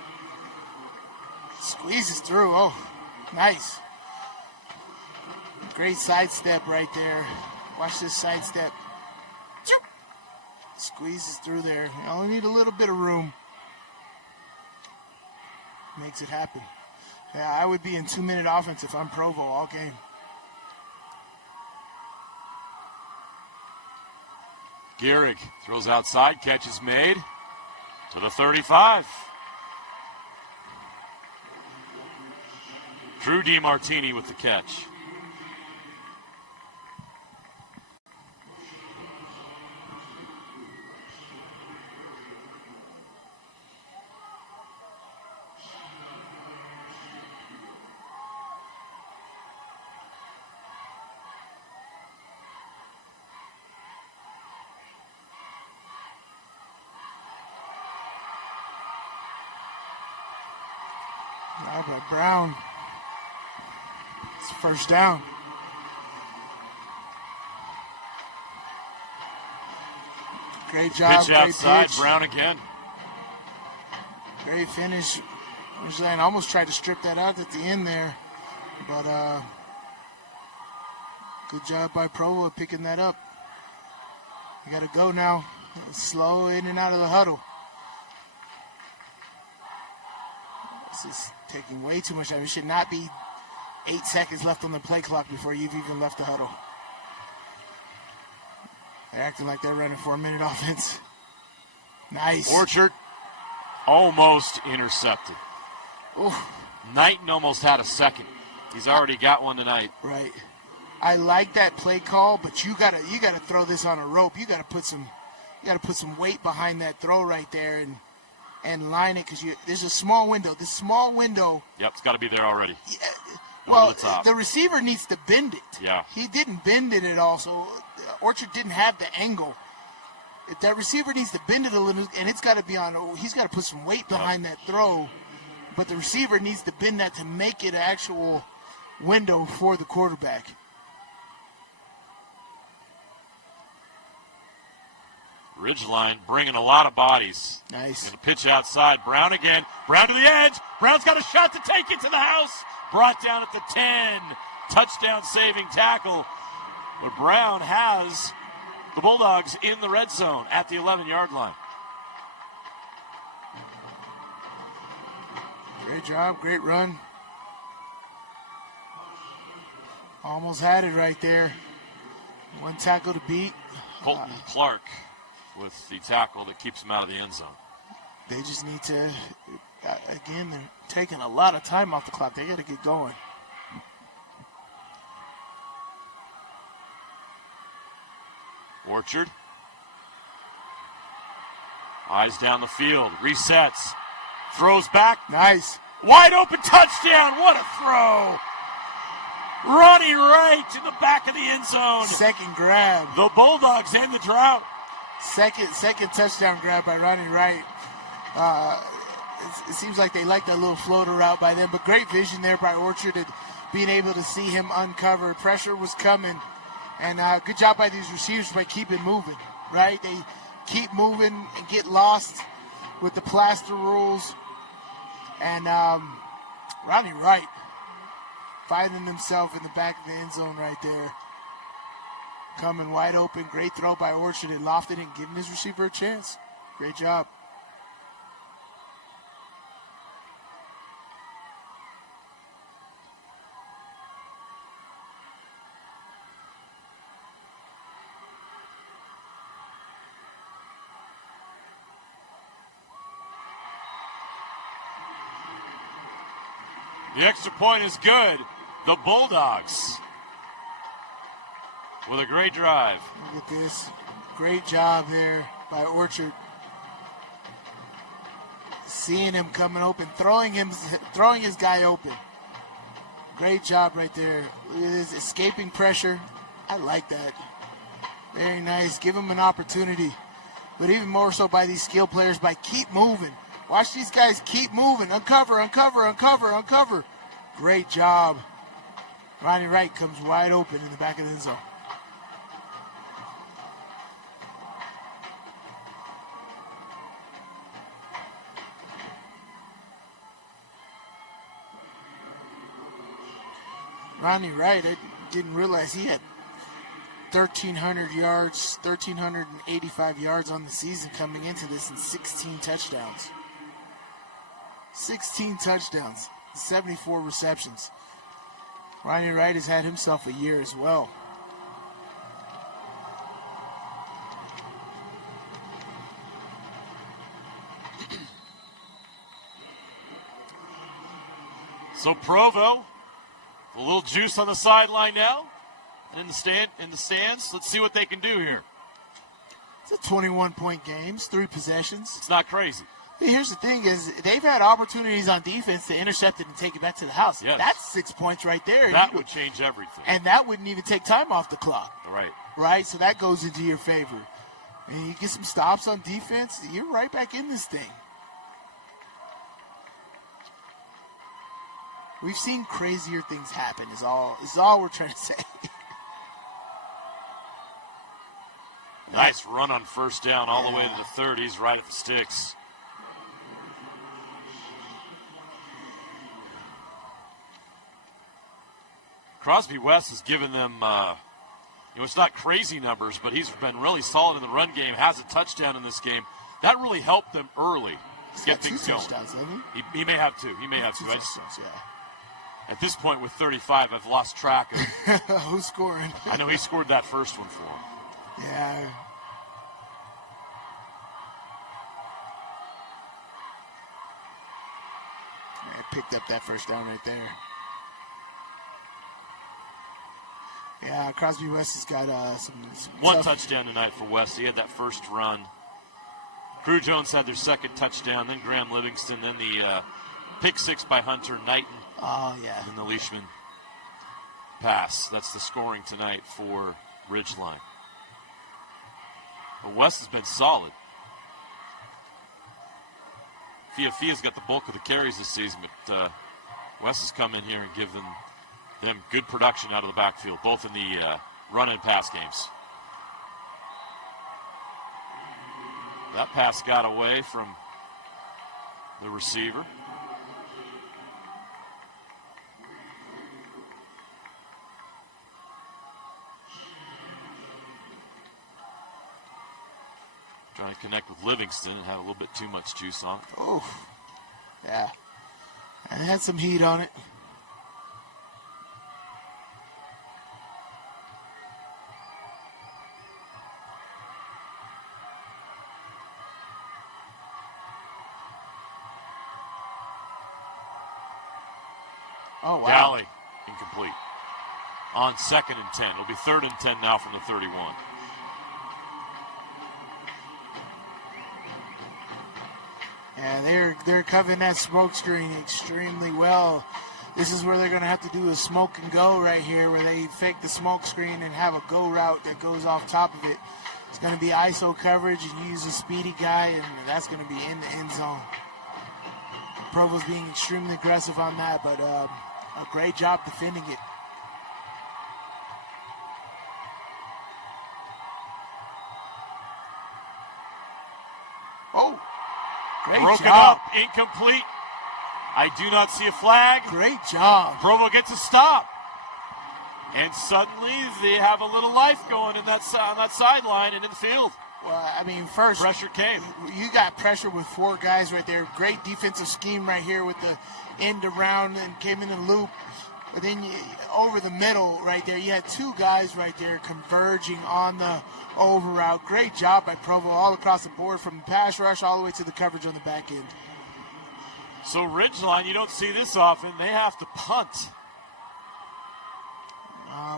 squeezes through. Oh, nice. Great sidestep right there. Watch this sidestep. Squeezes through there. You only need a little bit of room. Makes it happen. Yeah, I would be in 2-minute offense if I'm Provo all game. Gehrig throws outside, catch is made to the 35. Drew DiMartini with the catch. Now by Brown. It's first down. Great job. Pitch outside, pitch. Brown again. Great finish. Ridgeline almost tried to strip that out at the end there, but good job by Provo picking that up. You got to go now. Slow in and out of the huddle. This is taking way too much time. It should not be 8 seconds left on the play clock before you've even left the huddle. They're acting like they're running 4-minute offense. Nice. Orchard almost intercepted. Ooh. Knighton almost had a second. He's already got one tonight. Right. I like that play call, but you gotta throw this on a rope. You gotta put some weight behind that throw right there and line it, because there's a small window. This small window. Yep, it's got to be there already. Well, the receiver needs to bend it. Yeah. He didn't bend it at all, so Orchard didn't have the angle. If that receiver needs to bend it a little, and it's got to be on. He's got to put some weight behind that throw, but the receiver needs to bend that to make it an actual window for the quarterback. Ridgeline bringing a lot of bodies. Nice. Gonna pitch outside. Brown again. Brown to the edge. Brown's got a shot to take it to the house. Brought down at the 10. Touchdown saving tackle. But Brown has the Bulldogs in the red zone at the 11-yard line. Great job. Great run. Almost had it right there. One tackle to beat. Colton Clark with the tackle that keeps him out of the end zone. They just need to, again, they're taking a lot of time off the clock. They got to get going. Orchard. Eyes down the field. Resets. Throws back. Nice. Wide open touchdown. What a throw. Running right to the back of the end zone. Second grab. The Bulldogs end the drought. Second touchdown grab by Ronnie Wright. It seems like they like that little floater route by them, but great vision there by Orchard and being able to see him uncover. Pressure was coming, and good job by these receivers by keeping moving, right? They keep moving and get lost with the plaster rules. And Ronnie Wright finding himself in the back of the end zone right there. Coming wide open. Great throw by Orchard and lofted and giving his receiver a chance. Great job. The extra point is good. The Bulldogs with a great drive. Look at this. Great job there by Orchard. Seeing him coming open, throwing his guy open. Great job right there. Look at his escaping pressure. I like that. Very nice. Give him an opportunity. But even more so by these skill players, by keep moving. Watch these guys keep moving. Uncover, uncover, uncover, uncover. Great job. Ronnie Wright comes wide open in the back of the end zone. Ronnie Wright, I didn't realize he had 1,300 yards, 1,385 yards on the season coming into this and 16 touchdowns. 16 touchdowns, 74 receptions. Ronnie Wright has had himself a year as well. So Provo, a little juice on the sideline now, and in the stands. Let's see what they can do here. It's a 21-point game. It's 3 possessions. It's not crazy. Hey, here's the thing: is they've had opportunities on defense to intercept it and take it back to the house. Yes. That's 6 points right there. That would change everything. And that wouldn't even take time off the clock. Right. Right. So that goes into your favor. And you get some stops on defense, you're right back in this thing. We've seen crazier things happen. Is all we're trying to say. Nice run on first down all the way to the 30s, right at the sticks. Crosby West has given them, it's not crazy numbers, but he's been really solid in the run game, has a touchdown in this game. That really helped them early to get things going. He may have two. He may have two. At this point with 35, I've lost track of who's scoring. I know he scored that first one for him. Yeah. I picked up that first down right there. Yeah, Crosby West has got some one touchdown tonight for West. He had that first run. Crew Jones had their second touchdown, then Graham Livingston, then the pick six by Hunter Knighton. Oh, yeah. And the Leishman pass. That's the scoring tonight for Ridgeline. But West has been solid. Fia's got the bulk of the carries this season, but West has come in here and given them good production out of the backfield, both in the run and pass games. That pass got away from the receiver. Trying to connect with Livingston and had a little bit too much juice on it. Oh, yeah. I had some heat on it. Oh, wow. Galley, incomplete. On 2nd and 10. It'll be 3rd and 10 now from the 31. Yeah, they're covering that smoke screen extremely well. This is where they're going to have to do a smoke and go right here, where they fake the smoke screen and have a go route that goes off top of it. It's going to be ISO coverage and use a speedy guy, and that's going to be in the end zone. Provo's being extremely aggressive on that, but a great job defending it. Oh, great Broken job. up, incomplete. I do not see a flag. Great job. Provo gets a stop. And suddenly they have a little life going in that on that sideline and in the field. Well, I mean, first, pressure came. You got pressure with 4 guys right there. Great defensive scheme right here with the end around and came in the loop. But then over the middle right there, you had 2 guys right there converging on the over route. Great job by Provo all across the board from the pass rush all the way to the coverage on the back end. So Ridgeline, you don't see this often. They have to punt.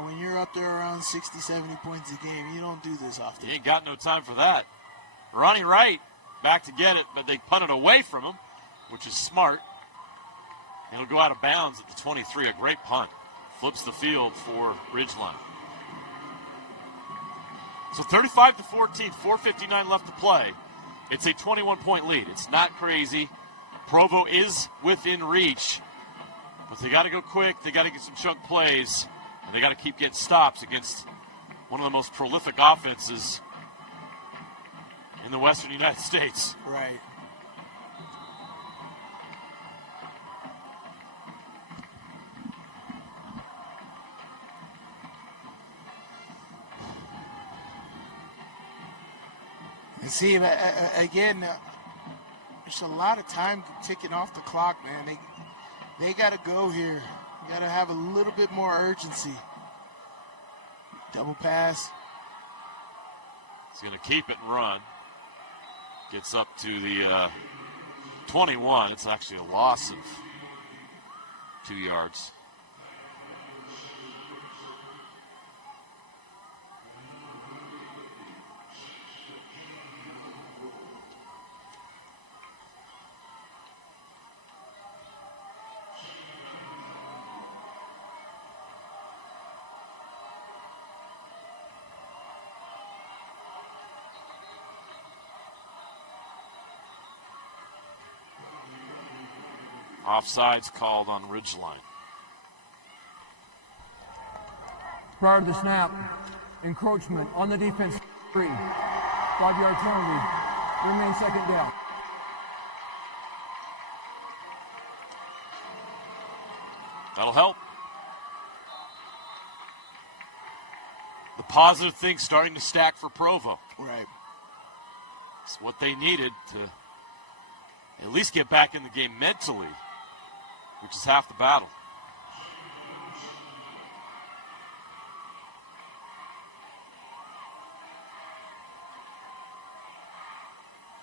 When you're up there around 60, 70 points a game, you don't do this often. You ain't got no time for that. Ronnie Wright back to get it, but they punted away from him. which is smart. It'll go out of bounds at the 23. A great punt. Flips the field for Ridgeline. So 35-14, 4:59 left to play. It's a 21-point lead. It's not crazy. Provo is within reach, but they got to go quick. They got to get some chunk plays, and they got to keep getting stops against one of the most prolific offenses in the Western United States. Right. And see, again, there's a lot of time ticking off the clock, man. They got to go here. You got to have a little bit more urgency. Double pass. He's going to keep it and run. Gets up to the 21. It's actually a loss of 2 yards. Offsides called on Ridgeline. Prior to the snap, encroachment on the defense, 3. 5-yard penalty. Remain second down. That'll help. The positive thing starting to stack for Provo. Right. It's what they needed to at least get back in the game mentally, which is half the battle.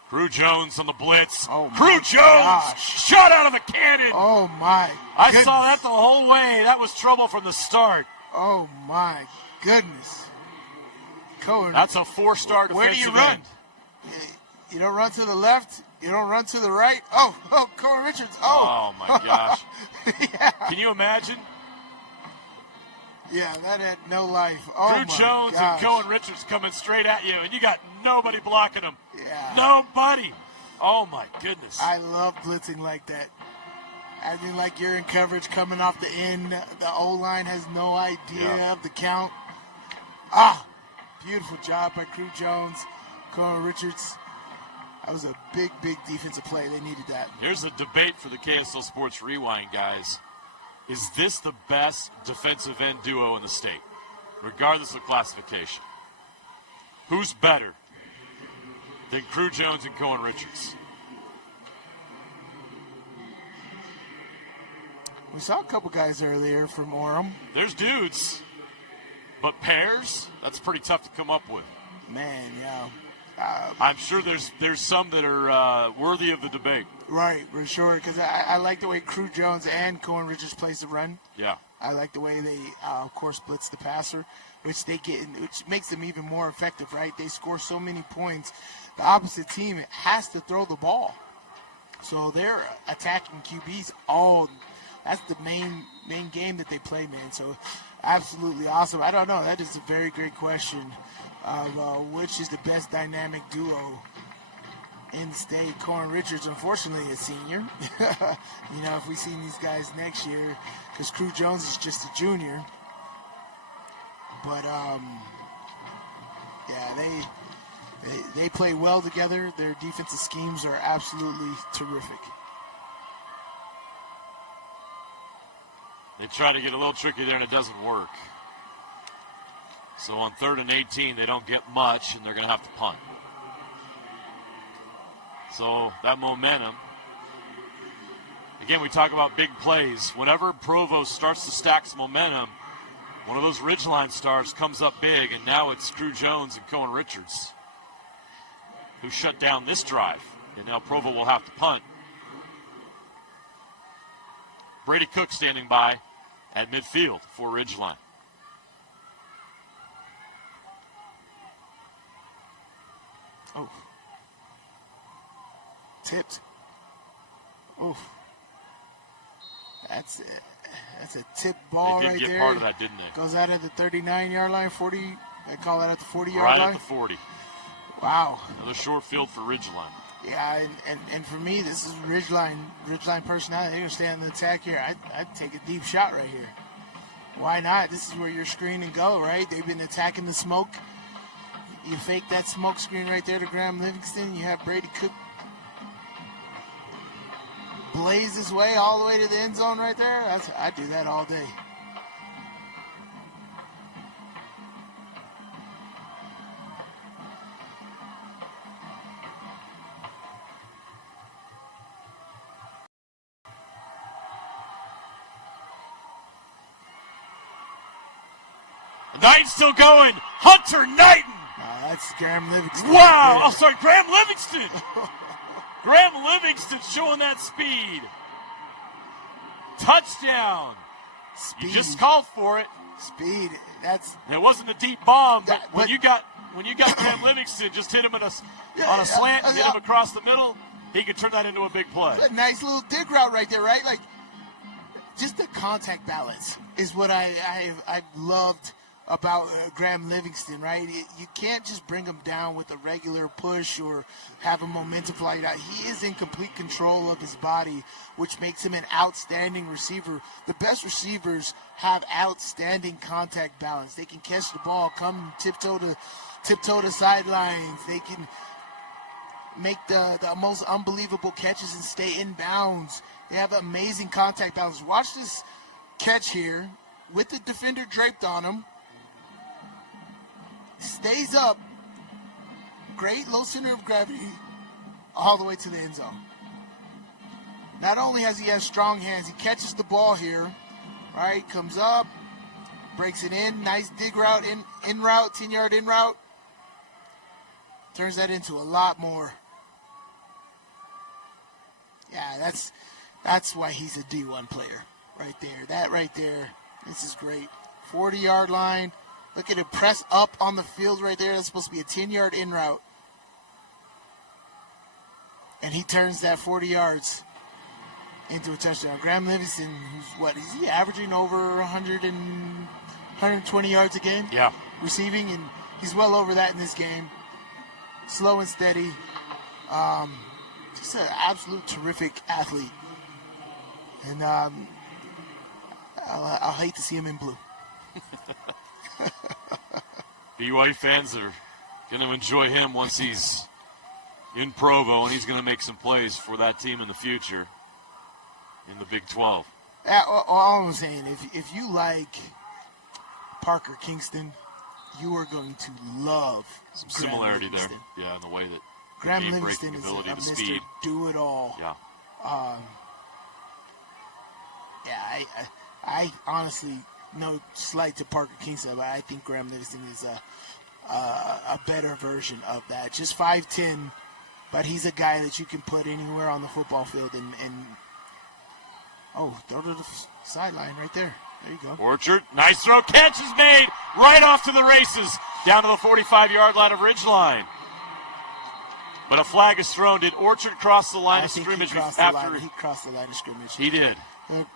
Crew Jones on the blitz. Oh, Crew Jones shot out of a cannon. Oh, my I goodness. saw that the whole way. That was trouble from the start. Oh, my goodness. Cohen. That's a 4-star defensive Where do you run? end. You don't run to the left. You don't run to the right. Oh, Cohen Richards. Oh, my gosh. Yeah. Can you imagine? Yeah, that had no life. Oh, Crew my Jones gosh. and Cohen Richards coming straight at you, and you got nobody blocking them. Yeah. Nobody. Oh, my goodness. I love blitzing like that. I mean, like you're in coverage coming off the end. The O-line has no idea of the count. Beautiful job by Crew Jones, Cohen Richards. That was a big, big defensive play. They needed that. Here's a debate for the KSL Sports Rewind, guys. Is this the best defensive end duo in the state, regardless of classification? Who's better than Crew Jones and Cohen Richards? We saw a couple guys earlier from Orem. There's dudes, but pairs, that's pretty tough to come up with. Man, yeah. I'm sure there's some that are worthy of the debate. Right, for sure. Because I like the way Crew Jones and Cohen Richards plays the run. Yeah. I like the way they, of course, blitz the passer, which makes them even more effective. Right, they score so many points. The opposite team has to throw the ball, so they're attacking QBs all. That's the main game that they play, man. So, absolutely awesome. I don't know. That is a very great question of which is the best dynamic duo in the state. Cohen Richards, unfortunately, a senior. If we see these guys next year, because Crew Jones is just a junior. But they play well together. Their defensive schemes are absolutely terrific. They try to get a little tricky there, and it doesn't work. So on 3rd and 18, they don't get much, and they're going to have to punt. So that momentum. Again, we talk about big plays. Whenever Provo starts to stack some momentum, one of those Ridgeline stars comes up big, and now it's Crew Jones and Cohen Richards who shut down this drive. And now Provo will have to punt. Brady Cook standing by at midfield for Ridgeline. Oh. Tipped. Oof. That's a tip ball right there. They did get part of that, didn't they? Goes out at the 39-yard line, 40. They call that at the 40-yard line? Right at the 40. Wow. Another short field for Ridgeline. Yeah, and for me, this is Ridgeline personality. They're going to stay on the attack here. I'd take a deep shot right here. Why not? This is where your screen and go, right? They've been attacking the smoke. You fake that smoke screen right there to Graham Livingston. You have Brady Cook blaze his way all the way to the end zone right there. I'd do that all day. Knighton still going. Hunter Knighton. That's Graham Livingston. Wow. Oh, sorry, Graham Livingston. Graham Livingston showing that speed. Touchdown. Speed. You just called for it. Speed. It wasn't a deep bomb, but when you got Graham Livingston, just hit him on a slant, hit him across the middle, he could turn that into a big play. A nice little dig route right there, right? Like, just the contact balance is what I've loved about Graham Livingston, right? You can't just bring him down with a regular push or have a momentum like that. He is in complete control of his body, which makes him an outstanding receiver. The best receivers have outstanding contact balance. They can catch the ball, come tiptoe to sidelines. They can make the most unbelievable catches and stay in bounds. They have amazing contact balance. Watch this catch here with the defender draped on him. Stays up. Great low center of gravity all the way to the end zone. Not only has he strong hands, he catches the ball here, right? Comes up, breaks it in, nice dig route, in route, 10-yard in route. Turns that into a lot more. Yeah, that's why he's a D1 player right there. That right there, this is great. 40-yard line. Look at him press up on the field right there. That's supposed to be a 10-yard in route. And he turns that 40 yards into a touchdown. Graham Livingston, is he averaging over 120 yards a game? Yeah. Receiving, and he's well over that in this game. Slow and steady. Just an absolute terrific athlete. And I'll hate to see him in blue. BYU fans are going to enjoy him once he's in Provo, and he's going to make some plays for that team in the future in the Big 12. All I'm saying, if you like Parker Kingston, you are going to love some similarity there. Yeah, in the way that Graham Livingston is a Mr. Do-it-all. Yeah. I honestly, no slight to Parker Kingston, but I think Graham Livingston is a better version of that. Just 5'10", but he's a guy that you can put anywhere on the football field and throw to the sideline right there. There you go. Orchard, nice throw, catch is made, right off to the races, down to the 45-yard line of Ridgeline. But a flag is thrown. Did Orchard cross the line of scrimmage He crossed the line of scrimmage. He did.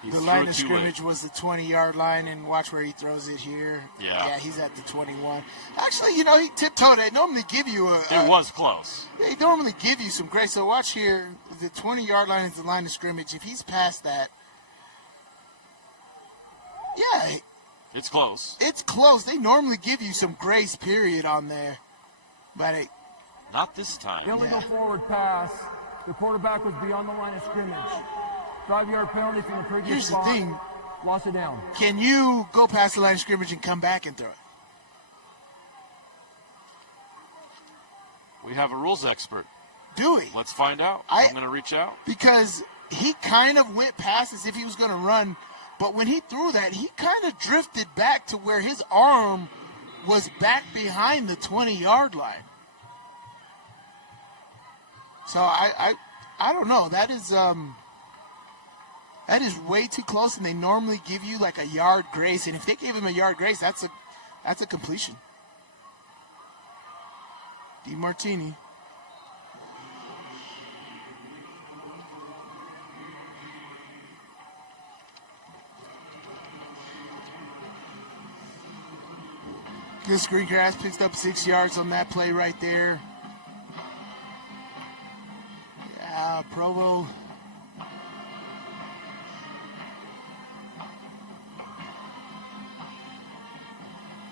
The line of scrimmage was the 20-yard line, and watch where he throws it here. Yeah, he's at the 21. Actually, he tiptoed. They normally give you it was close. They normally give you some grace. So watch here. The 20-yard line is the line of scrimmage. If he's past that, it's close. It's close. They normally give you some grace period on there, but not this time. The illegal forward pass. The quarterback was beyond the line of scrimmage. 5-yard penalty from the previous spot. Here's the thing. Lost it down. Can you go past the line of scrimmage and come back and throw it? We have a rules expert. Do we? Let's find out. I'm going to reach out. Because he kind of went past as if he was going to run, but when he threw that, he kind of drifted back to where his arm was back behind the 20-yard line. So I don't know. That is way too close, and they normally give you like a yard grace. And if they gave him a yard grace, that's a completion. DeMartini. Good screen pass, picked up 6 yards on that play right there. Yeah, Provo.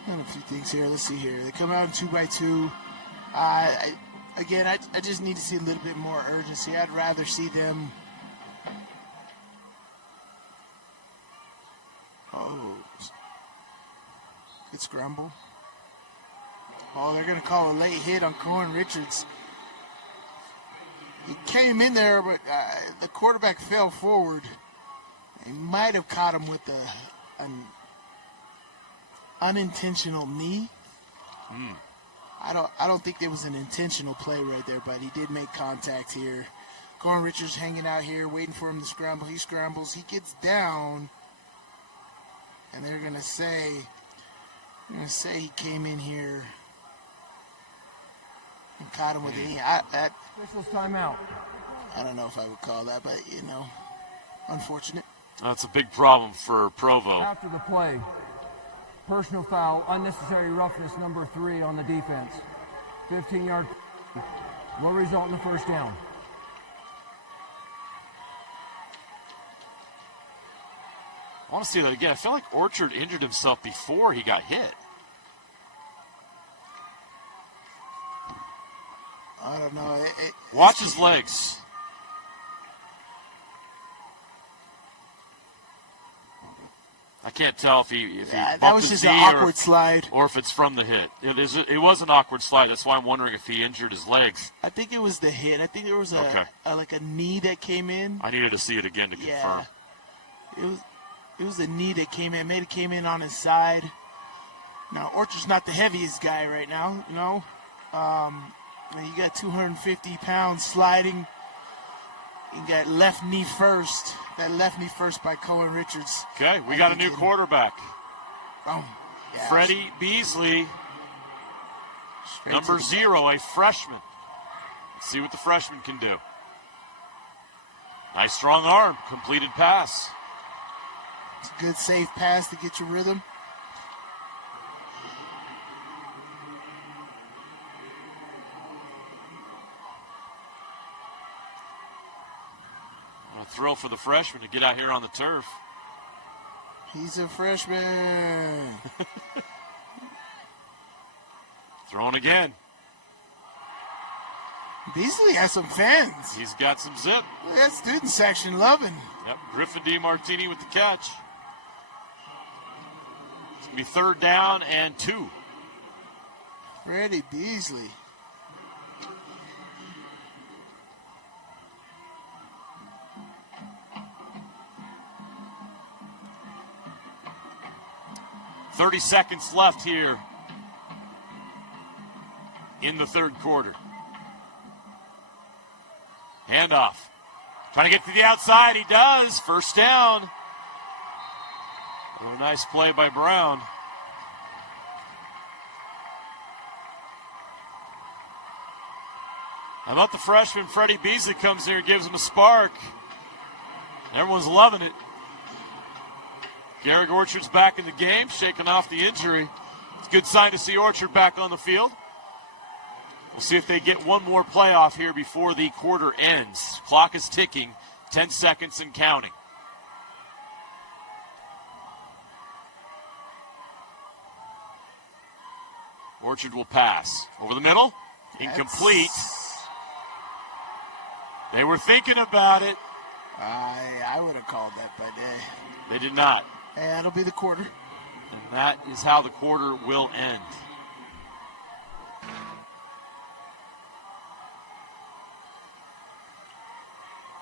Done a few things here. Let's see here. They come out in 2x2. Again, I just need to see a little bit more urgency. I'd rather see them. Oh, good scramble. Oh, they're going to call a late hit on Cohen Richards. He came in there, but the quarterback fell forward. He might have caught him with an unintentional knee. I don't think there was an intentional play right there, but he did make contact here. Cohen Richards hanging out here, waiting for him to scramble. He scrambles. He gets down. And they're gonna say he came in here and caught him with a Officials timeout. I don't know if I would call that, but unfortunate. That's a big problem for Provo. After the play, personal foul, unnecessary roughness, number 3 on the defense. 15-yard will result in the first down. I want to see that again. I feel like Orchard injured himself before he got hit. I don't know. Watch his legs. I can't tell if he that bumped was his just an knee awkward slide. or if it's from the hit. It was an awkward slide. That's why I'm wondering if he injured his legs. I think it was the hit. I think there was a knee that came in. I needed to see it again to confirm. It was the knee that came in. Maybe it came in on his side. Now, Orchard's not the heaviest guy right now, you got 250 pounds sliding. You got left knee first. That left knee first by Cohen Richards. Okay, we got a new quarterback. Yeah. Freddie Beasley, number 0, a freshman. Let's see what the freshman can do. Nice strong arm, completed pass. It's a good safe pass to get your rhythm. A thrill for the freshman to get out here on the turf. He's a freshman. Throwing again. Beasley has some fans. He's got some zip. That student section loving. Yep, Griffin DiMartini with the catch. It's going to be 3rd down and 2. Freddie Beasley. .30 seconds left here in the 3rd quarter. Handoff. Trying to get to the outside. He does. First down. A nice play by Brown. How about the freshman Freddie Beasley comes there and gives him a spark. Everyone's loving it. Garrick Orchard's back in the game, shaking off the injury. It's a good sign to see Orchard back on the field. We'll see if they get one more playoff here before the quarter ends. Clock is ticking, 10 seconds and counting. Orchard will pass. Over the middle, incomplete. They were thinking about it. I would have called that by day. They did not. And that'll be the quarter. And that is how the quarter will end.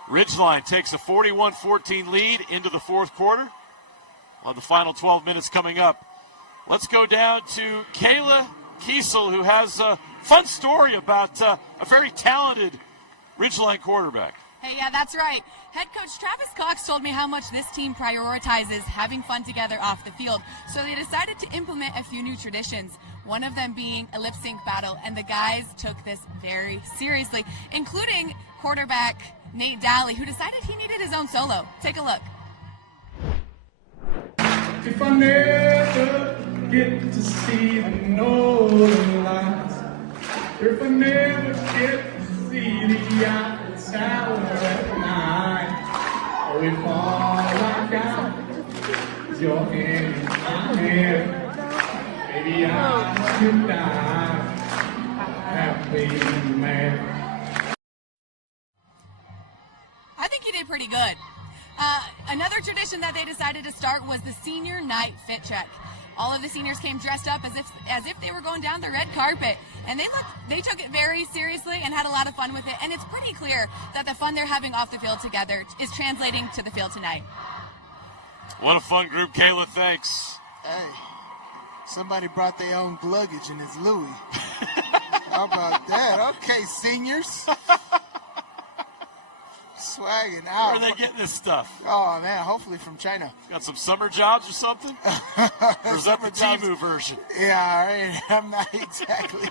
Ridgeline takes a 41-14 lead into the 4th quarter. On the final 12 minutes coming up. Let's go down to Kayla Kiesel, who has a fun story about a very talented Ridgeline quarterback. Hey, yeah, that's right. Head coach Travis Cox told me how much this team prioritizes having fun together off the field. So they decided to implement a few new traditions, one of them being a lip sync battle, and the guys took this very seriously, including quarterback Nate Daly, who decided he needed his own solo. Take a look. If I never get to see the northern lights, if I never get to see the Eiffel Tower at night, or if all I got is your hand in my hand, maybe I should die happily man. I think you did pretty good. Another tradition that they decided to start was the senior night fit check. All of the seniors came dressed up as if they were going down the red carpet, and they took it very seriously and had a lot of fun with it. And it's pretty clear that the fun they're having off the field together is translating to the field tonight. What a fun group, Kayla. Thanks. Hey, somebody brought their own luggage and it's Louis. How about that? Okay, seniors. Swagging out. Where are they getting this stuff? Oh, man, hopefully from China. Got some summer jobs or something? Or is that the Temu version? Yeah, right. I'm not exactly.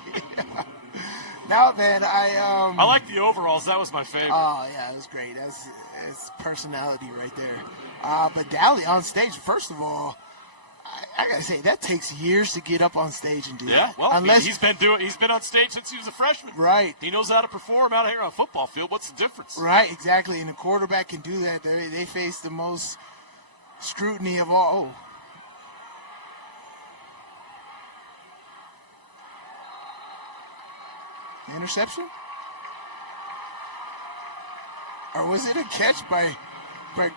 Now, man, I like the overalls. That was my favorite. Oh, yeah, it was great. That's personality right there. But Dally on stage, first of all, I gotta say, that takes years to get up on stage and do that. Yeah, well, he's been on stage since he was a freshman. Right. He knows how to perform out here on a football field. What's the difference? Right, exactly. And the quarterback can do that. They face the most scrutiny of all. The interception? Or was it a catch by There's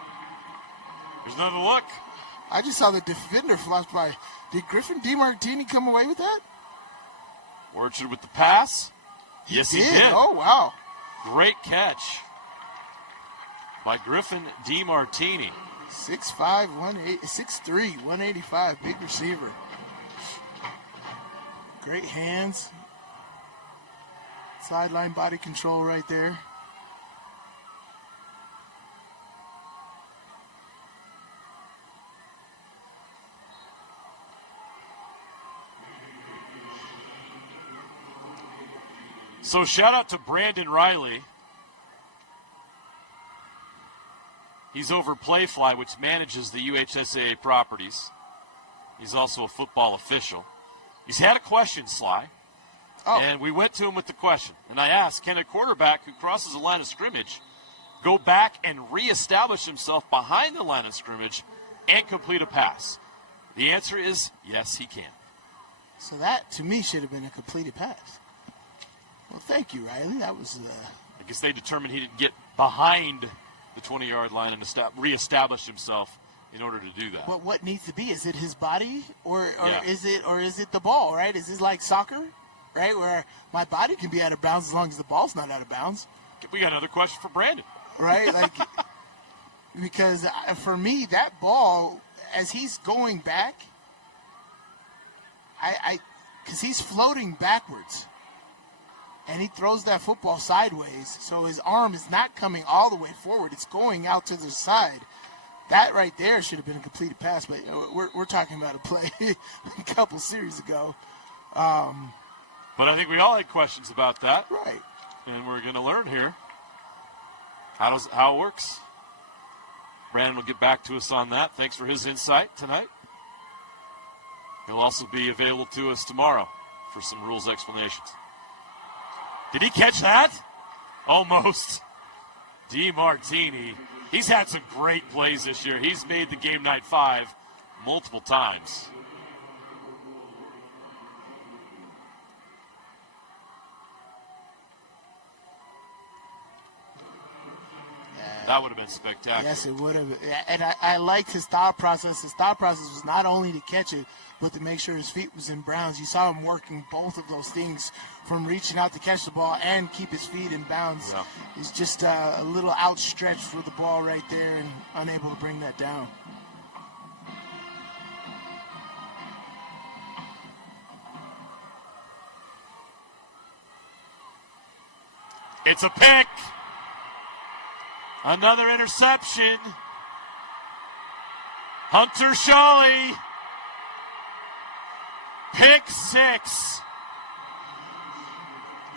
another look. I just saw the defender flash by. Did Griffin DiMartini come away with that? Orchard with the pass. Yes, he did. Oh, wow. Great catch by Griffin DiMartini. 6'5", 6'3", 185, big receiver. Great hands. Sideline body control right there. So shout out to Brandon Riley. He's over Playfly, which manages the UHSAA properties. He's also a football official. He's had a question, Sly. Oh. And we went to him with the question. And I asked, can a quarterback who crosses the line of scrimmage go back and reestablish himself behind the line of scrimmage and complete a pass? The answer is yes, he can. So that, to me, should have been a completed pass. Well, thank you, Riley. That was... I guess they determined he didn't get behind the 20-yard line and reestablish himself in order to do that. But what needs to be? Is it his body or Yeah. is it the ball, right? Is this like soccer, right, where my body can be out of bounds as long as the ball's not out of bounds? We got another question for Brandon. Right? Like, because for me, that ball, as he's going back, because he's floating backwards. And he throws that football sideways, so his arm is not coming all the way forward. It's going out to the side. That right there should have been a completed pass, but we're talking about a play a couple series ago. But I think we all had questions about that. Right. And we're going to learn here how it works. Brandon will get back to us on that. Thanks for his insight tonight. He'll also be available to us tomorrow for some rules explanations. Did he catch that? Almost. DiMartini. He's had some great plays this year. He's made the game night 5 multiple times. That would have been spectacular. Yes, it would have. And I liked his thought process. His thought process was not only to catch it, but to make sure his feet was in bounds. You saw him working both of those things, from reaching out to catch the ball and keep his feet in bounds. Yeah. He's just a little outstretched with the ball right there and unable to bring that down. It's a pick. Another interception. Hunter Shawley. Pick 6.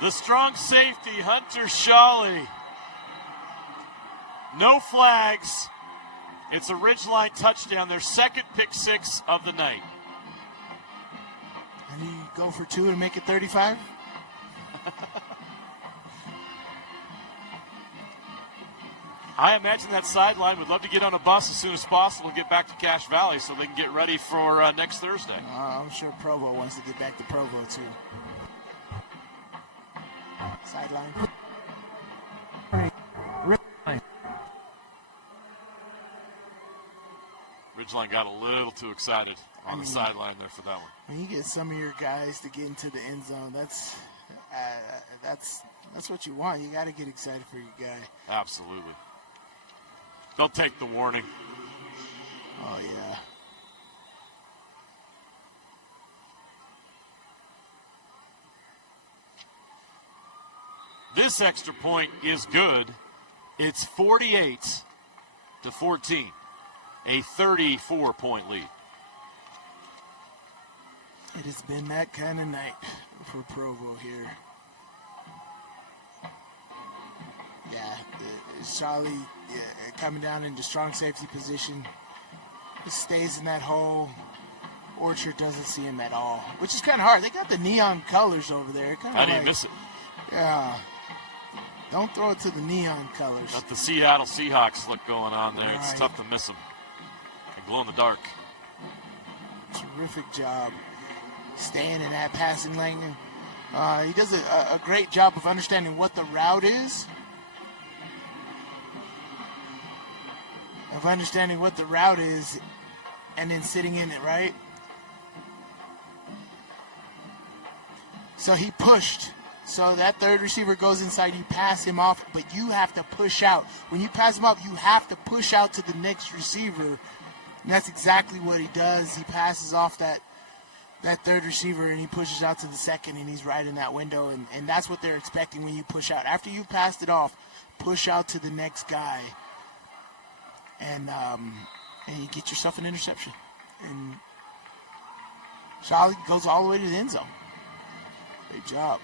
The strong safety, Hunter Shawley. No flags. It's a Ridgeline touchdown, their second pick 6 of the night. You go for 2 and make it 35? I imagine that sideline would love to get on a bus as soon as possible and get back to Cache Valley so they can get ready for next Thursday. I'm sure Provo wants to get back to Provo, too. Sideline. Ridgeline got a little too excited on the sideline there for that one. When you get some of your guys to get into the end zone, that's what you want. You got to get excited for your guy. Absolutely. They'll take the warning. Oh, yeah. This extra point is good. It's 48-14, a 34-point lead. It has been that kind of night for Provo here. Yeah, Charlie coming down into strong safety position. He stays in that hole. Orchard doesn't see him at all, which is kind of hard. They got the neon colors over there. How do you miss it? Yeah. Don't throw it to the neon colors. Got the Seattle Seahawks look going on there. Right. It's tough to miss them. They glow in the dark. Terrific job staying in that passing lane. He does a great job of understanding what the route is. And then sitting in it, right? So he pushed. So that third receiver goes inside, you pass him off, but you have to push out. When you pass him off, you have to push out to the next receiver. And that's exactly what he does. He passes off that third receiver, and he pushes out to the second, and he's right in that window. And that's what they're expecting when you push out. After you've passed it off, push out to the next guy. And you get yourself an interception. And Charlie goes all the way to the end zone. Great job.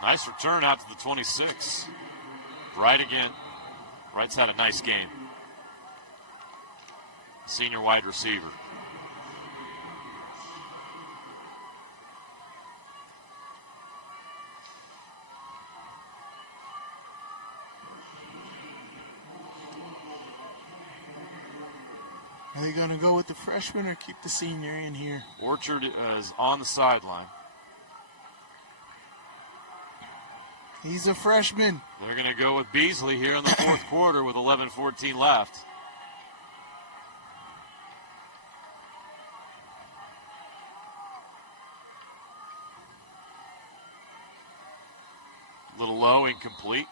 Nice return out to the 26. Wright again. Wright's had a nice game. Senior wide receiver. Are they going to go with the freshman or keep the senior in here? Orchard is on the sideline. He's a freshman. They're going to go with Beasley here in the fourth quarter with 11:14 left. A little low, incomplete.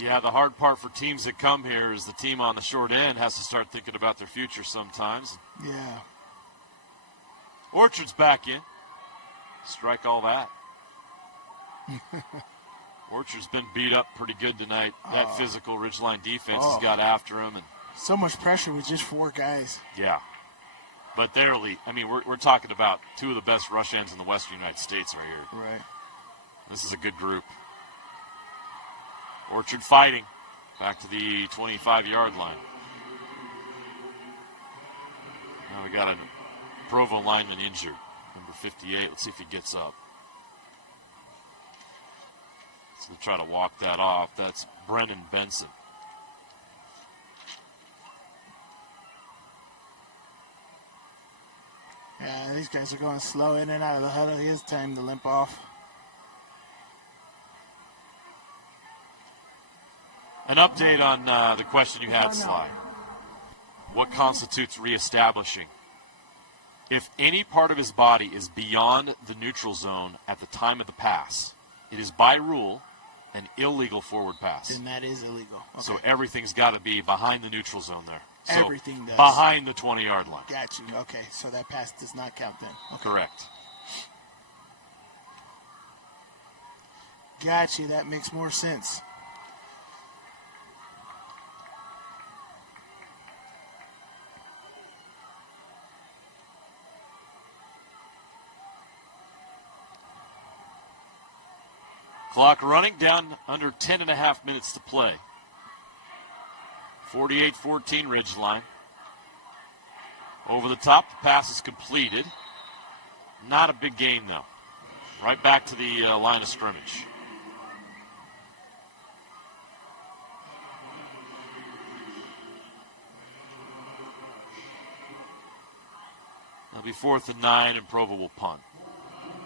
Yeah, the hard part for teams that come here is the team on the short end has to start thinking about their future sometimes. Yeah. Orchard's back in. Strike all that. Orchard's been beat up pretty good tonight. That physical Ridgeline defense has got after him. And so much pressure with just 4 guys. yeah. But they're elite. I mean, we're talking about 2 of the best rush ends in the Western United States right here. Right. This is a good group. Orchard fighting back to the 25-yard line. Now we got a Provo lineman injured, number 58. Let's see if he gets up. So we'll try to walk that off. That's Brennan Benson. Yeah, these guys are going slow in and out of the huddle. He has time to limp off. An update on the question you had, Sly. What constitutes reestablishing? If any part of his body is beyond the neutral zone at the time of the pass, it is by rule an illegal forward pass. Then that is illegal. Okay. So everything's got to be behind the neutral zone there. So everything does. Behind the 20-yard line. Got you. Okay, so that pass does not count then. Okay. Correct. Got you. That makes more sense. Clock running, down under 10.5 minutes to play. 48-14 Ridgeline. Over the top, the pass is completed. Not a big gain, though. Right back to the line of scrimmage. It'll be 4th and 9, and Provo will punt.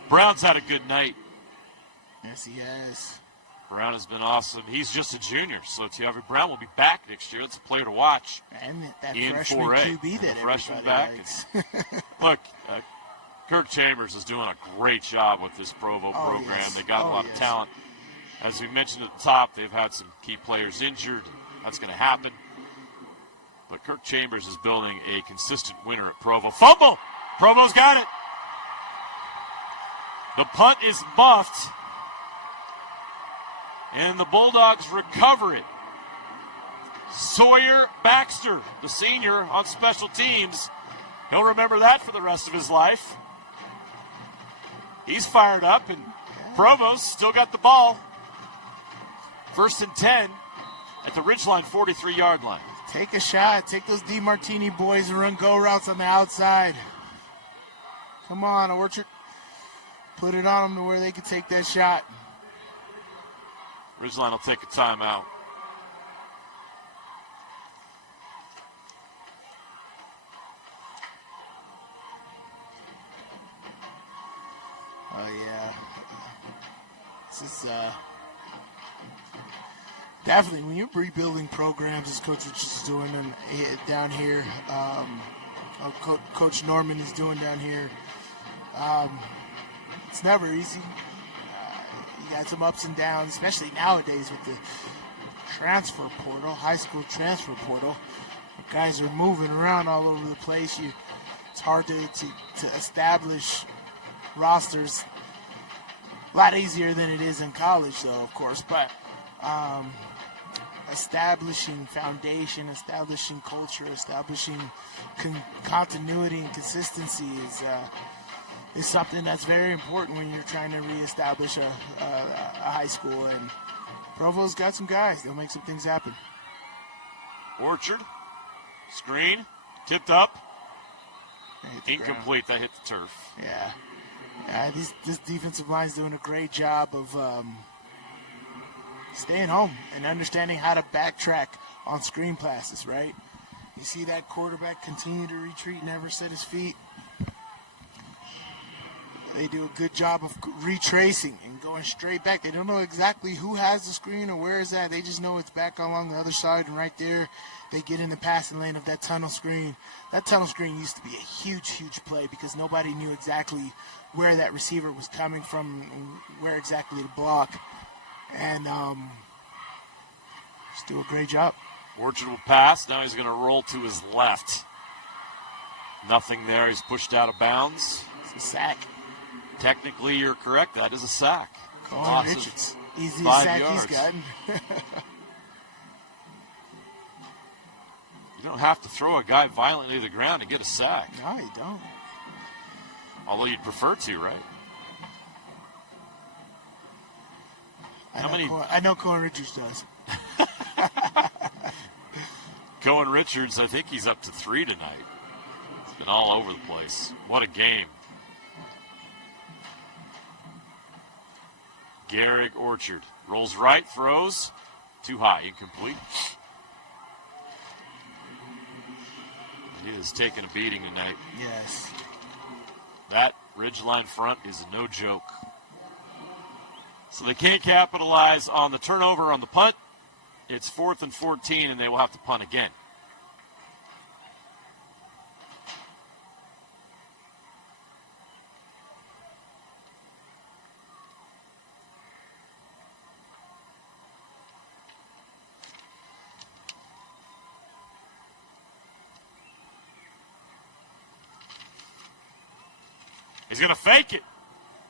Brown's had a good night. Yes, he has. Brown has been awesome. He's just a junior, so Tiavi Brown will be back next year. It's a player to watch. And that in freshman 4A. QB that freshman everybody back. likes. Look, Kirk Chambers is doing a great job with this Provo program. Yes. They got a lot of talent. As we mentioned at the top, they've had some key players injured. That's going to happen. But Kirk Chambers is building a consistent winner at Provo. Fumble! Provo's got it. The punt is muffed. And the Bulldogs recover it. Sawyer Baxter, the senior on special teams. He'll remember that for the rest of his life. He's fired up, and Provo's still got the ball. 1st and 10 at the Ridgeline 43-yard line. Take a shot. Take those DeMartini boys and run go routes on the outside. Come on, Orchard. Put it on them to where they can take that shot. Ridgeline will take a timeout. Oh, yeah. This is definitely, when you're rebuilding programs, as Coach Rich is doing down here, Coach Norman is doing down here, it's never easy. You got some ups and downs, especially nowadays with the transfer portal, high school transfer portal. Guys are moving around all over the place. It's hard to establish rosters. A lot easier than it is in college, though, of course. But establishing foundation, establishing culture, establishing continuity and consistency is something that's very important when you're trying to reestablish a high school. And Provo's got some guys. They'll make some things happen. Orchard, screen, tipped up. Incomplete. That hit the turf. Yeah. This defensive line's doing a great job of staying home and understanding how to backtrack on screen passes, right? You see that quarterback continue to retreat, never set his feet. They do a good job of retracing and going straight back. They don't know exactly who has the screen or where is that. They just know it's back along the other side, and right there they get in the passing lane of that tunnel screen. That tunnel screen used to be a huge, huge play because nobody knew exactly where that receiver was coming from and where exactly to block. And just do a great job. Orchard will pass. Now he's going to roll to his left. Nothing there. He's pushed out of bounds. It's a sack. Technically, you're correct. That is a sack. Colin Richards. Easiest 5 sack yards. he's gotten. You don't have to throw a guy violently to the ground to get a sack. No, you don't. Although you'd prefer to, right? I know Colin Richards does. Cohen Richards, I think he's up to 3 tonight. It's been all over the place. What a game. Garrick Orchard rolls right, throws, too high, incomplete. He is taking a beating tonight. Yes. That Ridgeline front is no joke. So they can't capitalize on the turnover on the punt. It's 4th and 14, and they will have to punt again. He's going to fake it.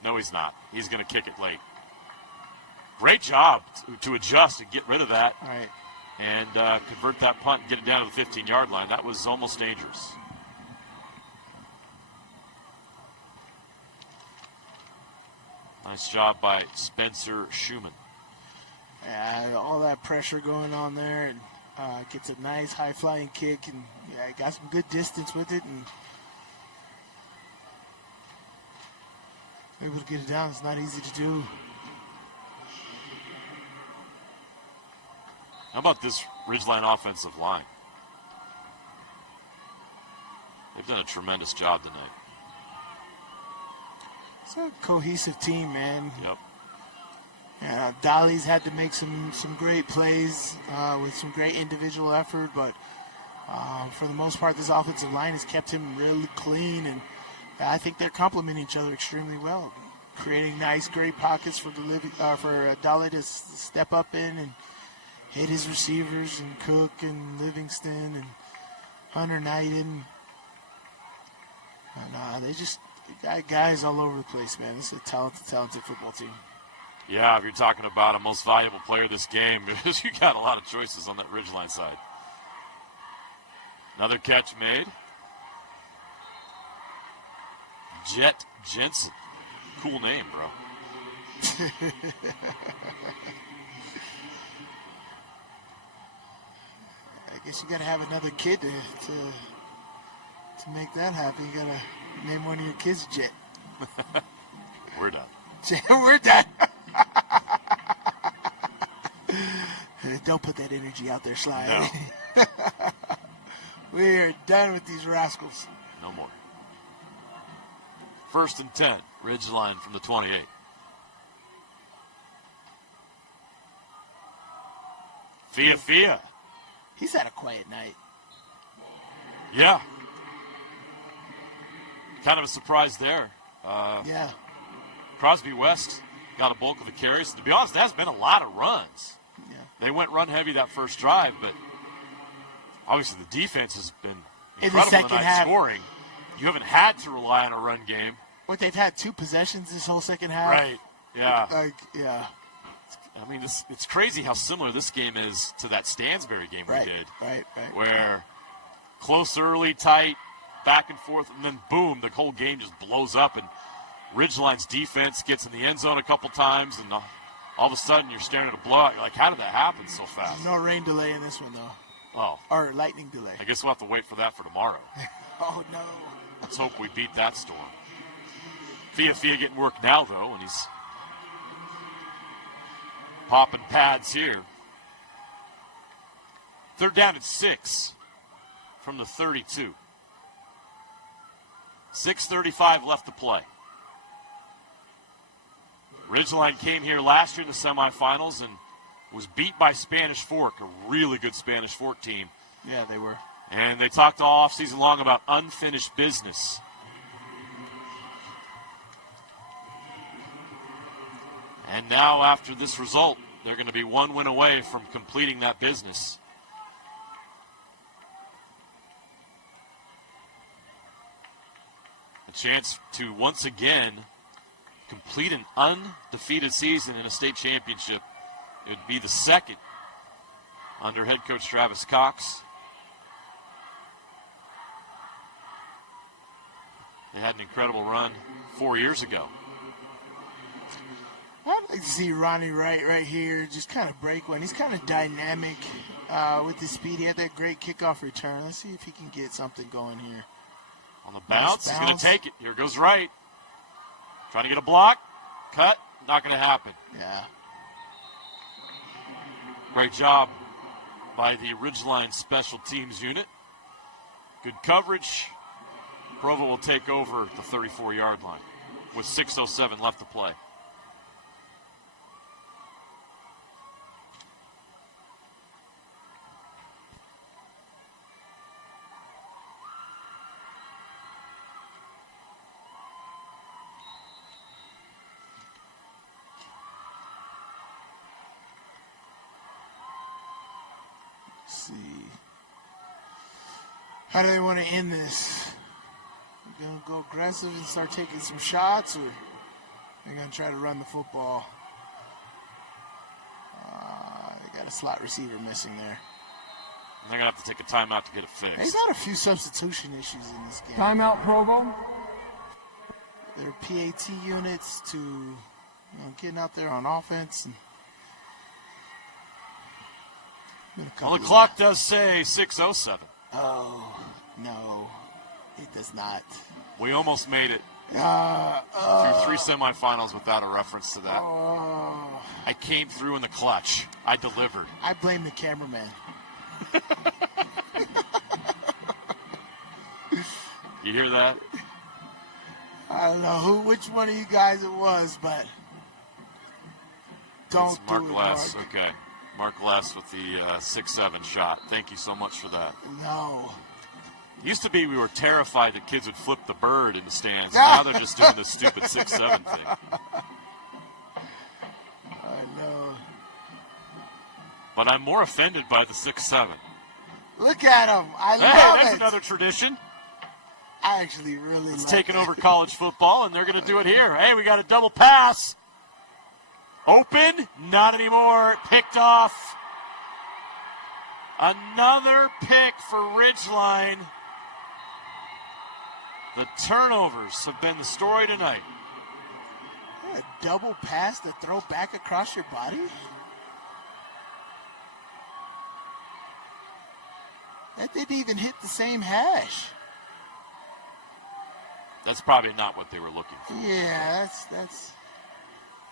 No, he's not. He's going to kick it late. Great job to adjust and get rid of that. All right. And convert that punt and get it down to the 15-yard line. That was almost dangerous. Nice job by Spencer Schumann. Yeah, all that pressure going on there, and gets a nice high-flying kick, and got some good distance with it, and able to get it down. It's not easy to do. How about this Ridgeline offensive line? They've done a tremendous job tonight. It's a cohesive team, man. Yep. Yeah, Dolly's had to make some great plays with some great individual effort, but for the most part, this offensive line has kept him really clean, and I think they're complementing each other extremely well, creating nice, great pockets for Dolly to step up in and hit his receivers, and Cook and Livingston and Hunter Knighton. And they just got guys all over the place, man. This is a talented football team. Yeah, if you're talking about a most valuable player this game, because you got a lot of choices on that Ridgeline side. Another catch made. Jet Jensen. Cool name, bro. I guess you got to have another kid to make that happen. You got to name one of your kids Jet. We're done. We're done. Don't put that energy out there, Sly. No. We're done with these rascals. No more. 1st and 10. Ridgeline from the 28. Fia. He's had a quiet night. Yeah. Kind of a surprise there. Yeah. Crosby West got a bulk of the carries. To be honest, there has been a lot of runs. Yeah. They went run heavy that first drive, but obviously the defense has been incredible tonight scoring. You haven't had to rely on a run game. What, they've had 2 possessions this whole second half? Right, yeah. Yeah. I mean, it's crazy how similar this game is to that Stansbury game we did. Right. Where close early, tight, back and forth, and then boom, the whole game just blows up, and Ridgeline's defense gets in the end zone a couple times, and all of a sudden you're staring at a blowout. You're like, how did that happen so fast? No rain delay in this one, though. Oh. Or lightning delay. I guess we'll have to wait for that for tomorrow. Oh, no. Let's hope we beat that storm. Fia getting work now, though, and he's popping pads here. 3rd down and 6 from the 32. 6:35 left to play. Ridgeline came here last year in the semifinals and was beat by Spanish Fork, a really good Spanish Fork team. Yeah, they were. And they talked all offseason long about unfinished business. And now, after this result, they're going to be 1 win away from completing that business. A chance to once again complete an undefeated season in a state championship. It would be the 2nd under head coach Travis Cox. They had an incredible run 4 years ago. I'd like to see Ronnie Wright right here just kind of break one. He's kind of dynamic with his speed. He had that great kickoff return. Let's see if he can get something going here. On the bounce, he's going to take it. Here goes Wright. Trying to get a block. Cut. Not going to happen. Yeah. Great job by the Ridgeline Special Teams unit. Good coverage. Provo will take over the 34-yard line with 6:07 left to play. See. How do they want to end this? They're going to go aggressive and start taking some shots, or they're going to try to run the football? They got a slot receiver missing there. And they're going to have to take a timeout to get it fixed. They got a few substitution issues in this game. Timeout, Provo. Their PAT units to getting out there on offense. Well, the clock does say 6:07. Oh, no, it does not. We almost made it through 3 semifinals without a reference to that. I came through in the clutch. I delivered. I blame the cameraman. You hear that? I don't know which one of you guys it was, but don't It's Mark do it, Glass. Mark. Okay. Mark Glass with the 6-7 shot. Thank you so much for that. No. Used to be we were terrified that kids would flip the bird in the stands. Now they're just doing this stupid 6-7 thing. I know. But I'm more offended by the 6-7. Look at him. I Hey, love that's it. another tradition. I actually really It's like taking it. over college football, and they're going to do it here. Hey, we got a double pass. Open. Not anymore. Picked off. Another pick for Ridgeline. The turnovers have been the story tonight. A double pass to throw back across your body? That didn't even hit the same hash. That's probably not what they were looking for. Yeah, that's.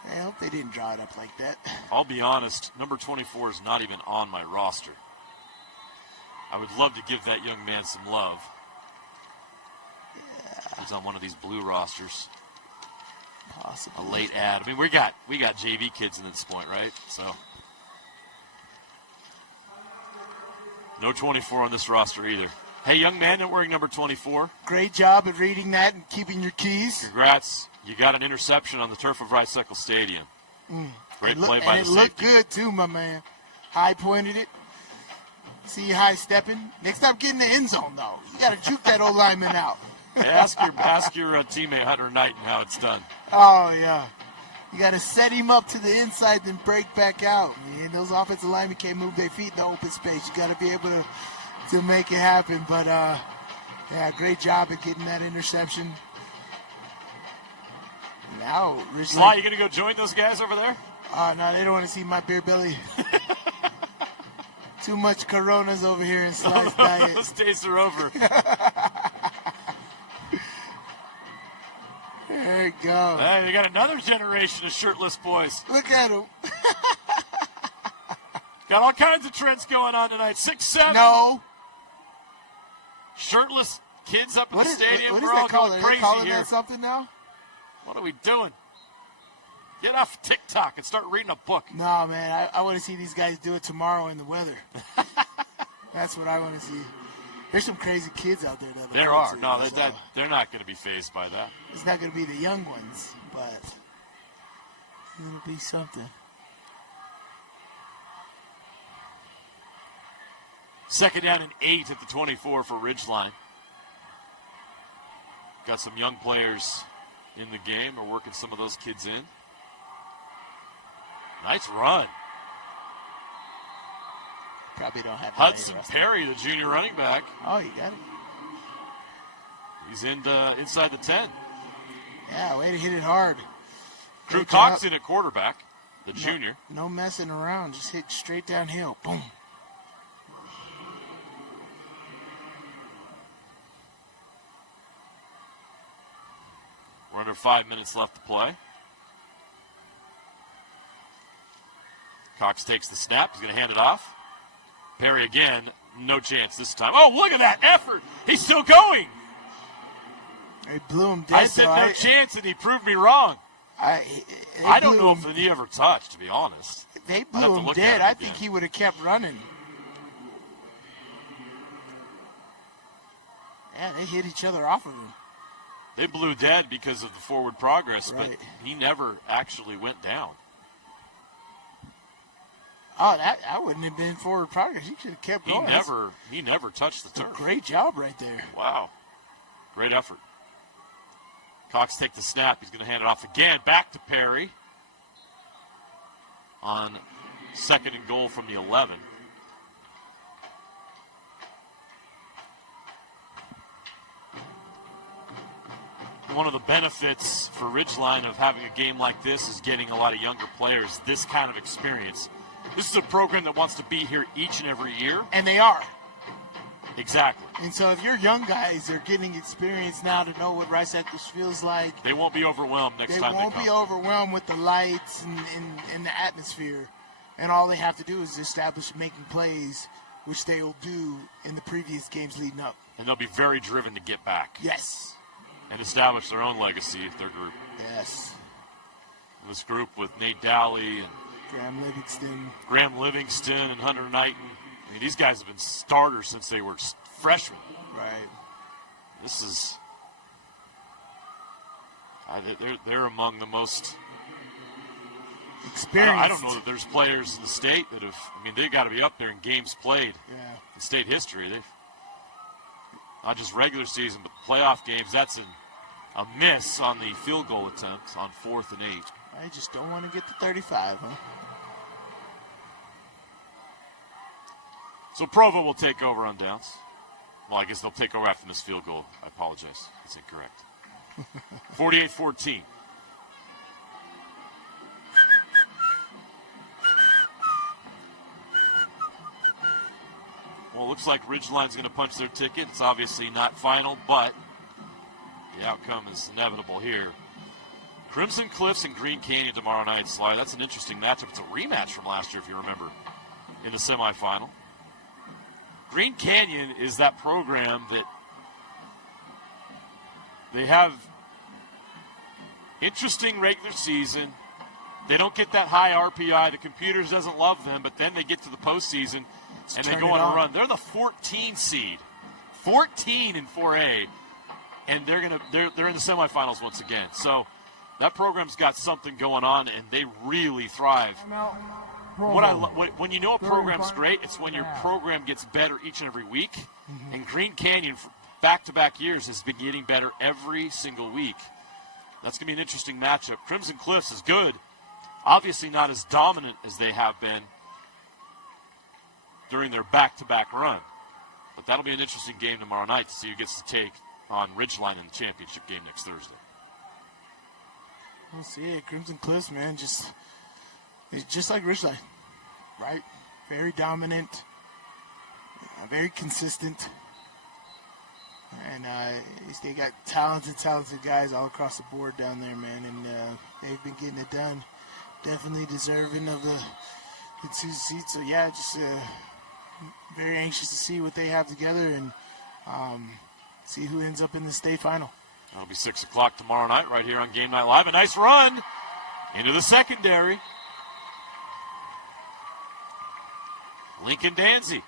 I hope they didn't draw it up like that. I'll be honest, number 24 is not even on my roster. I would love to give that young man some love. Yeah. He's on one of these blue rosters. Possibly. A late ad. I mean, we got JV kids at this point, right? So no 24 on this roster either. Hey, young man, not wearing number 24. Great job at reading that and keeping your keys. Congrats. You got an interception on the turf of Rice-Eccles Stadium. Great play by the safety. It looked good, too, my man. High pointed it. See you high stepping. Next time, get in the end zone, though. You got to juke that old lineman out. Hey, ask your teammate Hunter Knighton how it's done. Oh, yeah. You got to set him up to the inside, then break back out. Man, those offensive linemen can't move their feet in the open space. You got to be able to make it happen. But, yeah, great job at getting that interception. Now, Sly, you going to go join those guys over there? No, they don't want to see my beer belly. Too much Coronas over here in Sly's diet. Those days are over. There you go. Hey, you got another generation of shirtless boys. Look at them. Got all kinds of trends going on tonight. 6-7. No. Shirtless kids up in the stadium. What We're is all that called? going Are they crazy calling here. that something now? What are we doing? Get off TikTok and start reading a book. No, man. I want to see these guys do it tomorrow in the weather. That's what I want to see. There's some crazy kids out there. There are. No, they're not going to be fazed by that. It's not going to be the young ones, but it'll be something. Second down and 8 at the 24 for Ridgeline. Got some young players in the game. We're working some of those kids in. Nice run. Probably don't have Hudson Perry, the junior running back. Oh, you got it. He's inside the 10. Yeah, way to hit it hard. Drew Cox in at quarterback, the junior. No messing around. Just hit straight downhill. Boom. We're under 5 minutes left to play. Cox takes the snap. He's going to hand it off. Perry again. No chance this time. Oh, look at that effort. He's still going. They blew him dead. I said no chance, and he proved me wrong. I don't know if the knee ever touched, to be honest. They blew him dead. I think he would have kept running. Yeah, they hit each other off of him. They blew dead because of the forward progress, Right. but he never actually went down. Oh, that wouldn't have been forward progress. He should have kept going. He never touched the turf. Great job right there. Wow. Great effort. Cox takes the snap. He's going to hand it off again. Back to Perry. On second and goal from the 11. one of the benefits for Ridgeline of having a game like this is getting a lot of younger players this kind of experience. This is a program that wants to be here each and every year. And they are. Exactly. And so if you're young guys, they're getting experience now to know what Rice-Eccles feels like. They won't be overwhelmed next time they come. They won't be overwhelmed with the lights and the atmosphere. And all they have to do is establish making plays, which they will do in the previous games leading up. And they'll be very driven to get back. Yes. And establish their own legacy, their group. Yes. This group with Nate Dowley and Graham Livingston and Hunter Knighton. I mean, these guys have been starters since they were freshmen. Right. This is they're among the most experienced. I don't know that there's players in the state that have. I mean, they got to be up there in games played in state history. They've not just regular season, but playoff games. That's a miss on the field goal attempt on 4th and 8. I just don't want to get to 35, huh? So Provo will take over on downs. Well, I guess they'll take over after this field goal. I apologize. That's incorrect. 48-14. Well, it looks like Ridgeline's going to punch their ticket. It's obviously not final, but the outcome is inevitable here. Crimson Cliffs and Green Canyon tomorrow night, Sly. That's an interesting matchup. It's a rematch from last year, if you remember, in the semifinal. Green Canyon is that program that they have interesting regular season. They don't get that high RPI. The computers doesn't love them, but then they get to the postseason and they go on a run. They're the 14 seed, 14 in 4A, and they're in the semifinals once again. So that program's got something going on, and they really thrive. When you know a program's great, it's when your program gets better each and every week. And Green Canyon, for back-to-back years, has been getting better every single week. That's going to be an interesting matchup. Crimson Cliffs is good. Obviously not as dominant as they have been during their back-to-back run. But that'll be an interesting game tomorrow night to see who gets to take on Ridgeline in the championship game next Thursday. We'll see it. Crimson Cliffs, man, it's just like Ridgeline, right? Very dominant, very consistent. And they got talented guys all across the board down there, man. And they've been getting it done. Definitely deserving of the 2 seats. So, yeah, just very anxious to see what they have together and see who ends up in the state final. It'll be 6 o'clock tomorrow night right here on Game Night Live. A nice run into the secondary. Lincoln Danzy.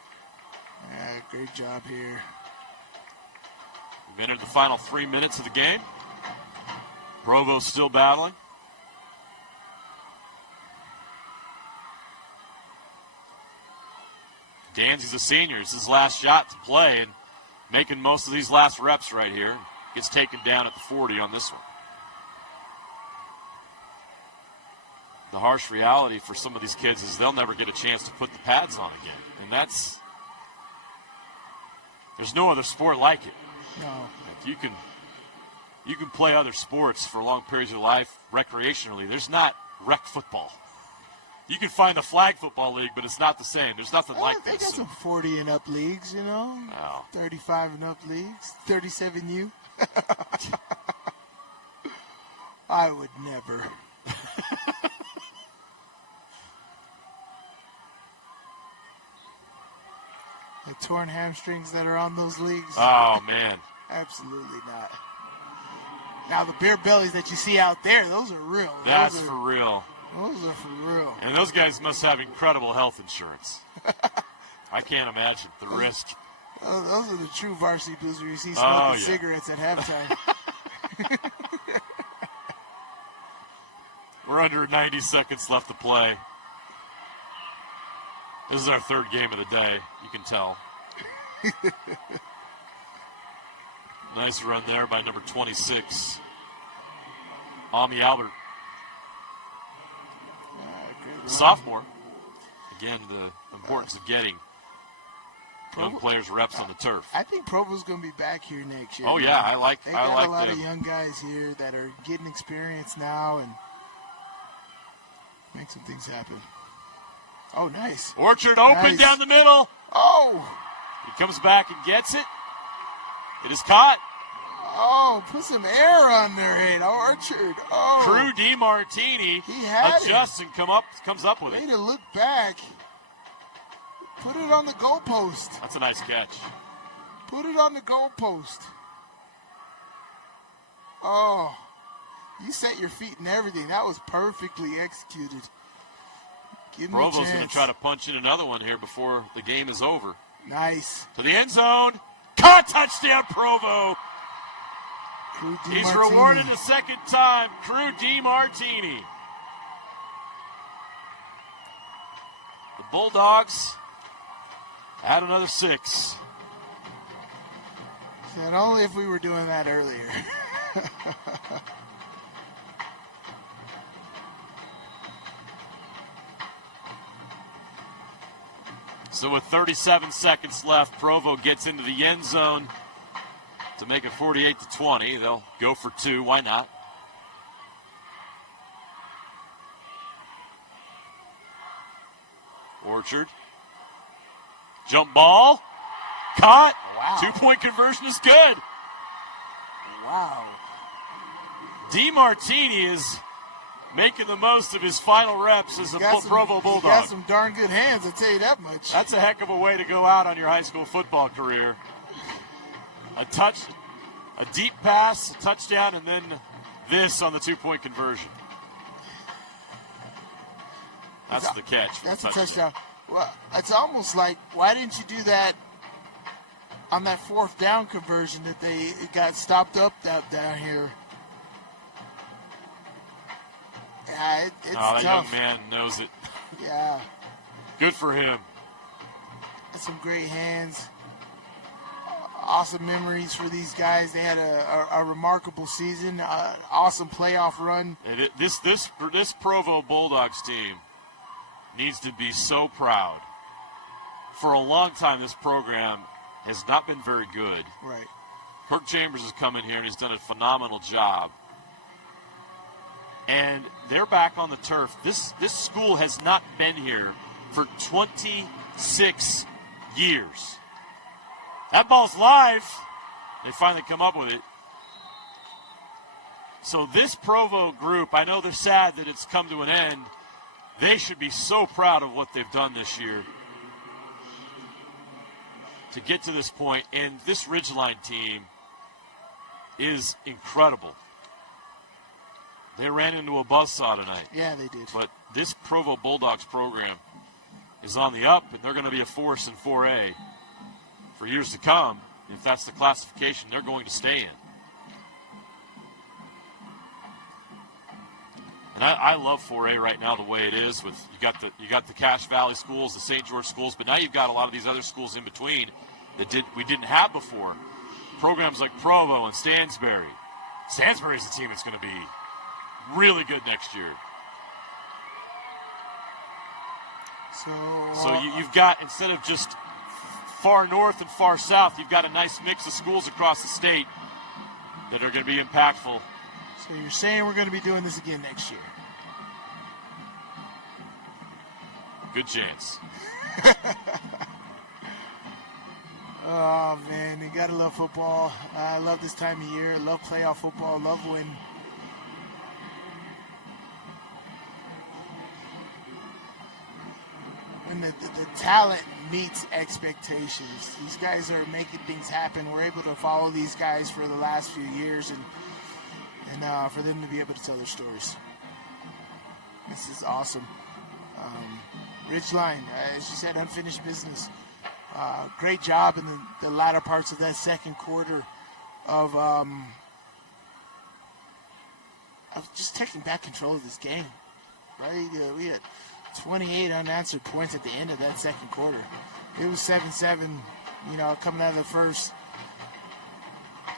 Yeah, great job here. We've entered the final 3 minutes of the game. Provo still battling. Danzy's a senior. It's his last shot to play and making most of these last reps right here. Gets taken down at the 40 on this one. The harsh reality for some of these kids is they'll never get a chance to put the pads on again. And there's no other sport like it. No. You can play other sports for long periods of life recreationally. There's not rec football. You can find the flag football league, but it's not the same. There's nothing like this. They got some 40 and up leagues, you know. No. 35 and up leagues. 37U. I would never. The torn hamstrings that are on those leagues. Oh, man. Absolutely not. Now, the beer bellies that you see out there, those are real. That's for real. Those are for real. And those guys must have incredible health insurance. I can't imagine the risk. Those are the true varsity blues where you see smoking cigarettes at halftime. We're under 90 seconds left to play. This is our third game of the day, you can tell. Nice run there by number 26, Ami Albert. Sophomore. Again, the importance of getting young players reps on the turf. I think Provo's going to be back here next year. Oh yeah, I like They got a lot them. of young guys here that are getting experience now and make some things happen. Oh, nice. Orchard open Nice. down the middle. Oh. He comes back and gets it. It is caught. Oh, put some air on their head, Orchard. Oh. Crew DiMartini had adjusts and comes up with Way it. to look back. Put it on the goalpost. That's a nice catch. Put it on the goalpost. Oh, you set your feet and everything. That was perfectly executed. Give me a Provo's going to chance. try to punch in another one here before the game is over. Nice. To the end zone. Caught, touchdown, Provo. Crew He's DiMartini. rewarded the second time. Crew DiMartini. The Bulldogs add another 6. And only if we were doing that earlier. So with 37 seconds left, Provo gets into the end zone to make it 48-20. They'll go for 2. Why not? Orchard. Jump ball. Caught. Wow. 2-point conversion is good. Wow. DiMartini is making the most of his final reps as a Provo Bulldog. He got some darn good hands, I'll tell you that much. That's a heck of a way to go out on your high school football career. A deep pass, a touchdown, and then this on the 2-point conversion. That's the catch. That's a touchdown. Well, it's almost like, why didn't you do that on that 4th down conversion that they got stopped up down here? Yeah, it's that tough. young man knows it. Yeah. Good for him. Had some great hands. Awesome memories for these guys. They had a remarkable season. Awesome playoff run. This Provo Bulldogs team needs to be so proud. For a long time, this program has not been very good. Right. Kirk Chambers has come in here and he's done a phenomenal job. And they're back on the turf. This school has not been here for 26 years. That ball's live. They finally come up with it. So this Provo group, I know they're sad that it's come to an end. They should be so proud of what they've done this year to get to this point. And this Ridgeline team is incredible. They ran into a buzzsaw tonight. Yeah, they did. But this Provo Bulldogs program is on the up, and they're going to be a force in 4A for years to come. If that's the classification they're going to stay in. And I love 4A right now the way it is. With you got the Cache Valley schools, the St. George schools, but now you've got a lot of these other schools in between that we didn't have before. Programs like Provo and Stansbury. Stansbury is a team that's going to be really good next year. So you've got, instead of just far north and far south, you've got a nice mix of schools across the state that are going to be impactful. So you're saying we're going to be doing this again next year? Good chance. Oh, man, you got to love football. I love this time of year. I love playoff football. I love when the talent meets expectations. These guys are making things happen. We're able to follow these guys for the last few years and for them to be able to tell their stories. This is awesome. Ridgeline, as you said, unfinished business. Great job in the latter parts of that second quarter of just taking back control of this game. Right? We had 28 unanswered points at the end of that second quarter. It was 7-7, coming out of the first.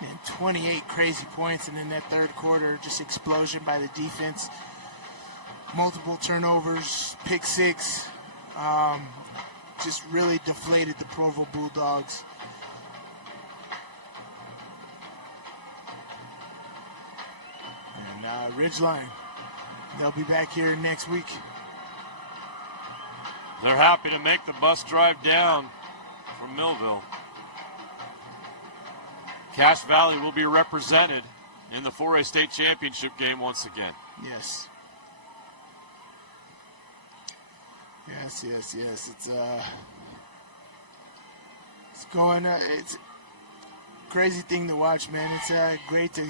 And 28 crazy points, and in that third quarter, just explosion by the defense. Multiple turnovers, pick six. just really deflated the Provo Bulldogs. And Ridgeline, they'll be back here next week. They're happy to make the bus drive down from Millville. Cache Valley will be represented in the 4A state championship game once again. Yes. Yes. It's going. It's a crazy thing to watch, man. It's great to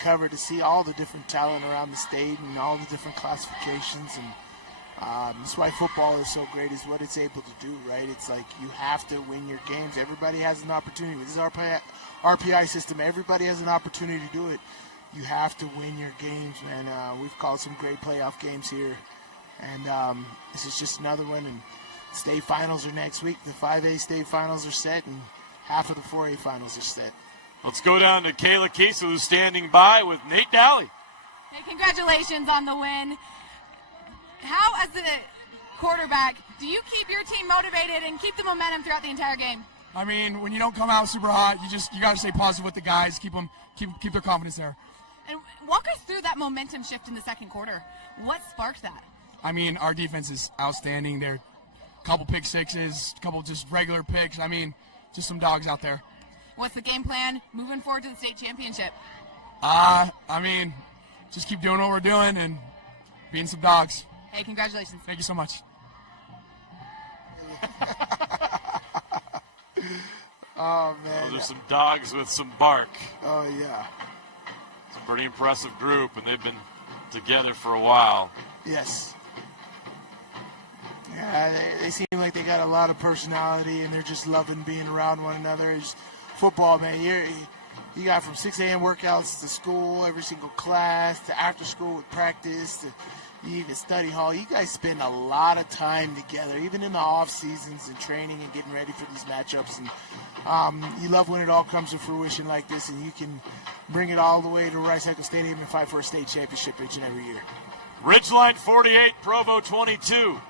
cover, to see all the different talent around the state and all the different classifications, and that's why football is so great, is what it's able to do, right? It's like you have to win your games. Everybody has an opportunity. This is our RPI system. Everybody has an opportunity to do it. You have to win your games, man. We've called some great playoff games here, and this is just another one. And state finals are next week. The 5A state finals are set, and half of the 4A finals are set. Let's go down to Kayla Kiesel, who's standing by with Nate Daly. Hey, congratulations on the win. How, as the quarterback, do you keep your team motivated and keep the momentum throughout the entire game? I mean, when you don't come out super hot, you got to stay positive with the guys, keep their confidence there. And walk us through that momentum shift in the second quarter. What sparked that? I mean, our defense is outstanding. They're a couple pick sixes, a couple just regular picks. I mean, just some dogs out there. What's the game plan moving forward to the state championship? I mean, just keep doing what we're doing and being some dogs. Hey, congratulations. Thank you so much. Oh, man. Those are some dogs with some bark. Oh, yeah. It's a pretty impressive group, and they've been together for a while. Yes. Yeah, they seem like they got a lot of personality, and they're just loving being around one another. It's football, man. You got from 6 a.m. workouts to school, every single class, to after school with practice, to even study hall. You guys spend a lot of time together, even in the off seasons and training and getting ready for these matchups. And you love when it all comes to fruition like this, and you can bring it all the way to Rice-Eccles Stadium and fight for a state championship each and every year. Ridgeline 48, Provo 22.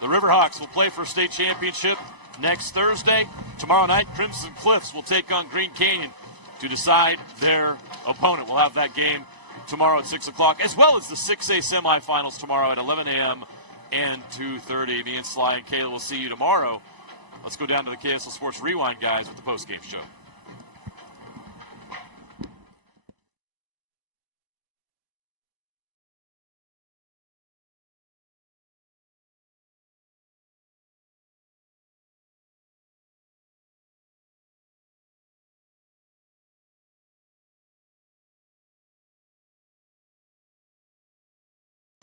The Riverhawks will play for state championship next Thursday. Tomorrow night, Crimson Cliffs will take on Green Canyon to decide their opponent. We'll have that game tomorrow at 6 o'clock, as well as the 6A semifinals tomorrow at 11 a.m. and 2:30. Me and Sly and Kayla will see you tomorrow. Let's go down to the KSL Sports Rewind guys with the postgame show.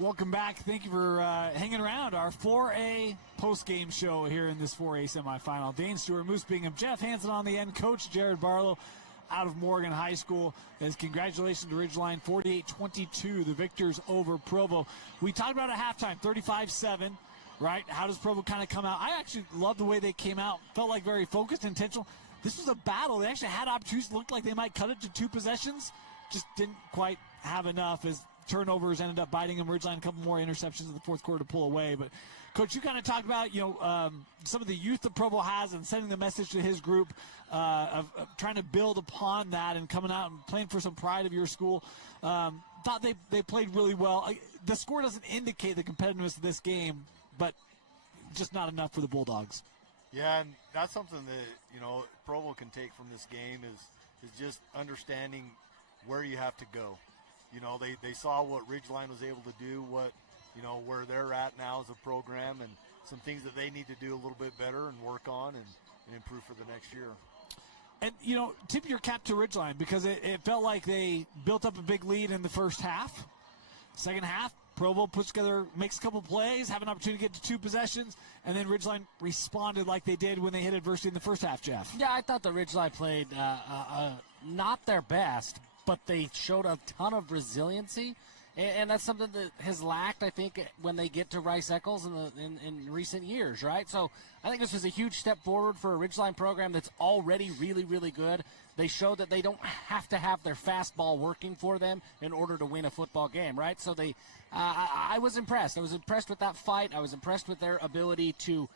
Welcome back. Thank you for hanging around our 4A post-game show here in this 4A semifinal. Dane Stewart, Moose Bingham, Jeff Hansen on the end, Coach Jared Barlow out of Morgan High School. As congratulations to Ridgeline, 48-22, the victors over Provo. We talked about at halftime, 35-7, right? How does Provo kind of come out? I actually love the way they came out. Felt like very focused, intentional. This was a battle. They actually had opportunities. Looked like they might cut it to 2 possessions. Just didn't quite have enough as turnovers ended up biting them. Ridgeline a couple more interceptions in the fourth quarter to pull away. But, Coach, you kind of talked about, some of the youth that Provo has and sending the message to his group of trying to build upon that and coming out and playing for some pride of your school. Thought they played really well. The score doesn't indicate the competitiveness of this game, but just not enough for the Bulldogs. Yeah, and that's something that, Provo can take from this game is just understanding where you have to go. They saw what Ridgeline was able to do, where they're at now as a program, and some things that they need to do a little bit better and work on and improve for the next year. And, tip your cap to Ridgeline, because it felt like they built up a big lead in the first half. Second half, Provo puts together, makes a couple plays, have an opportunity to get to 2 possessions, and then Ridgeline responded like they did when they hit adversity in the first half, Jeff. Yeah, I thought the Ridgeline played not their best, but they showed a ton of resiliency, and that's something that has lacked, I think, when they get to Rice-Eccles in recent years, right? So I think this was a huge step forward for a Ridgeline program that's already really, really good. They showed that they don't have to have their fastball working for them in order to win a football game, right? So I was impressed. I was impressed with that fight. I was impressed with their ability to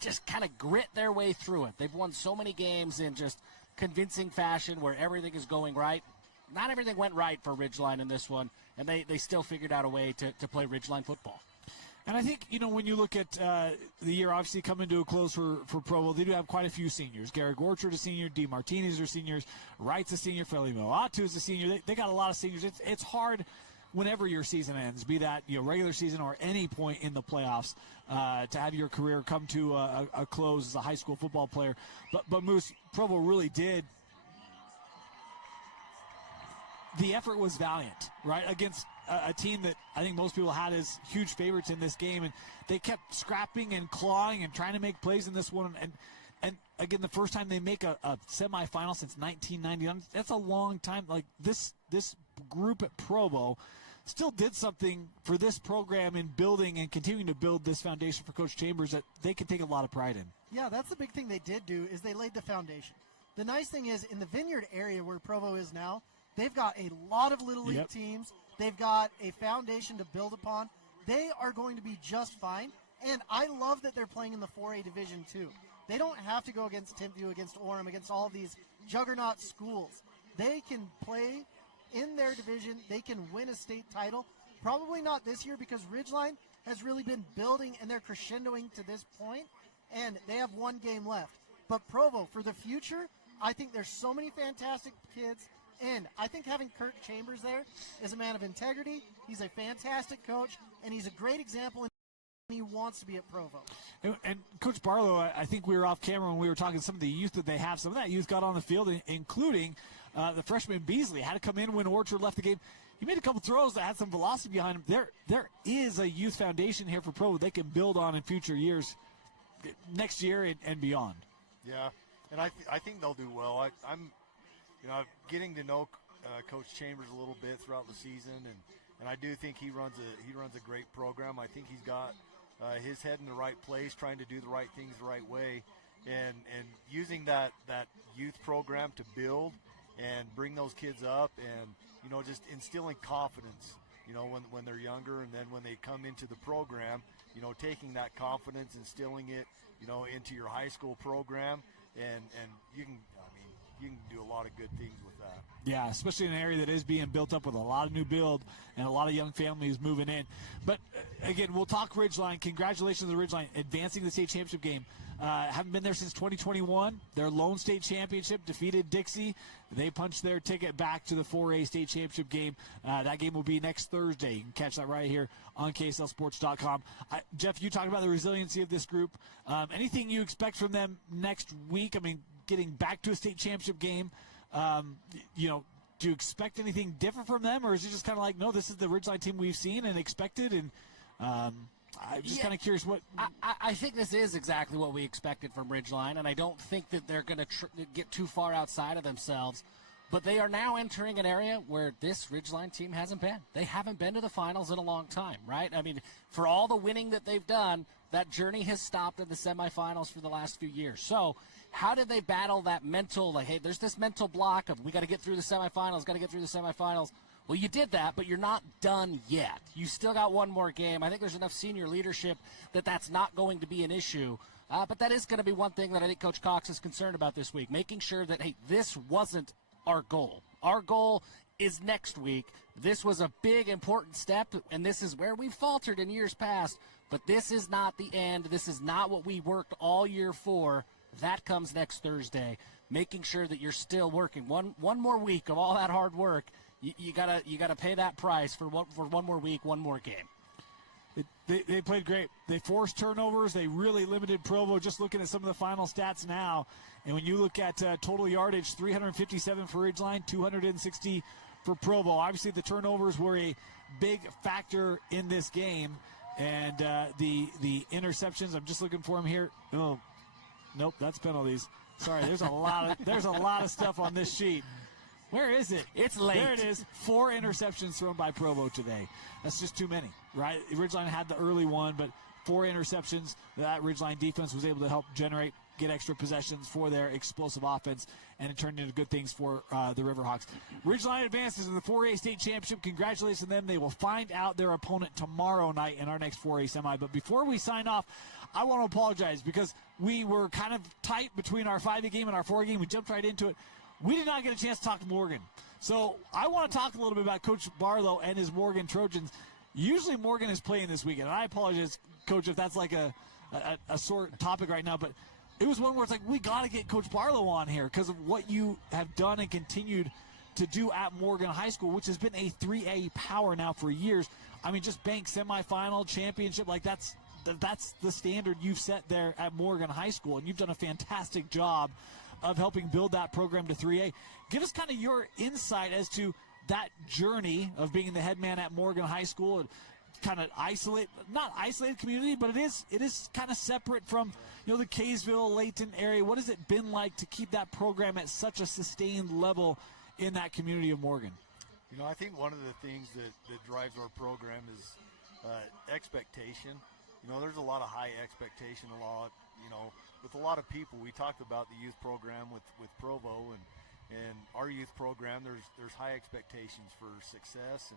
just kind of grit their way through it. They've won so many games in just convincing fashion where everything is going right. Not everything went right for Ridgeline in this one, and they still figured out a way to play Ridgeline football. And I think, when you look at the year obviously coming to a close for Provo, they do have quite a few seniors. Garrick Orchard a senior, D. Martinez are seniors, Wright's a senior, Feli Moatu is a senior. They got a lot of seniors. It's hard whenever your season ends, be that regular season or any point in the playoffs, to have your career come to a close as a high school football player. But Moose, Provo really did. The effort was valiant, right, against a team that I think most people had as huge favorites in this game, and they kept scrapping and clawing and trying to make plays in this one. And again, the first time they make a semifinal since 1990, that's a long time. Like this group at Provo still did something for this program in building and continuing to build this foundation for Coach Chambers that they can take a lot of pride in. Yeah, that's the big thing they did do is they laid the foundation. The nice thing is in the Vineyard area where Provo is now, they've got a lot of Little League teams. They've got a foundation to build upon. They are going to be just fine. And I love that they're playing in the 4A Division too. They don't have to go against Timpview, against Orem, against all of these juggernaut schools. They can play in their division. They can win a state title. Probably not this year because Ridgeline has really been building and they're crescendoing to this point, and they have one game left. But Provo, for the future, I think there's so many fantastic kids. And I think having Kirk Chambers there is a man of integrity. He's a fantastic coach, and he's a great example, and he wants to be at Provo. And Coach Barlow, I think we were off camera when we were talking some of the youth that they have. Some of that youth got on the field, including the freshman Beasley. Had to come in when Orchard left the game. He made a couple throws that had some velocity behind him. There is a youth foundation here for Provo they can build on in future years, next year and beyond. Yeah, and I think they'll do well. I'm getting to know Coach Chambers a little bit throughout the season, and I do think he runs a great program. I think he's got his head in the right place, trying to do the right things the right way, and using that youth program to build and bring those kids up, and just instilling confidence. When they're younger, and then when they come into the program, taking that confidence, instilling it, into your high school program, and you can do a lot of good things with that. Yeah, especially in an area that is being built up with a lot of new build and a lot of young families moving in. But, again, we'll talk Ridgeline. Congratulations to the Ridgeline advancing the state championship game. Haven't been there since 2021. Their lone state championship defeated Dixie. They punched their ticket back to the 4A state championship game. That game will be next Thursday. You can catch that right here on KSLSports.com. Jeff, you talked about the resiliency of this group. Anything you expect from them next week? I mean, getting back to a state championship game, do you expect anything different from them, or is it just kind of like, no, this is the Ridgeline team we've seen and expected, and I'm just kind of curious what... I think this is exactly what we expected from Ridgeline, and I don't think that they're going to get too far outside of themselves, but they are now entering an area where this Ridgeline team hasn't been. They haven't been to the finals in a long time, right? I mean, for all the winning that they've done, that journey has stopped in the semifinals for the last few years. So how did they battle that mental, like, hey, there's this mental block of we got to get through the semifinals, Well, you did that, but you're not done yet. You still got one more game. I think there's enough senior leadership that that's not going to be an issue. But that is going to be one thing that I think Coach Cox is concerned about this week, making sure that, hey, this wasn't our goal. Our goal is next week. This was a big, important step, and this is where we faltered in years past. But this is not the end. This is not what we worked all year for. That comes next Thursday. Making sure that you're still working. One more week of all that hard work. You gotta pay that price for one more week, one more game. They played great. They forced turnovers. They really limited Provo. Just looking at some of the final stats now, and when you look at total yardage, 357 for Ridgeline, 260 for Provo. Obviously, the turnovers were a big factor in this game, and the interceptions. I'm just looking for them here. Oh, nope, that's penalties. Sorry, there's a lot of stuff on this sheet. Where is it? It's late. There it is. 4 interceptions thrown by Provo today. That's just too many, right? Ridgeline had the early one, but 4 interceptions. That Ridgeline defense was able to help get extra possessions for their explosive offense, and it turned into good things for the Riverhawks. Ridgeline advances in the 4A state championship. Congratulations to them. They will find out their opponent tomorrow night in our next 4A semi. But before we sign off, I want to apologize because we were kind of tight between our 5A game and our 4A game. We jumped right into it. We did not get a chance to talk to Morgan. So I want to talk a little bit about Coach Barlow and his Morgan Trojans. Usually Morgan is playing this weekend. And I apologize, Coach, if that's like a sore topic right now. But it was one where it's like, we got to get Coach Barlow on here because of what you have done and continued to do at Morgan High School, which has been a 3A power now for years. I mean, just bank semifinal, championship, like that's the standard you've set there at Morgan High School, and you've done a fantastic job of helping build that program to 3A. Give us kind of your insight as to that journey of being the head man at Morgan High School, and kind of not isolated community, but it is kind of separate from, the Kaysville, Layton area. What has it been like to keep that program at such a sustained level in that community of Morgan? I think one of the things that drives our program is expectation. There's a lot of high expectation, with a lot of people. We talked about the youth program with Provo and our youth program. There's high expectations for success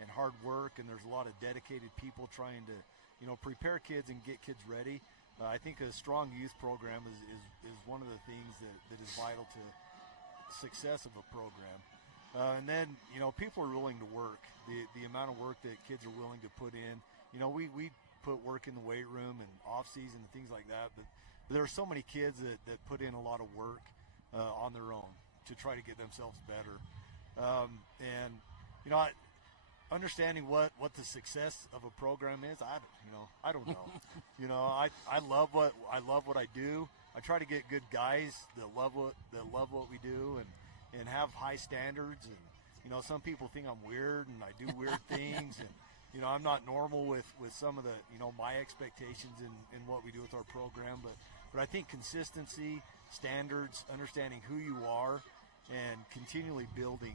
and hard work, and there's a lot of dedicated people trying to, prepare kids and get kids ready. I think a strong youth program is one of the things that is vital to success of a program. And then, people are willing to work. The amount of work that kids are willing to put in. We put work in the weight room and off season and things like that, but there are so many kids that put in a lot of work on their own to try to get themselves better. Understanding what the success of a program is, I don't know. I love what I do. I try to get good guys that love what we do and have high standards. And some people think I'm weird and I do weird things, and I'm not normal with some of the my expectations in what we do with our program. But I think consistency, standards, understanding who you are, and continually building.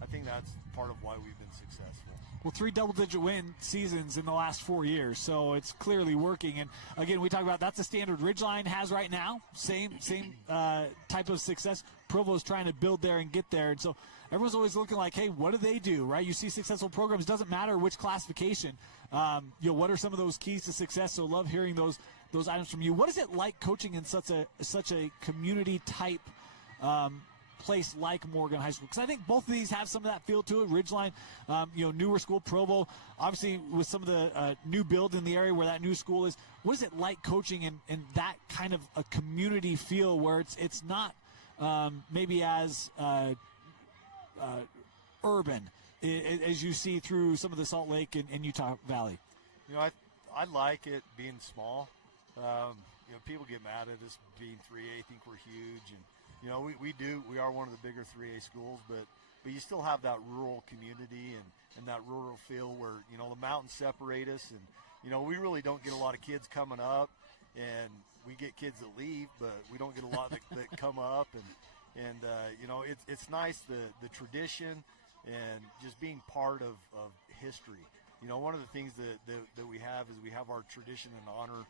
I think that's part of why we've been successful. Well, 3 double-digit win seasons in the last 4 years, so it's clearly working. And again, we talk about that's the standard Ridgeline has right now. Same type of success. Provo's trying to build there and get there, and so everyone's always looking like, hey, what do they do, right? You see successful programs. Doesn't matter which classification. What are some of those keys to success? So love hearing those items from you. What is it like coaching in such a community type place like Morgan High School? Because I think both of these have some of that feel to it. Ridgeline, newer school. Provo, obviously with some of the new build in the area where that new school is. What is it like coaching in that kind of a community feel where it's not maybe as urban as you see through some of the Salt Lake and Utah Valley? I like it being small. People get mad at us being 3A, think we're huge, and we are one of the bigger 3A schools, but you still have that rural community and that rural feel where the mountains separate us, and we really don't get a lot of kids coming up, and we get kids that leave, but we don't get a lot that come up, and it's nice the tradition and just being part of history. One of the things that we have is we have our tradition and honor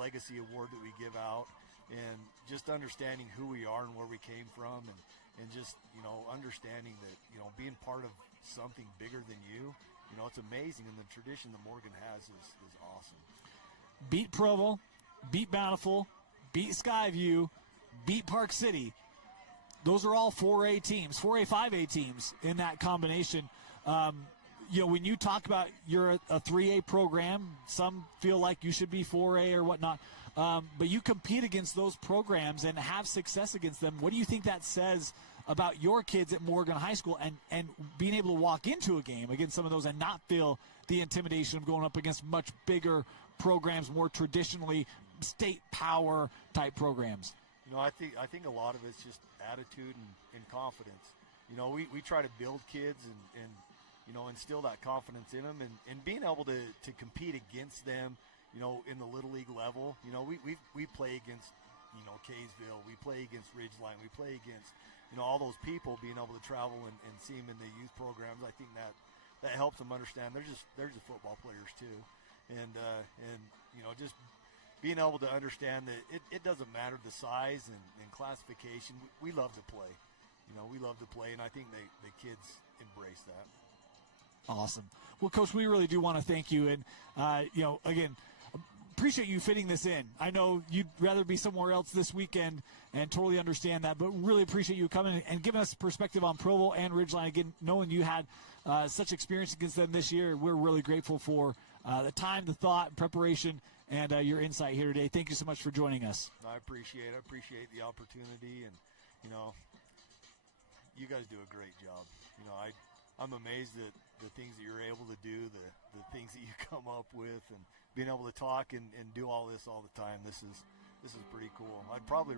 legacy award that we give out, and just understanding who we are and where we came from, and just understanding that being part of something bigger than you, it's amazing, and the tradition that Morgan has is awesome. Beat Provo, beat Bountiful, beat Skyview, beat Park City. Those are all 4A teams, 4A, 5A teams in that combination. When you talk about you're a 3A program, some feel like you should be 4A or whatnot, but you compete against those programs and have success against them. What do you think that says about your kids at Morgan High School and being able to walk into a game against some of those and not feel the intimidation of going up against much bigger programs, more traditionally state power type programs? I think a lot of it's just attitude and confidence. We try to build kids and instill that confidence in them, and being able to compete against them, in the Little League level. We play against, Kaysville, we play against Ridgeline, we play against, all those people. Being able to travel and see them in the youth programs, I think that helps them understand they're just football players too, and just being able to understand that it doesn't matter the size and classification. We love to play, we love to play, and I think the kids embrace that. Awesome. Well, Coach, we really do want to thank you. And, again, appreciate you fitting this in. I know you'd rather be somewhere else this weekend and totally understand that, but really appreciate you coming and giving us perspective on Provo and Ridgeline. Again, knowing you had such experience against them this year, we're really grateful for the time, the thought, and preparation, and your insight here today. Thank you so much for joining us. I appreciate it. I appreciate the opportunity, and, you guys do a great job. I'm amazed at the things that you're able to do, the things that you come up with, and being able to talk and do all this all the time. This is pretty cool. I'd probably